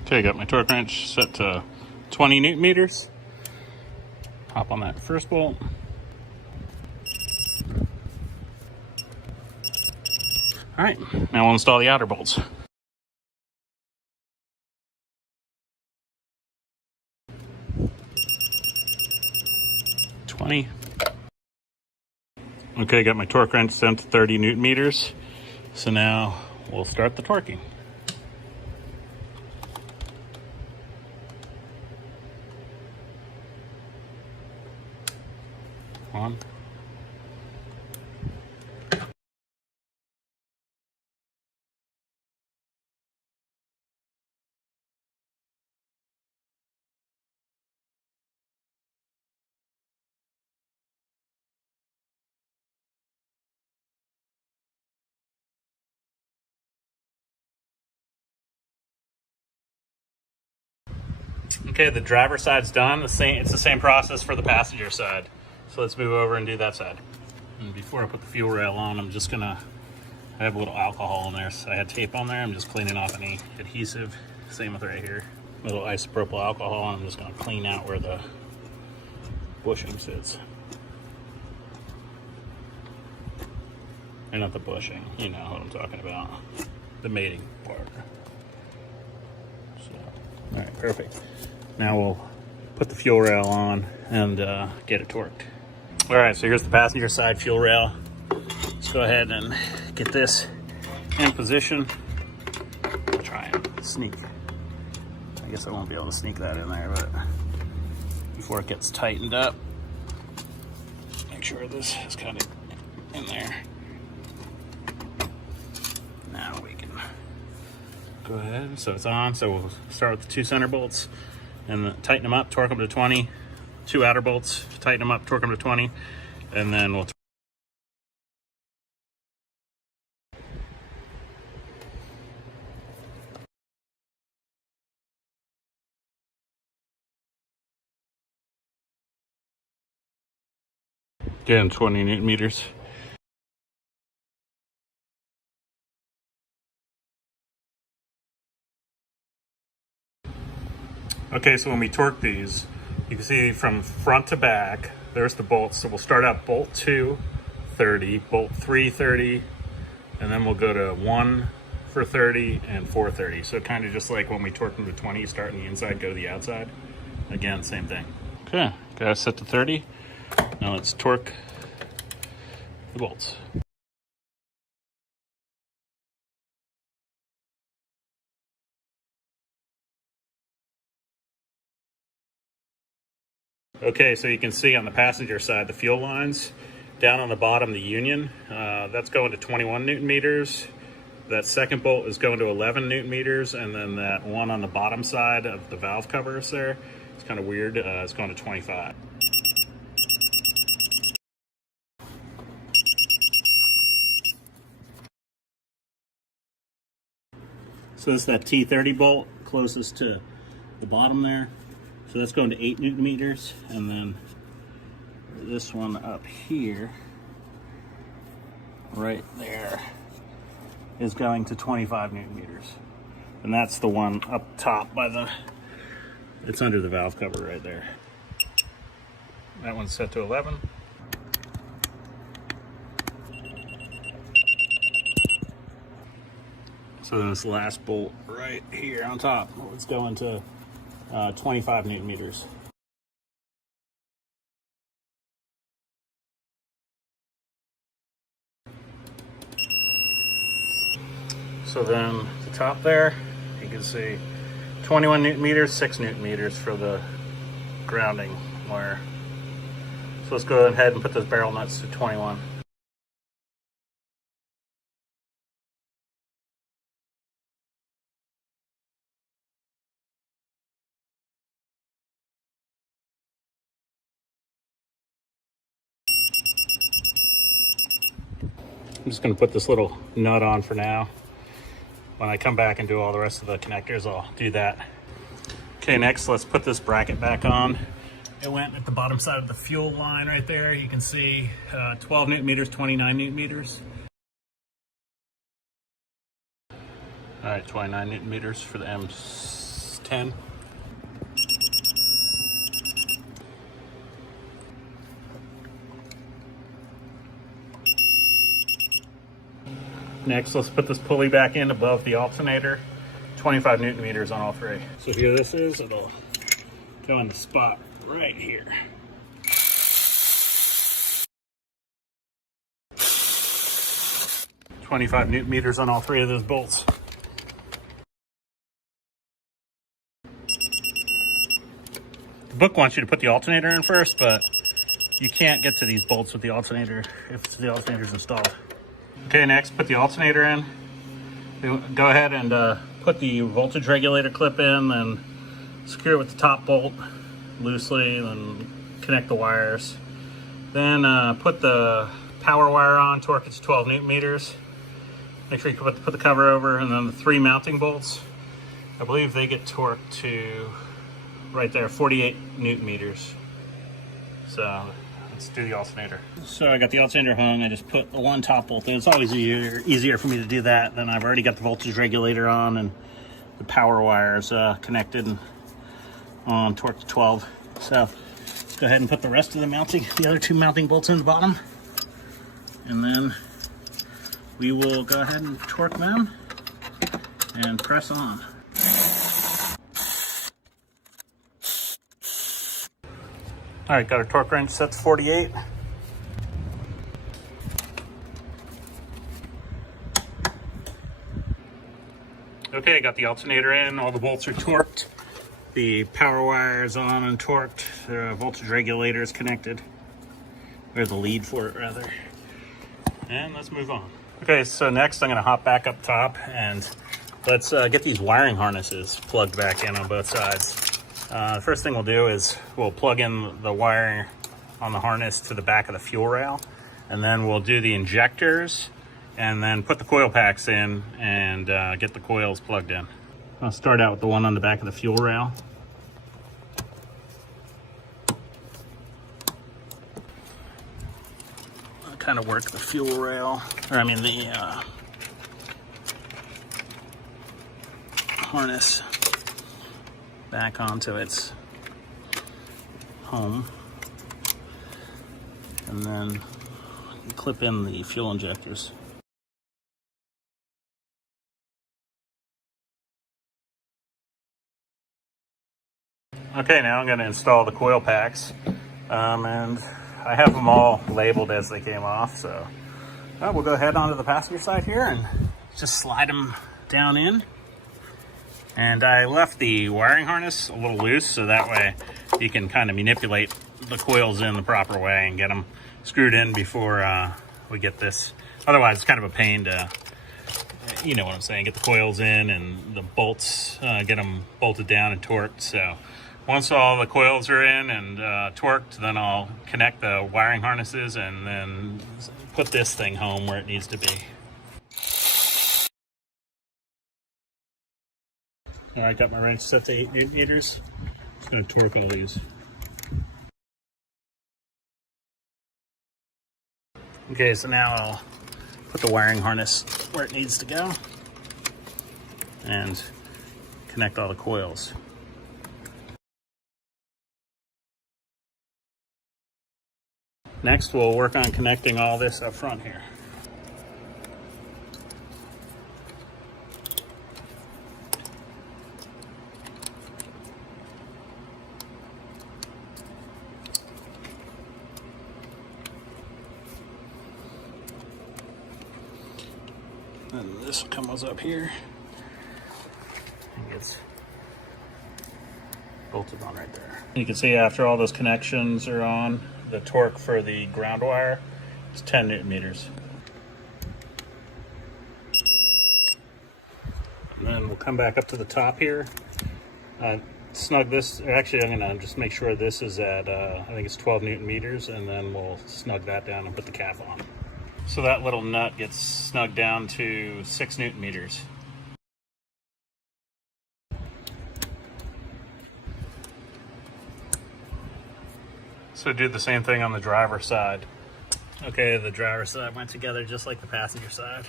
Okay, got my torque wrench set to 20 Newton meters. Hop on that first bolt. All right, now we'll install the outer bolts. Okay, got my torque wrench set to 30 Newton meters. So now we'll start the torquing. On. Okay, the driver's side's done. It's the same process for the passenger side. So let's move over and do that side. And before I put the fuel rail on, I'm just gonna, I have a little alcohol in there. So I had tape on there. I'm just cleaning off any adhesive. Same with right here. A little isopropyl alcohol. I'm just gonna clean out where the bushing sits. And not the bushing, you know what I'm talking about. The mating part. So, all right, perfect. Now we'll put the fuel rail on and get it torqued. All right, so here's the passenger side fuel rail. Let's go ahead and get this in position. I'll try and sneak. I guess I won't be able to sneak that in there, but before it gets tightened up, make sure this is kind of in there. Now we can go ahead. So it's on. So we'll start with the 2 center bolts and tighten them up, torque them to 20. 2 outer bolts, tighten them up, torque them to 20, and then we'll again 20 Newton meters. Okay, so when we torque these, you can see from front to back, there's the bolts. So we'll start out bolt 2, 30, bolt 3, 30, and then we'll go to 1 for 30 and 4, 30. So kind of just like when we torque them to 20, start on the inside, go to the outside. Again, same thing. Okay, got it set to 30. Now let's torque the bolts. Okay, so you can see on the passenger side the fuel lines. Down on the bottom, the union, that's going to 21 Newton meters. That second bolt is going to 11 Newton meters, and then that one on the bottom side of the valve covers there, it's kind of weird, it's going to 25. So this is that T30 bolt closest to the bottom there. So that's going to 8 Newton meters, and then this one up here, right there, is going to 25 Newton meters. And that's the one up top by the, it's under the valve cover right there. That one's set to 11. So then this last bolt right here on top, it's going to 25 Newton meters. So then the top there, you can see 21 Newton meters, 6 Newton meters for the grounding wire. So let's go ahead and put those barrel nuts to 21. I'm just going to put this little nut on for now. When I come back and do all the rest of the connectors, I'll do that. Okay, next let's put this bracket back on. It went at the bottom side of the fuel line right there. You can see 12 Newton meters, 29 Newton meters. All right, 29 Newton meters for the M10. Next, let's put this pulley back in above the alternator. 25 Newton meters on all three. So here this is, it'll go in the spot right here. $25 Newton meters on all three of those bolts. The book wants you to put the alternator in first, but you can't get to these bolts with the alternator if the alternator's installed. Okay, next put the alternator in. Go ahead and put the voltage regulator clip in, then secure it with the top bolt loosely, then connect the wires. Then put the power wire on, torque it to 12 Newton meters. Make sure you put the cover over, and then the 3 mounting bolts, I believe they get torqued to right there, 48 Newton meters. So let's do the alternator. So I got the alternator hung. I just put the one top bolt in. It's always easier for me to do that. Then I've already got the voltage regulator on and the power wires connected on torque to 12. So let's go ahead and put the rest of the other 2 mounting bolts in the bottom. And then we will go ahead and torque them and press on. All right, got our torque wrench set to 48. Okay, got the alternator in, all the bolts are torqued. The power wire is on and torqued. The voltage regulator is connected. Or the lead for it, rather. And let's move on. Okay, so next I'm gonna hop back up top and let's get these wiring harnesses plugged back in on both sides. The first thing we'll do is we'll plug in the wire on the harness to the back of the fuel rail, and then we'll do the injectors and then put the coil packs in and get the coils plugged in. I'll start out with the one on the back of the fuel rail. I'll kind of work the fuel rail, or I mean the harness back onto its home, and then you clip in the fuel injectors. Okay, now I'm going to install the coil packs, and I have them all labeled as they came off, so we'll go ahead onto the passenger side here and just slide them down in. And I left the wiring harness a little loose so that way you can kind of manipulate the coils in the proper way and get them screwed in before we get this. Otherwise, it's kind of a pain to you know what I'm saying, get the coils in and the bolts, get them bolted down and torqued. So once all the coils are in and torqued, then I'll connect the wiring harnesses and then put this thing home where it needs to be. All right, got my wrench set to 8 Newton meters. Just gonna torque all these. Okay, so now I'll put the wiring harness where it needs to go and connect all the coils. Next, we'll work on connecting all this up front here. And this comes up here and gets bolted on right there. You can see after all those connections are on, the torque for the ground wire is 10 Newton meters. And then we'll come back up to the top here. Snug this, actually I'm gonna just make sure this is at, I think it's 12 Newton meters, and then we'll snug that down and put the cap on. So that little nut gets snugged down to 6 Newton meters. So do the same thing on the driver's side. Okay, the driver's side went together just like the passenger side.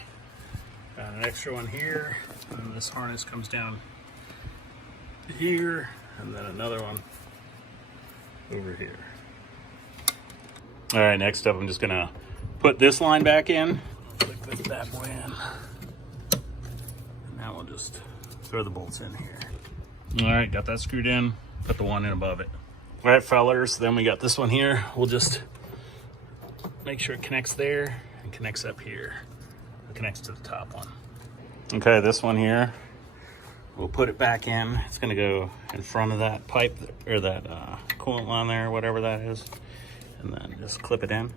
Got an extra one here, and this harness comes down here, and then another one over here. All right, next up I'm just gonna put this line back in, click this bad boy in, and now we'll just throw the bolts in here. All right, got that screwed in, put the one in above it. All right, fellers, then we got this one here. We'll just make sure it connects there and connects up here. It connects to the top one. Okay, this one here, we'll put it back in. It's gonna go in front of that pipe, or that coolant line there, whatever that is, and then just clip it in.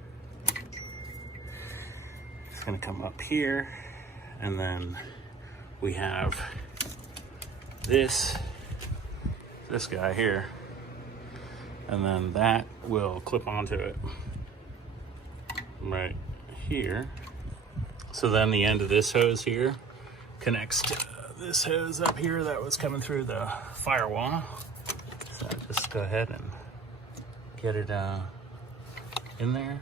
It's gonna come up here, and then we have this guy here, and then that will clip onto it right here. So then the end of this hose here connects to this hose up here that was coming through the firewall. So just go ahead and get it in there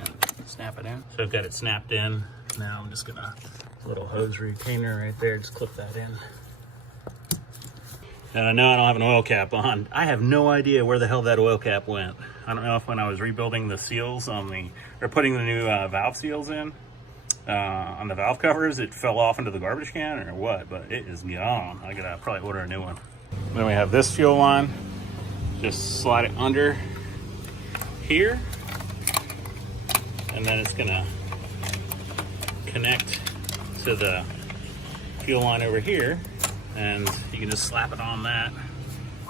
and snap it in. So I've got it snapped in. Now I'm just gonna, little hose retainer right there, just clip that in. And I know I don't have an oil cap on. I have no idea where the hell that oil cap went. I don't know if when I was rebuilding the seals on the, or putting the new valve seals in, on the valve covers, it fell off into the garbage can or what, but it is gone. I gotta probably order a new one. Then we have this fuel line. Just slide it under here, and then it's gonna connect to the fuel line over here, and you can just slap it on that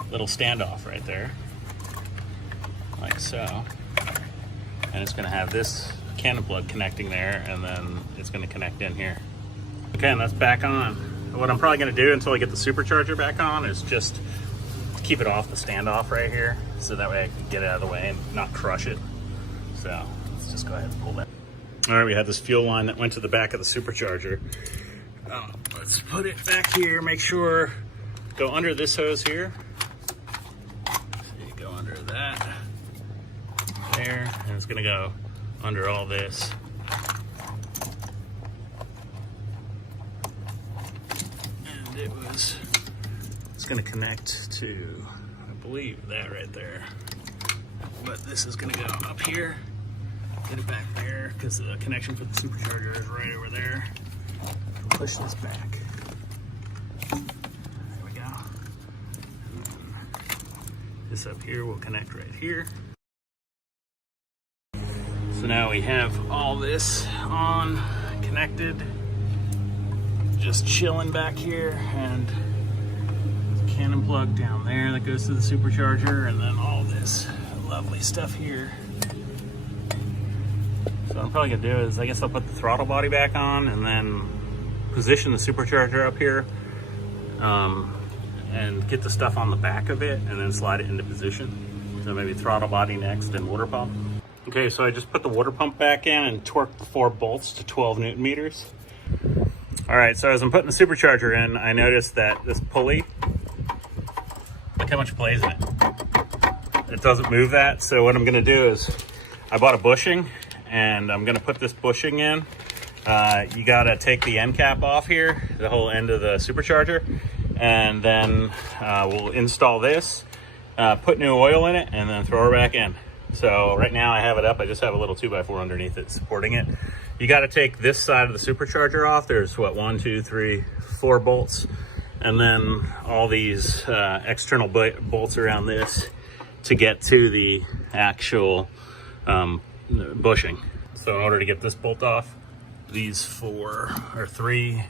little standoff right there, like so. And it's gonna have this cannon plug connecting there, and then it's gonna connect in here. Okay, and that's back on. What I'm probably gonna do until I get the supercharger back on is just keep it off the standoff right here, so that way I can get it out of the way and not crush it. So let's just go ahead and pull that. All right, we had this fuel line that went to the back of the supercharger. Let's put it back here, make sure, go under this hose here. So you go under that, there, and it's gonna go under all this. And it's gonna connect to, I believe, that right there. But this is gonna go up here, get it back there, because the connection for the supercharger is right over there. Push this back. There we go. And then this up here will connect right here. So now we have all this on, connected, just chilling back here, and the cannon plug down there that goes to the supercharger, and then all this lovely stuff here. So what I'm probably gonna do is, I guess I'll put the throttle body back on, and then position the supercharger up here and get the stuff on the back of it and then slide it into position. So maybe throttle body next and water pump. Okay, so I just put the water pump back in and torqued the 4 bolts to 12 Newton meters. All right, so as I'm putting the supercharger in, I noticed that this pulley, look how much plays in it. It doesn't move that. So what I'm gonna do is, I bought a bushing and I'm gonna put this bushing in. You gotta take the end cap off here, the whole end of the supercharger, and then we'll install this, put new oil in it, and then throw her back in. So right now I have it up, I just have a little 2x4 underneath it supporting it. You gotta take this side of the supercharger off. There's what, 1, 2, 3, 4 bolts, and then all these external bolts around this to get to the actual bushing. So in order to get this bolt off, these 4 or 3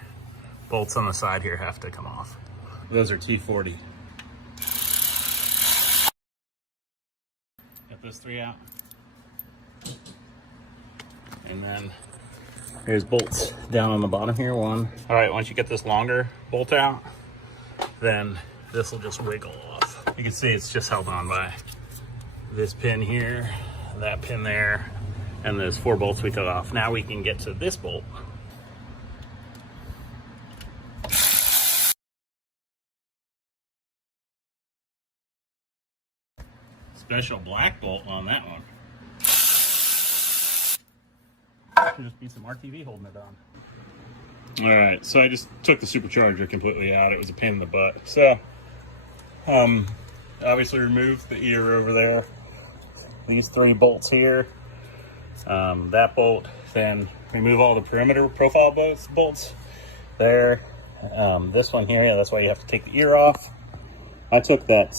bolts on the side here have to come off. Those are T40. Get those 3 out. And then here's bolts down on the bottom here, 1. All right, once you get this longer bolt out, then this will just wiggle off. You can see it's just held on by this pin here, that pin there, and those 4 bolts we took off. Now we can get to this bolt. Special black bolt on that one. Should just be some RTV holding it on. All right, so I just took the supercharger completely out. It was a pain in the butt. So, obviously removed the ear over there. These 3 bolts here. That bolt, then remove all the perimeter profile bolts there. This one here, yeah, that's why you have to take the ear off. I took that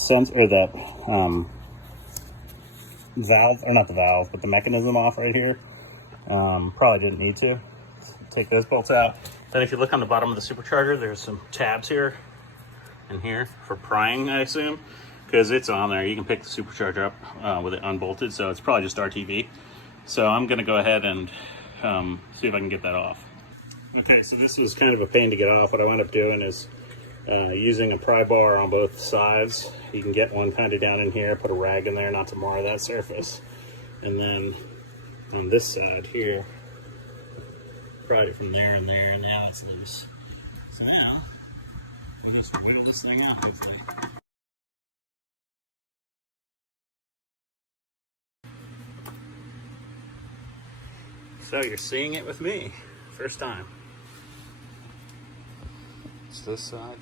valve, or not the valve, but the mechanism off right here. Probably didn't need to. Take those bolts out. Then if you look on the bottom of the supercharger, there's some tabs here and here for prying, I assume, because it's on there. You can pick the supercharger up with it unbolted, so it's probably just RTV. So I'm gonna go ahead and see if I can get that off. Okay, so this was kind of a pain to get off. What I wound up doing is using a pry bar on both sides. You can get one kind of down in here, put a rag in there not to mar that surface. And then on this side here, pried it from there and there, and now it's loose. So now, we'll just wheel this thing out, hopefully. So you're seeing it with me, first time. It's this side.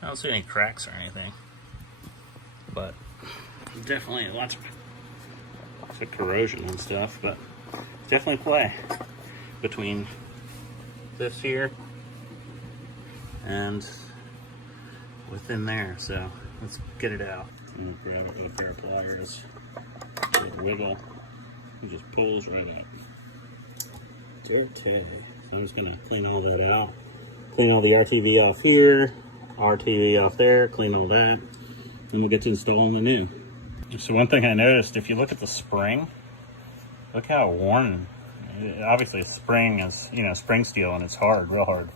I don't see any cracks or anything, but definitely lots of corrosion and stuff, but definitely play between this here and within there. So let's get it out. I'm gonna grab it with a pair of pliers, give it a wiggle, it just pulls right up. Okay, so I'm just gonna clean all that out, clean all the RTV off here, RTV off there, clean all that, and we'll get to installing the new. So one thing I noticed, if you look at the spring, look how worn. Obviously a spring is, you know, spring steel and it's hard, real hard,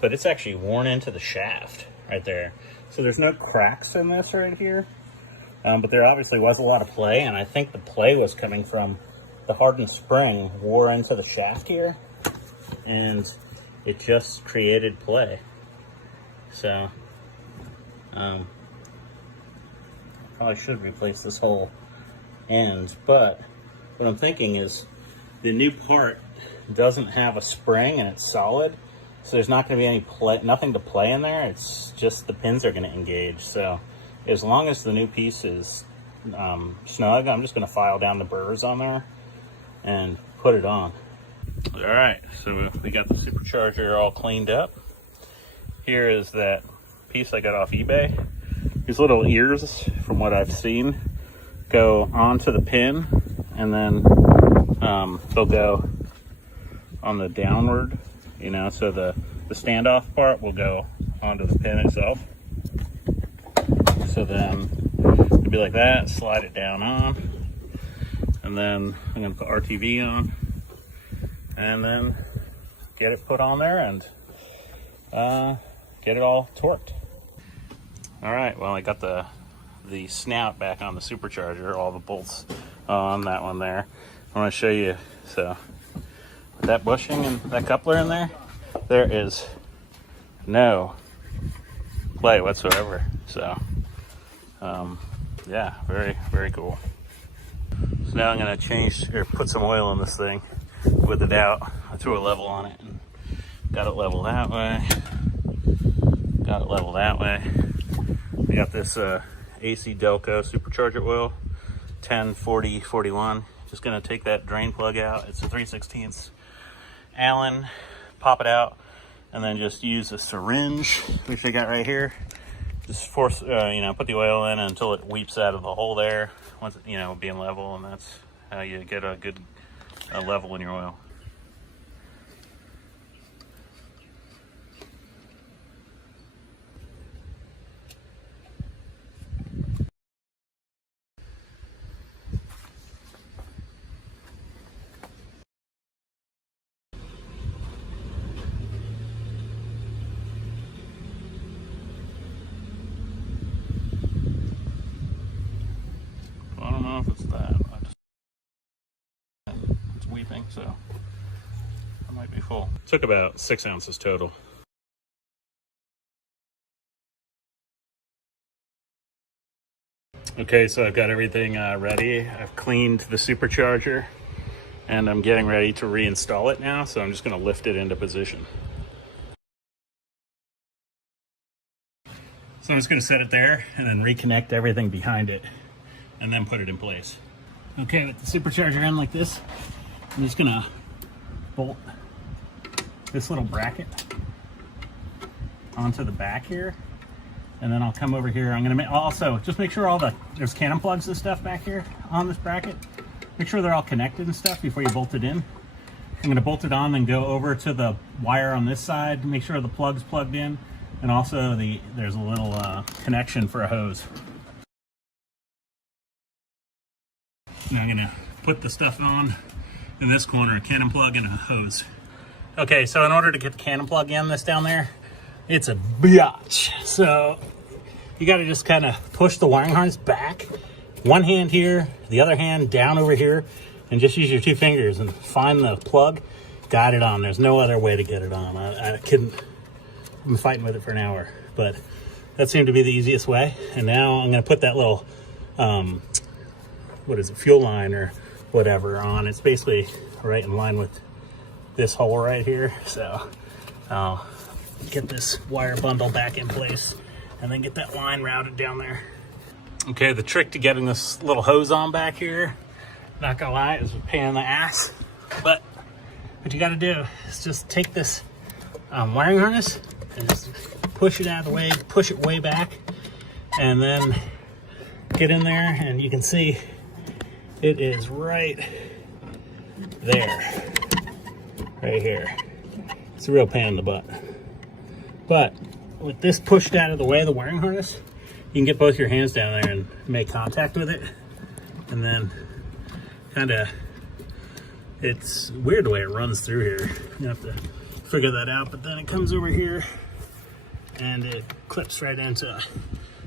but it's actually worn into the shaft right there. So there's no cracks in this right here, but there obviously was a lot of play, and I think the play was coming from the hardened spring wore into the shaft here, and it just created play. So probably should replace this whole end, but what I'm thinking is the new part doesn't have a spring and it's solid, so there's not going to be any play, nothing to play in there. It's just the pins are going to engage. So as long as the new piece is snug, I'm just going to file down the burrs on there and put it on. All right, so we got the supercharger all cleaned up. Here is that piece I got off eBay. These little ears, from what I've seen, go onto the pin, and then they'll go on the downward, you know, so the the standoff part will go onto the pin itself. So then it'll be like that, slide it down on, and then I'm gonna put RTV on, and then get it put on there and get it all torqued. All right, well, I got the snout back on the supercharger, all the bolts on that one there. I want to show you, so with that bushing and that coupler in there, there is no play whatsoever. So yeah, very, very cool. So now I'm going to change or put some oil in this thing with it out. I threw a level on it and got it level that way, got it level that way. We got this AC Delco Supercharger Oil 104041. Just gonna take that drain plug out. It's a 3/16 Allen. Pop it out, and then just use a syringe, which I got right here. Just force, put the oil in until it weeps out of the hole there. Once it, being level, and that's how you get a good level in your oil. I don't know if it's that. It's weeping, so it might be full. Took about 6 ounces total. Okay, so I've got everything ready. I've cleaned the supercharger, and I'm getting ready to reinstall it now, so I'm just going to lift it into position. So I'm just going to set it there and then reconnect everything behind it and then put it in place. Okay, with the supercharger in like this, I'm just going to bolt this little bracket onto the back here, and then I'll come over here. I'm going to also just make sure there's cannon plugs and stuff back here on this bracket. Make sure they're all connected and stuff before you bolt it in. I'm going to bolt it on, then go over to the wire on this side, make sure the plug's plugged in, and also there's a little connection for a hose. Now I'm going to put the stuff on in this corner, a cannon plug and a hose. Okay, so in order to get the cannon plug in this down there, it's a biatch. So you got to just kind of push the wiring harness back, one hand here, the other hand down over here, and just use your 2 fingers and find the plug. Got it on. There's no other way to get it on. I've been fighting with it for an hour, but that seemed to be the easiest way. And now I'm going to put that little fuel line or whatever on. It's basically right in line with this hole right here. So I'll get this wire bundle back in place and then get that line routed down there. Okay, the trick to getting this little hose on back here, not gonna lie, is a pain in the ass, but what you gotta do is just take this wiring harness and just push it out of the way, push it way back, and then get in there, and you can see it is right there, right here. It's a real pain in the butt. But with this pushed out of the way, the wiring harness, you can get both your hands down there and make contact with it. And then it's weird the way it runs through here. You have to figure that out, but then it comes over here and it clips right into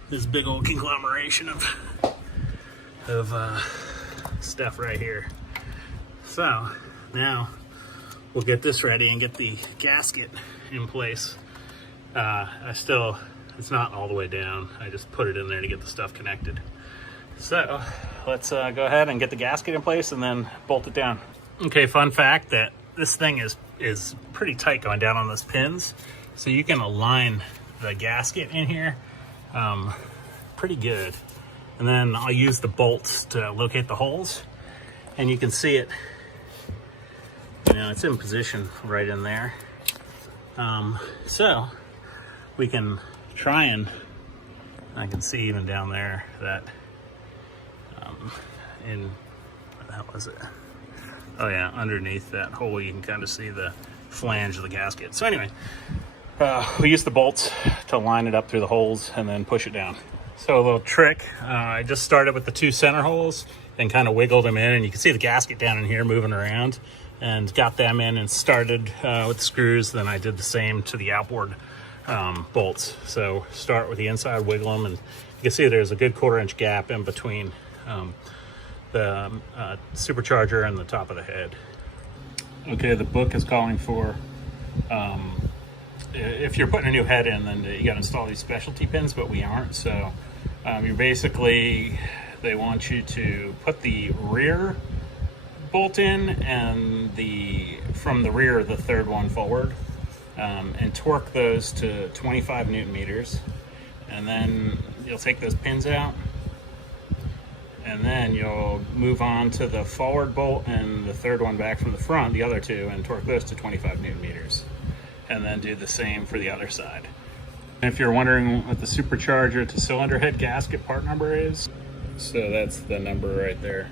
this big old conglomeration of stuff right here. So now we'll get this ready and get the gasket in place. It's not all the way down. I just put it in there to get the stuff connected. So let's go ahead and get the gasket in place and then bolt it down. Okay, fun fact that this thing is pretty tight going down on those pins. So you can align the gasket in here pretty good. And then I'll use the bolts to locate the holes. And you can see it, it's in position right in there. So we can try and, I can see even down there that what the hell is it? Oh yeah, underneath that hole you can kind of see the flange of the gasket. So anyway, We use the bolts to line it up through the holes and then push it down. So a little trick, I just started with the 2 center holes and kind of wiggled them in, and you can see the gasket down in here moving around, and got them in and started with the screws. Then I did the same to the outboard bolts. So start with the inside, wiggle them, and you can see there's a good 1/4 inch gap in between the supercharger and the top of the head. Okay, the book is calling for if you're putting a new head in, then you got to install these specialty pins, but we aren't. So you're basically, they want you to put the rear bolt in and from the rear, the 3rd one forward, and torque those to 25 Newton meters. And then you'll take those pins out, and then you'll move on to the forward bolt and the 3rd one back from the front, the other 2, and torque those to 25 Newton meters. And then do the same for the other side. And if you're wondering what the supercharger to cylinder head gasket part number is, so that's the number right there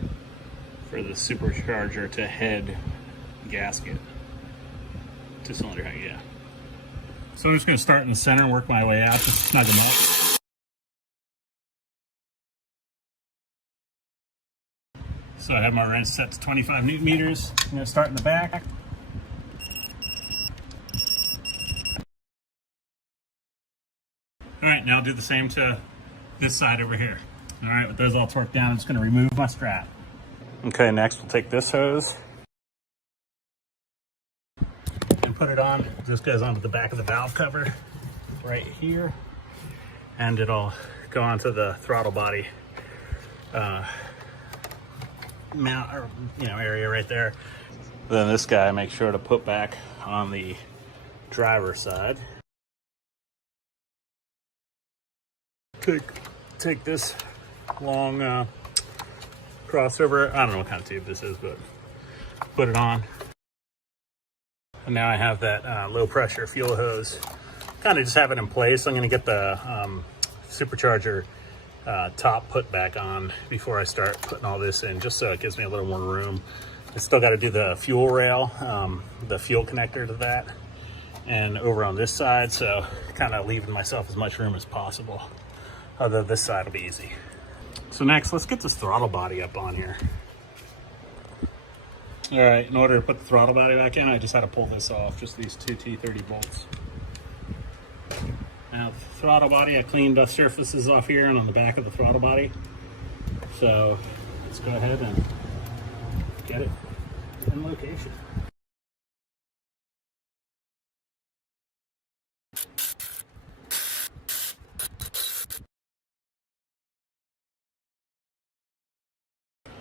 for the supercharger to head gasket to cylinder head, yeah. So I'm just going to start in the center and work my way out, just snug them up. So I have my wrench set to 25 Newton meters. I'm going to start in the back. All right, now I'll do the same to this side over here. All right, with those all torqued down, I'm just going to remove my strap. Okay, next we'll take this hose and put it on. It just goes onto the back of the valve cover right here, and it'll go onto the throttle body mount, or area right there. Then this guy, make sure to put back on the driver's side. Take this long crossover. I don't know what kind of tube this is, but put it on. And now I have that low pressure fuel hose. Kind of just have it in place. I'm going to get the supercharger top put back on before I start putting all this in, just so it gives me a little more room. I still got to do the fuel rail, the fuel connector to that, and over on this side, so kind of leaving myself as much room as possible. Although this side will be easy. So next, let's get this throttle body up on here. All right, in order to put the throttle body back in, I just had to pull this off, just these 2 T30 bolts. Now the throttle body, I cleaned the surfaces off here and on the back of the throttle body. So let's go ahead and get it in location.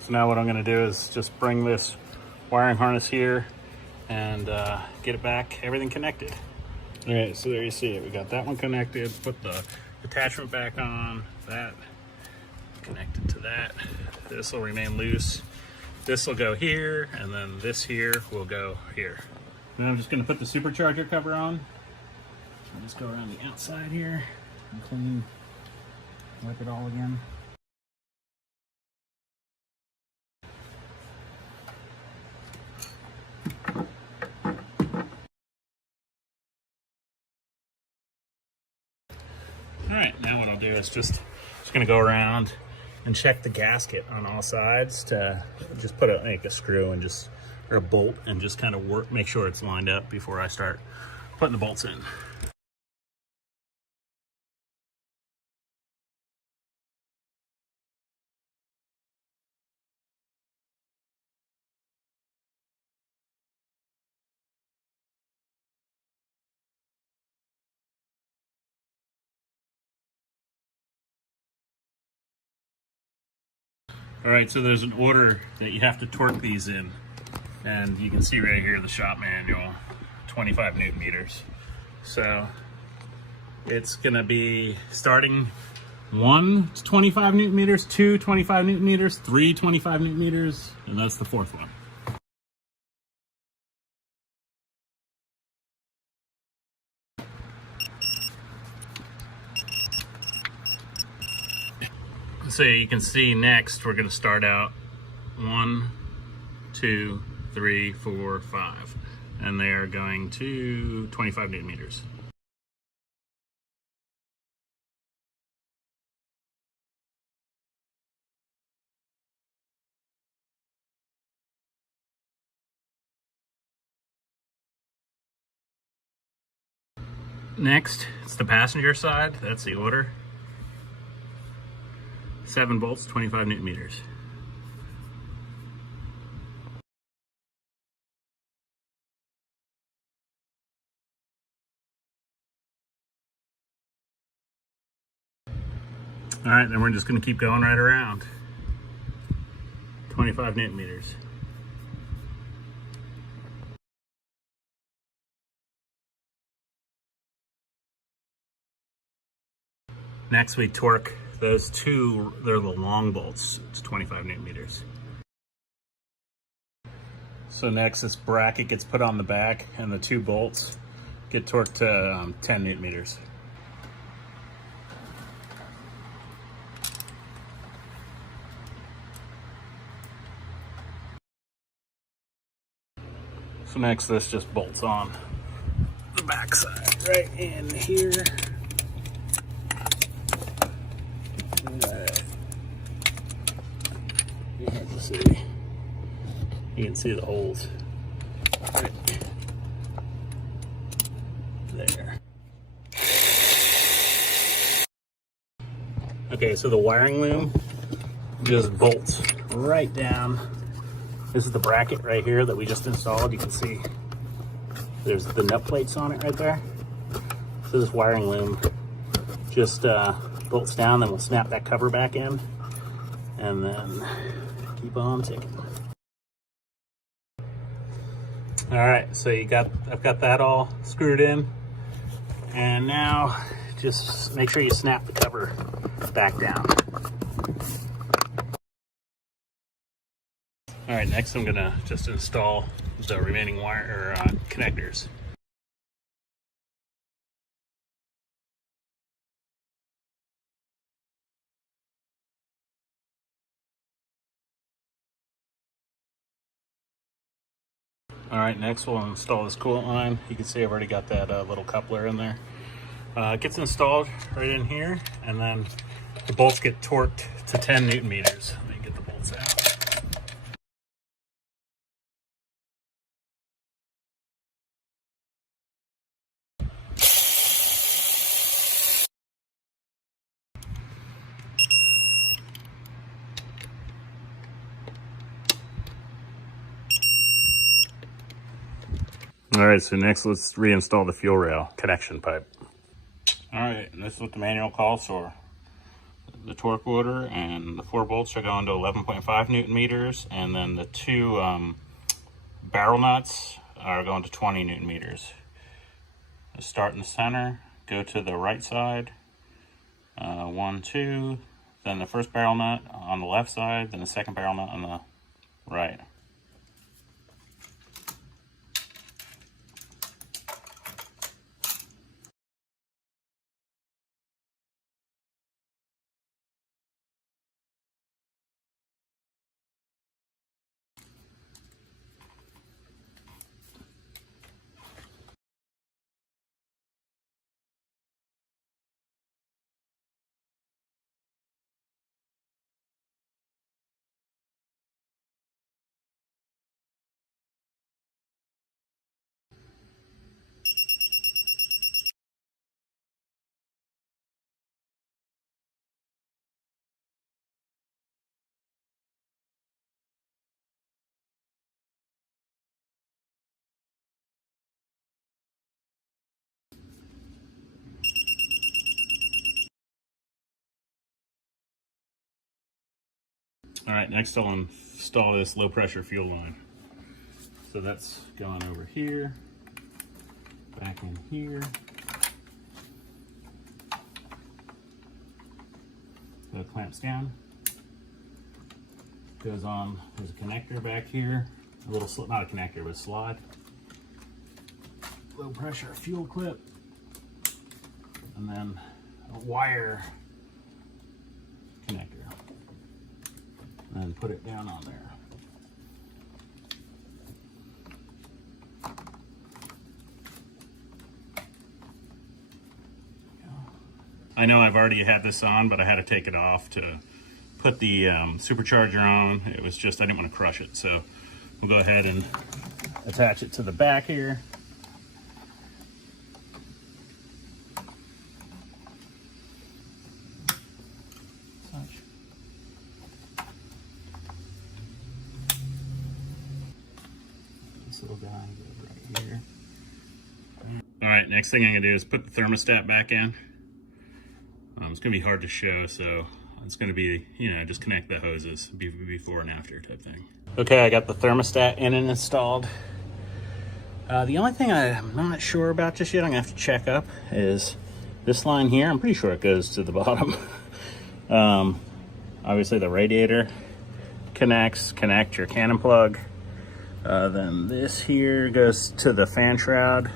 So now what I'm going to do is just bring this wiring harness here and get it back, everything connected. All right, so there you see it. We got that one connected, put the attachment back on, that connected to that. This will remain loose. This will go here, and then this here will go here. Then I'm just going to put the supercharger cover on. I'll just go around the outside here and clean, wipe it all again. All right, now what I'll do is just gonna go around and check the gasket on all sides to just put a screw and or a bolt and just kind of make sure it's lined up before I start putting the bolts in. All right, so there's an order that you have to torque these in. And you can see right here, the shop manual, 25 Newton meters. So it's gonna be starting 1 to 25 Newton meters, 2 25 Newton meters, 3 25 Newton meters, and that's the 4th one. So you can see next we're going to start out 1, 2, 3, 4, 5, and they are going to 25 Newton meters. Next, it's the passenger side. That's the order. 7 bolts, 25 Newton meters. All right, then we're just going to keep going right around. 25 Newton meters. Next, we torque those two, they're the long bolts, to 25 Newton meters. So next, this bracket gets put on the back and the 2 bolts get torqued to 10 Newton meters. So next, this just bolts on the back side right in here. You have to see. You can see the holes right there. Okay, so the wiring loom just bolts right down. This is the bracket right here that we just installed. You can see there's the nut plates on it right there. So this wiring loom just bolts down, then we'll snap that cover back in and then keep on ticking. All right, so I've got that all screwed in, and now just make sure you snap the cover back down. All right, next I'm gonna just install the remaining wire or connectors. All right, next we'll install this coolant line. You can see I've already got that little coupler in there. It gets installed right in here, and then the bolts get torqued to 10 Newton meters. Let me get the bolts out. All right, so next let's reinstall the fuel rail connection pipe. All right, and this is what the manual calls for. The torque order, and the 4 bolts are going to 11.5 Newton meters, and then the 2 barrel nuts are going to 20 Newton meters. Let's start in the center, go to the right side, 1, 2, then the first barrel nut on the left side, then the second barrel nut on the right. All right, next I'll install this low pressure fuel line. So that's going over here, back in here. So it clamps down. Goes on, there's a connector back here. A little, not a connector, but a slide. Low pressure fuel clip. And then a wire connector. And put it down on there. I know I've already had this on, but I had to take it off to put the supercharger on. It was just, I didn't want to crush it. So we'll go ahead and attach it to the back here. This little guy goes right here. All right, next thing I'm gonna do is put the thermostat back in. It's gonna be hard to show, so it's gonna be, just connect the hoses before and after type thing. Okay, I got the thermostat in and installed. The only thing I'm not sure about just yet, I'm gonna have to check up, is this line here. I'm pretty sure it goes to the bottom. Obviously the radiator connect your cannon plug. Then this here goes to the fan shroud.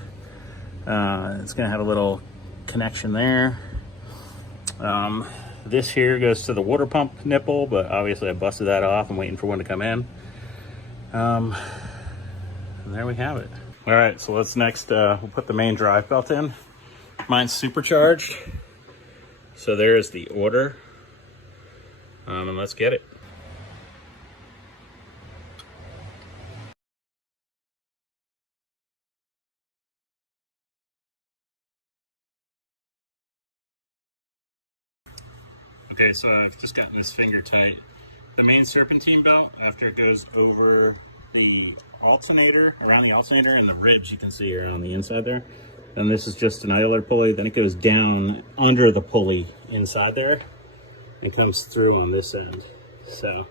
It's gonna have a little connection there. This here goes to the water pump nipple, but obviously I busted that off. I'm waiting for one to come in. And there we have it. All right, so let's next, we'll put the main drive belt in. Mine's supercharged. So there's the order. And let's get it. Okay, so I've just gotten this finger tight. The main serpentine belt, after it goes over the alternator, around the alternator and the ribs you can see here on the inside there. And this is just an idler pulley. Then it goes down under the pulley inside there. It comes through on this end. So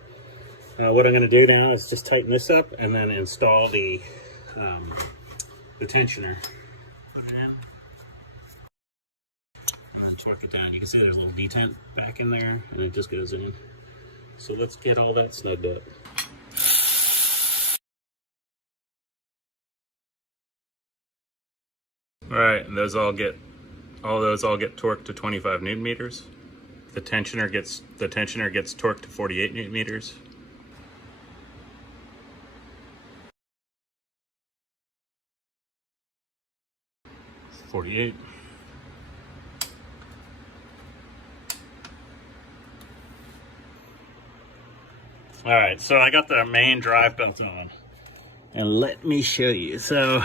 what I'm gonna do now is just tighten this up and then install the tensioner. Put it in. And then torque it down. You can see there's a little detent back in there and it just goes in. So let's get all that snugged up. All right, and all those all get torqued to 25 Newton meters. The tensioner gets torqued to 48 Newton meters. .48. All right, so I got the main drive belt on, and let me show you. So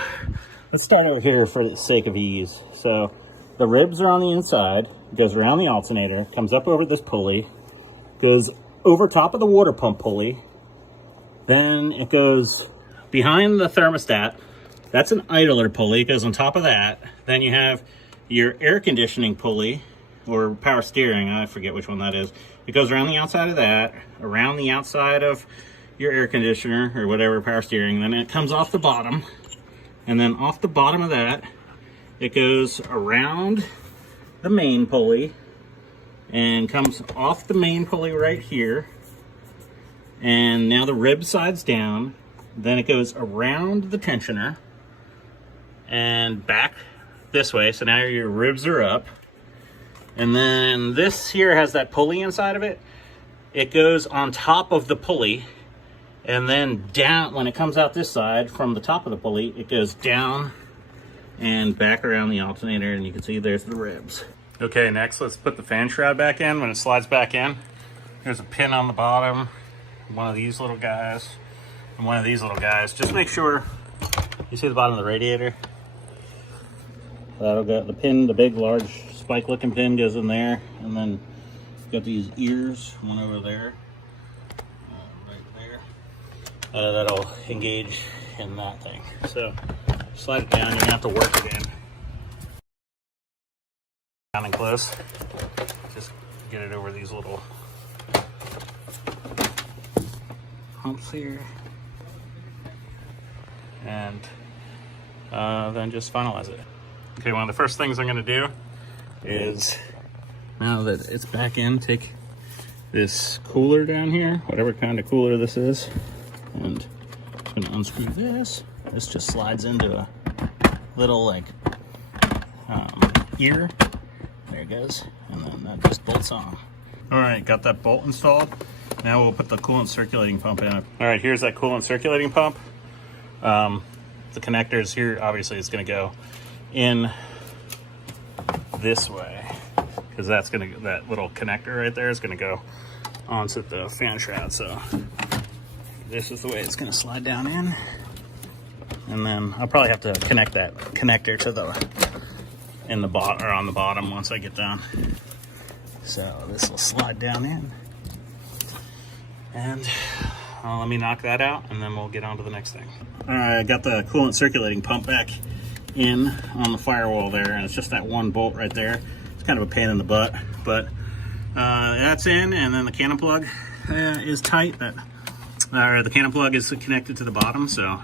let's start over here for the sake of ease. So the ribs are on the inside, it goes around the alternator, comes up over this pulley, goes over top of the water pump pulley, then it goes behind the thermostat. That's an idler pulley, it goes on top of that. Then you have your air conditioning pulley, or power steering, I forget which one that is. It goes around the outside of that, around the outside of your air conditioner, or whatever, power steering, then it comes off the bottom. And then off the bottom of that, it goes around the main pulley and comes off the main pulley right here. And now the rib side's down. Then it goes around the tensioner and back this way. So now your ribs are up. And then this here has that pulley inside of it. It goes on top of the pulley. And then down, when it comes out this side from the top of the pulley, it goes down and back around the alternator, and you can see there's the ribs. Okay, next let's put the fan shroud back in. When it slides back in, there's a pin on the bottom, one of these little guys, and one of these little guys. Just make sure you see the bottom of the radiator. That'll go, the pin, the big large spike looking pin goes in there, and then you've got these ears, one over there. That'll engage in that thing. So slide it down, you're gonna have to work it in. Down and close. Just get it over these little humps here. And then just finalize it. Okay, one of the first things I'm gonna do is, now that it's back in, take this cooler down here, whatever kind of cooler this is, and I'm gonna unscrew this. This just slides into a little like ear. There it goes, and then that just bolts on. All right, got that bolt installed. Now we'll put the coolant circulating pump in. All right, here's that coolant circulating pump. The connectors here, obviously it's gonna go in this way, because that's gonna, that little connector right there is gonna go onto the fan shroud. So this is the way it's gonna slide down in. And then I'll probably have to connect that connector to the, in the bottom, or on the bottom once I get done. So this will slide down in. And let me knock that out and then we'll get on to the next thing. All right, I got the coolant circulating pump back in on the firewall there, and it's just that one bolt right there. It's kind of a pain in the butt, but that's in, and then the cannon plug is tight. The cannon plug is connected to the bottom, so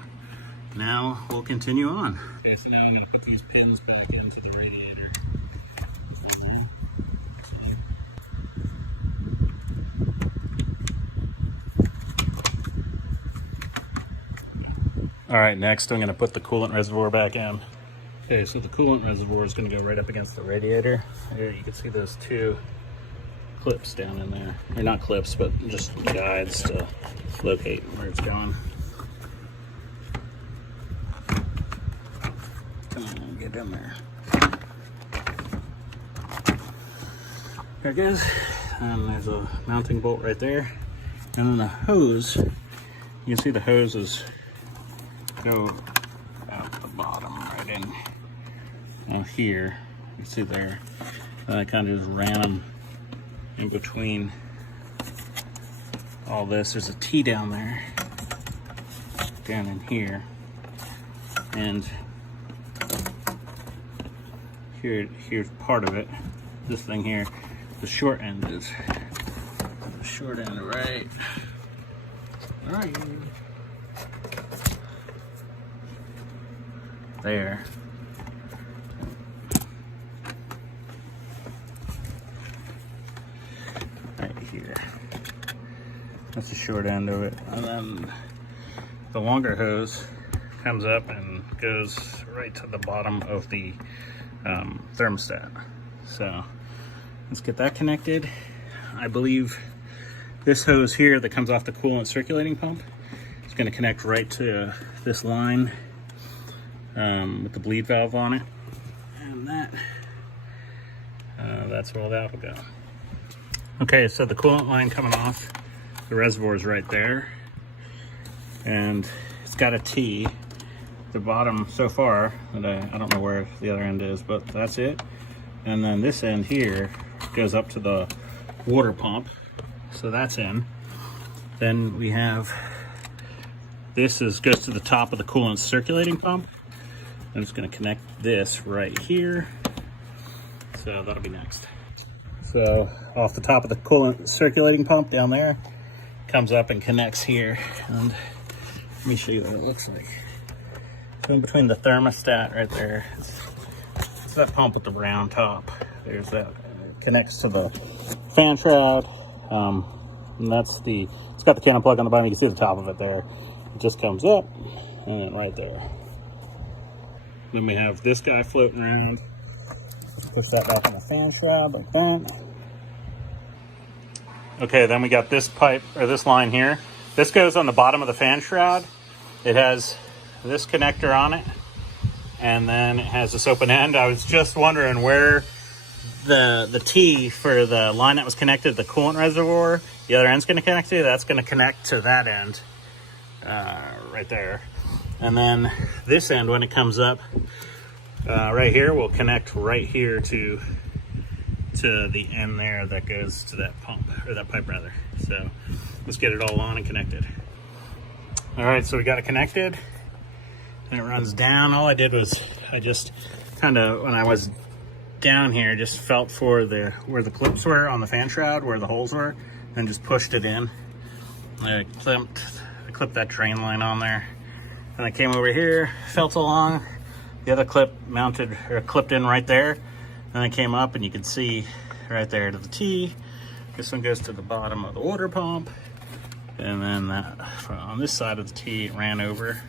now we'll continue on. Okay, so now I'm going to put these pins back into the radiator. All right, next I'm going to put the coolant reservoir back in. Okay, so the coolant reservoir is going to go right up against the radiator. Here you can see those two clips down in there. They're not clips, but just guides to locate where it's going. Come on, get in there. There it goes. And there's a mounting bolt right there. And then the hose, you can see the hoses go out the bottom right in here. You see there. I kind of just ran them in between all this. There's a T down there, down in here, and here's part of it. This thing here, the short end is the short end right there. Right here. That's the short end of it. And then the longer hose comes up and goes right to the bottom of the thermostat. So let's get that connected. I believe this hose here that comes off the coolant circulating pump is going to connect right to this line with the bleed valve on it, and that's where all that will go. Okay, so the coolant line coming off the reservoir is right there, and it's got a T. The bottom so far, and I don't know where the other end is, but that's it. And then this end here goes up to the water pump, so that's in. Then we have this goes to the top of the coolant circulating pump. I'm just going to connect this right here, so that'll be next. So off the top of the coolant circulating pump down there, comes up and connects here, and let me show you what it looks like. So in between the thermostat right there, it's that pump with the round top. There's that, connects to the fan shroud, and it's got the cannon plug on the bottom. You can see the top of it there. It just comes up, and then right there. Then we have this guy floating around. Push that back in the fan shroud like that. Okay, then we got this pipe, or this line here. This goes on the bottom of the fan shroud. It has this connector on it, and then it has this open end. I was just wondering where the T for the line that was connected to the coolant reservoir, the other end's going to connect to. That's going to connect to that end right there. And then this end, when it comes up right here, will connect right here to the end there that goes to that pump, or that pipe rather. So let's get it all on and connected. All right, so we got it connected, and it runs down. All I did was I just kind of, when I was down here, just felt for where the clips were on the fan shroud, where the holes were, and just pushed it in. I clipped that drain line on there. And I came over here, felt along, the other clip mounted or clipped in right there. And I came up, and you can see right there to the T. This one goes to the bottom of the water pump. And then that on this side of the T, it ran over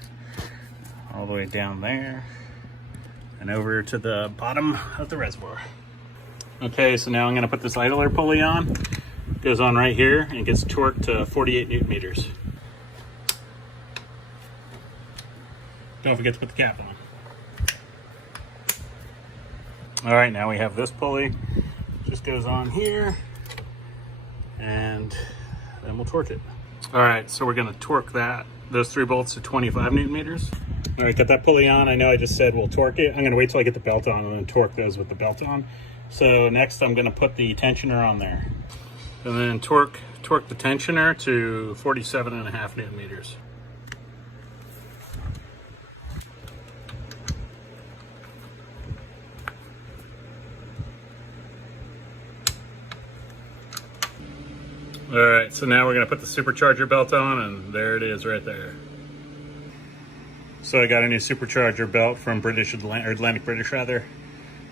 all the way down there and over to the bottom of the reservoir. Okay, so now I'm going to put this idler pulley on. It goes on right here and gets torqued to 48 Newton meters. Don't forget to put the cap on. All right, now we have this pulley. Just goes on here, and then we'll torque it. All right, so we're gonna torque those 3 bolts to 25 Newton meters. All right, got that pulley on. I know I just said we'll torque it. I'm gonna wait till I get the belt on and then torque those with the belt on. So next I'm gonna put the tensioner on there. And then torque torque the tensioner to 47.5 Newton meters. All right, so now we're gonna put the supercharger belt on, and there it is right there. So I got a new supercharger belt from Atlantic British rather,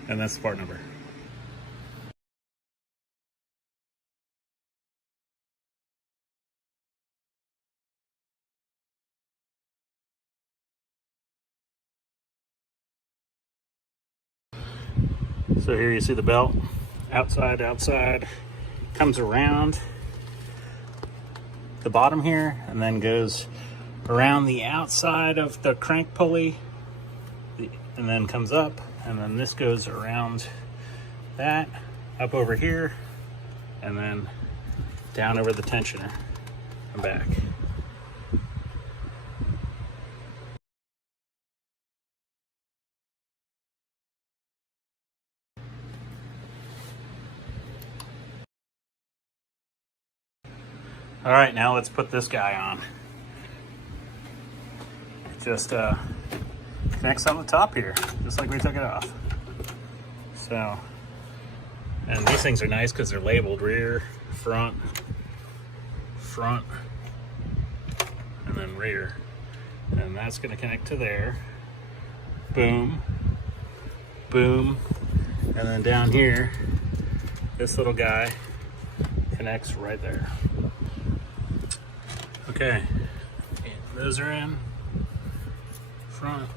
and that's the part number. So here you see the belt, outside, comes around the bottom here and then goes around the outside of the crank pulley and then comes up, and then this goes around that, up over here, and then down over the tensioner and back. All right, now let's put this guy on. Just connects on the top here, just like we took it off. So, and these things are nice because they're labeled rear, front, and then rear. And that's gonna connect to there. Boom, boom. And then down here, this little guy connects right there. Okay, those are in, front,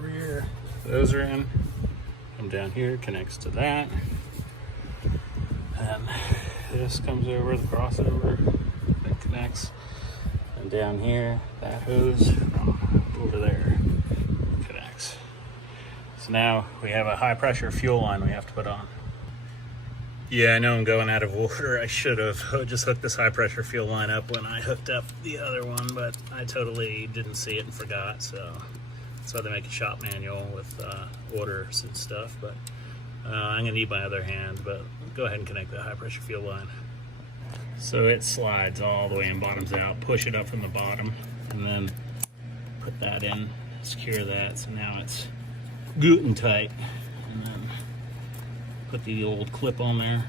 rear, those are in. Come down here, connects to that. And this comes over, the crossover, that connects. And down here, that hose over there connects. So now we have a high pressure fuel line we have to put on. Yeah, I know I'm going out of order. I should have just hooked this high pressure fuel line up when I hooked up the other one, but I totally didn't see it and forgot. So that's why they make a shop manual with orders and stuff. But I'm gonna need my other hand, but go ahead and connect the high pressure fuel line. So it slides all the way and bottoms out. Push it up from the bottom and then put that in, secure that. So now it's good and tight. And then put the old clip on there.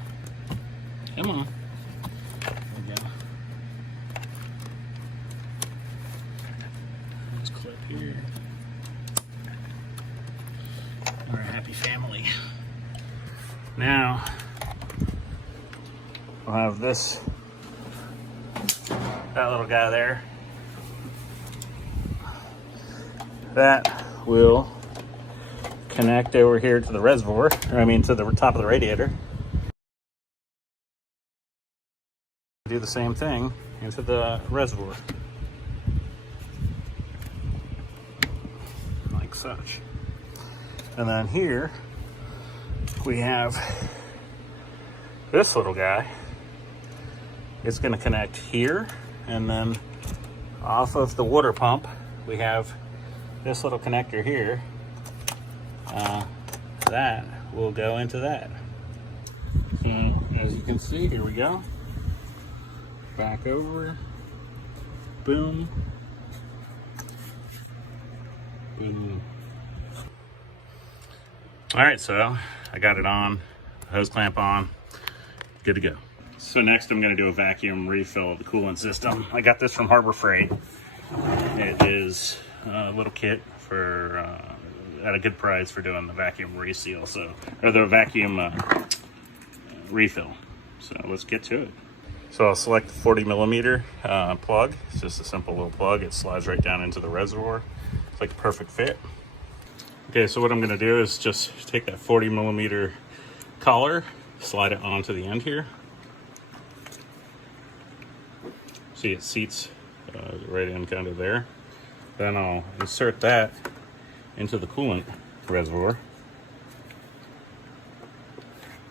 Come on. There we go. This clip here. We're a happy family. Now, we'll have that little guy there. That will connect over here to the reservoir, or I mean to the top of the radiator. Do the same thing into the reservoir, like such. And then here we have this little guy. It's going to connect here, and then off of the water pump we have this little connector here. That will go into that. So as you can see, here we go. Back over. Boom. Boom. All right, so I got it on, hose clamp on, good to go. So next I'm gonna do a vacuum refill of the coolant system. I got this from Harbor Freight. It is a little kit for at a good price for doing the vacuum reseal, or the vacuum refill. So let's get to it. So I'll select the 40 millimeter plug. It's just a simple little plug. It slides right down into the reservoir. It's like a perfect fit. Okay, so what I'm gonna do is just take that 40 millimeter collar, slide it onto the end here. See, it seats right in kind of there. Then I'll insert that into the coolant reservoir.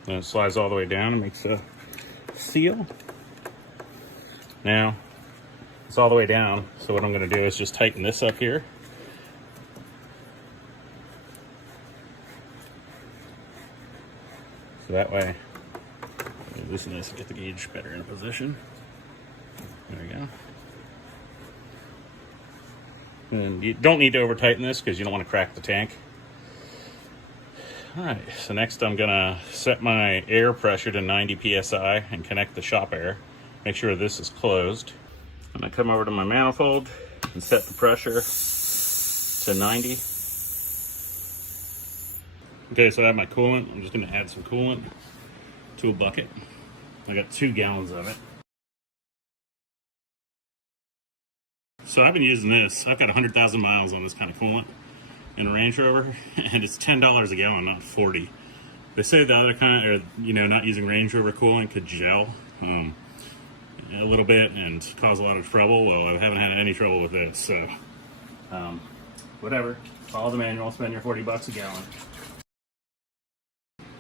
And it slides all the way down and makes a seal. Now, it's all the way down, so what I'm gonna do is just tighten this up here. So that way, loosen this and get the gauge better in position. There we go. And you don't need to over tighten this because you don't want to crack the tank. All right, so next I'm gonna set my air pressure to 90 psi and connect the shop air. Make sure this is closed. And I come over to my manifold and set the pressure to 90. Okay, so I have my coolant. I'm just gonna add some coolant to a bucket. I got 2 gallons of it. So I've been using this. I've got 100,000 miles on this kind of coolant in a Range Rover, and it's $10 a gallon, not 40. They say the other kind, or not using Range Rover coolant could gel a little bit and cause a lot of trouble. Well, I haven't had any trouble with this, so whatever. Follow the manual, spend your 40 bucks a gallon.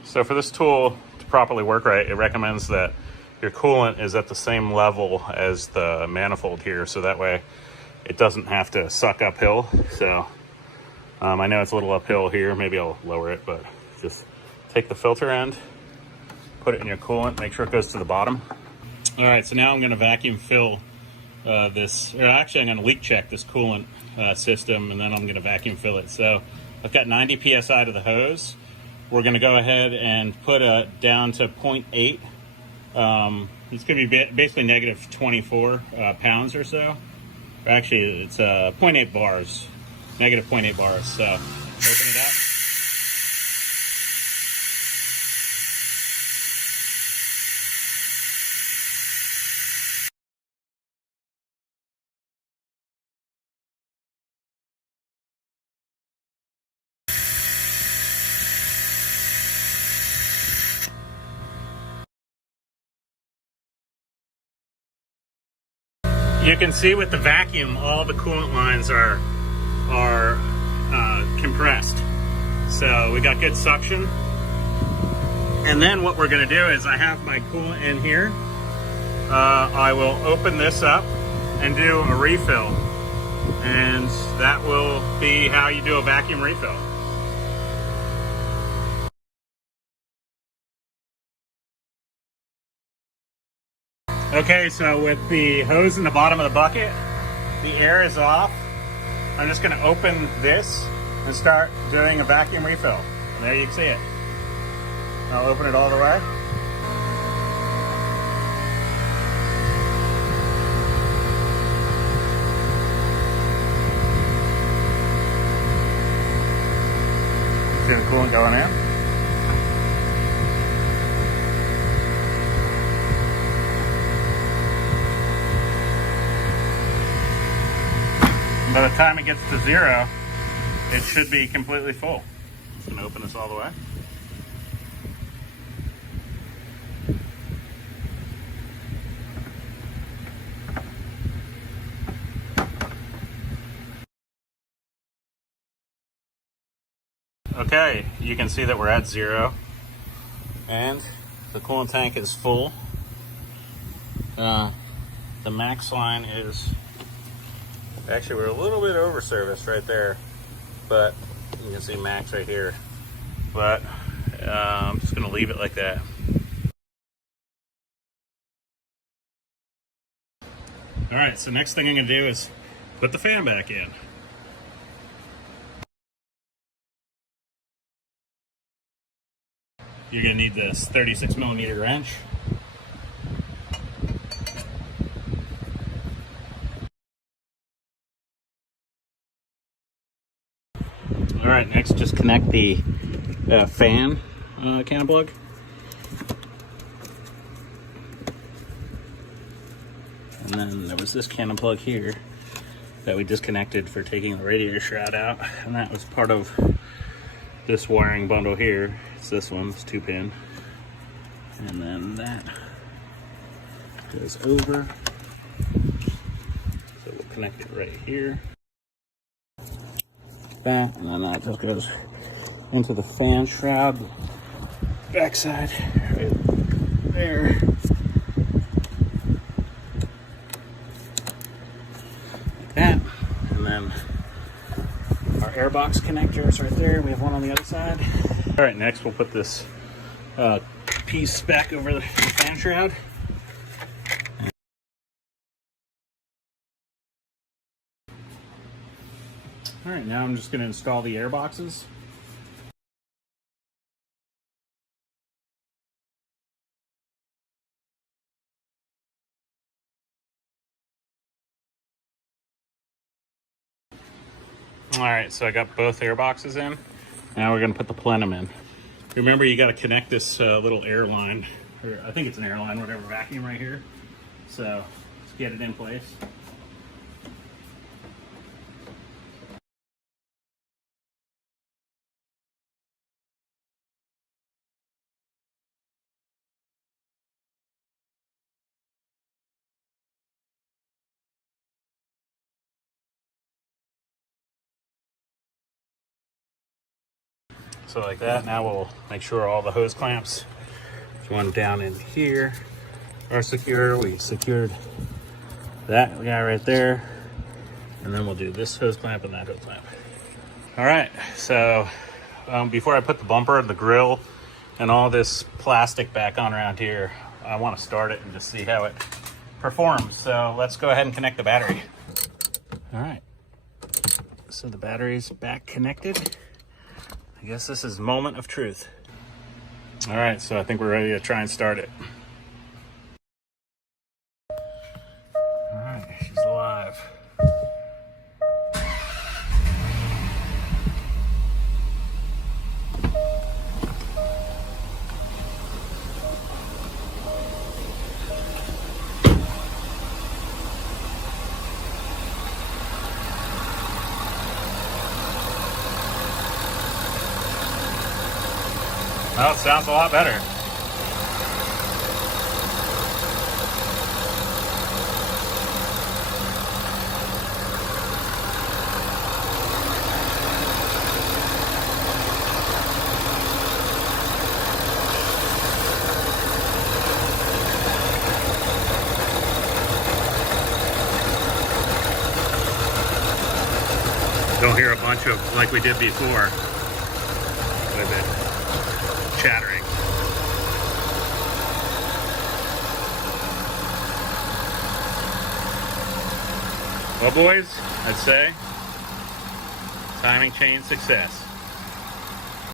So for this tool to properly work right, it recommends that your coolant is at the same level as the manifold here, so that way it doesn't have to suck uphill. So I know it's a little uphill here. Maybe I'll lower it, but just take the filter end, put it in your coolant, make sure it goes to the bottom. All right, so now I'm gonna vacuum fill this, or actually I'm gonna leak check this coolant system, and then I'm gonna vacuum fill it. So I've got 90 PSI to the hose. We're gonna go ahead and put it down to 0.8. It's gonna be basically negative 24 pounds or so. Actually, it's 0.8 bars, negative 0.8 bars. So open it up. You can see with the vacuum, all the coolant lines are compressed. So we got good suction. And then what we're gonna do is I have my coolant in here. I will open this up and do a refill. And that will be how you do a vacuum refill. Okay, so with the hose in the bottom of the bucket, the air is off. I'm just gonna open this and start doing a vacuum refill. And there you can see it. I'll open it all the way. See the coolant going in? By the time it gets to 0, it should be completely full. I'm just going to open this all the way. Okay, you can see that we're at 0 and the coolant tank is full. The max line is, actually we're a little bit over service right there, but you can see max right here. But I'm just gonna leave it like that. All right, so next thing I'm gonna do is put the fan back in. You're gonna need this 36mm wrench. All right, next just connect the fan cannon plug. And then there was this cannon plug here that we disconnected for taking the radiator shroud out, and that was part of this wiring bundle here. It's this one, it's 2-pin. And then that goes over. So we'll connect it right here. That, and then that just goes into the fan shroud backside right there. Like that. And then our airbox connector is right there. We have one on the other side. All right, next we'll put this piece back over the fan shroud. All right, now I'm just going to install the air boxes. All right, so I got both air boxes in. Now we're going to put the plenum in. Remember, you got to connect this little air line, or I think it's an air line, whatever, vacuum right here. So let's get it in place. So like that. Now we'll make sure all the hose clamps, there's one down in here, are secure. We secured that guy right there. And then we'll do this hose clamp and that hose clamp. All right, so before I put the bumper and the grill and all this plastic back on around here, I want to start it and just see how it performs. So let's go ahead and connect the battery. All right, so the battery's back connected. I guess this is moment of truth. All right, so I think we're ready to try and start it. All right, she's alive. Oh, it sounds a lot better. Don't hear a bunch of, like we did before, with it chattering. Well, boys, I'd say timing chain success.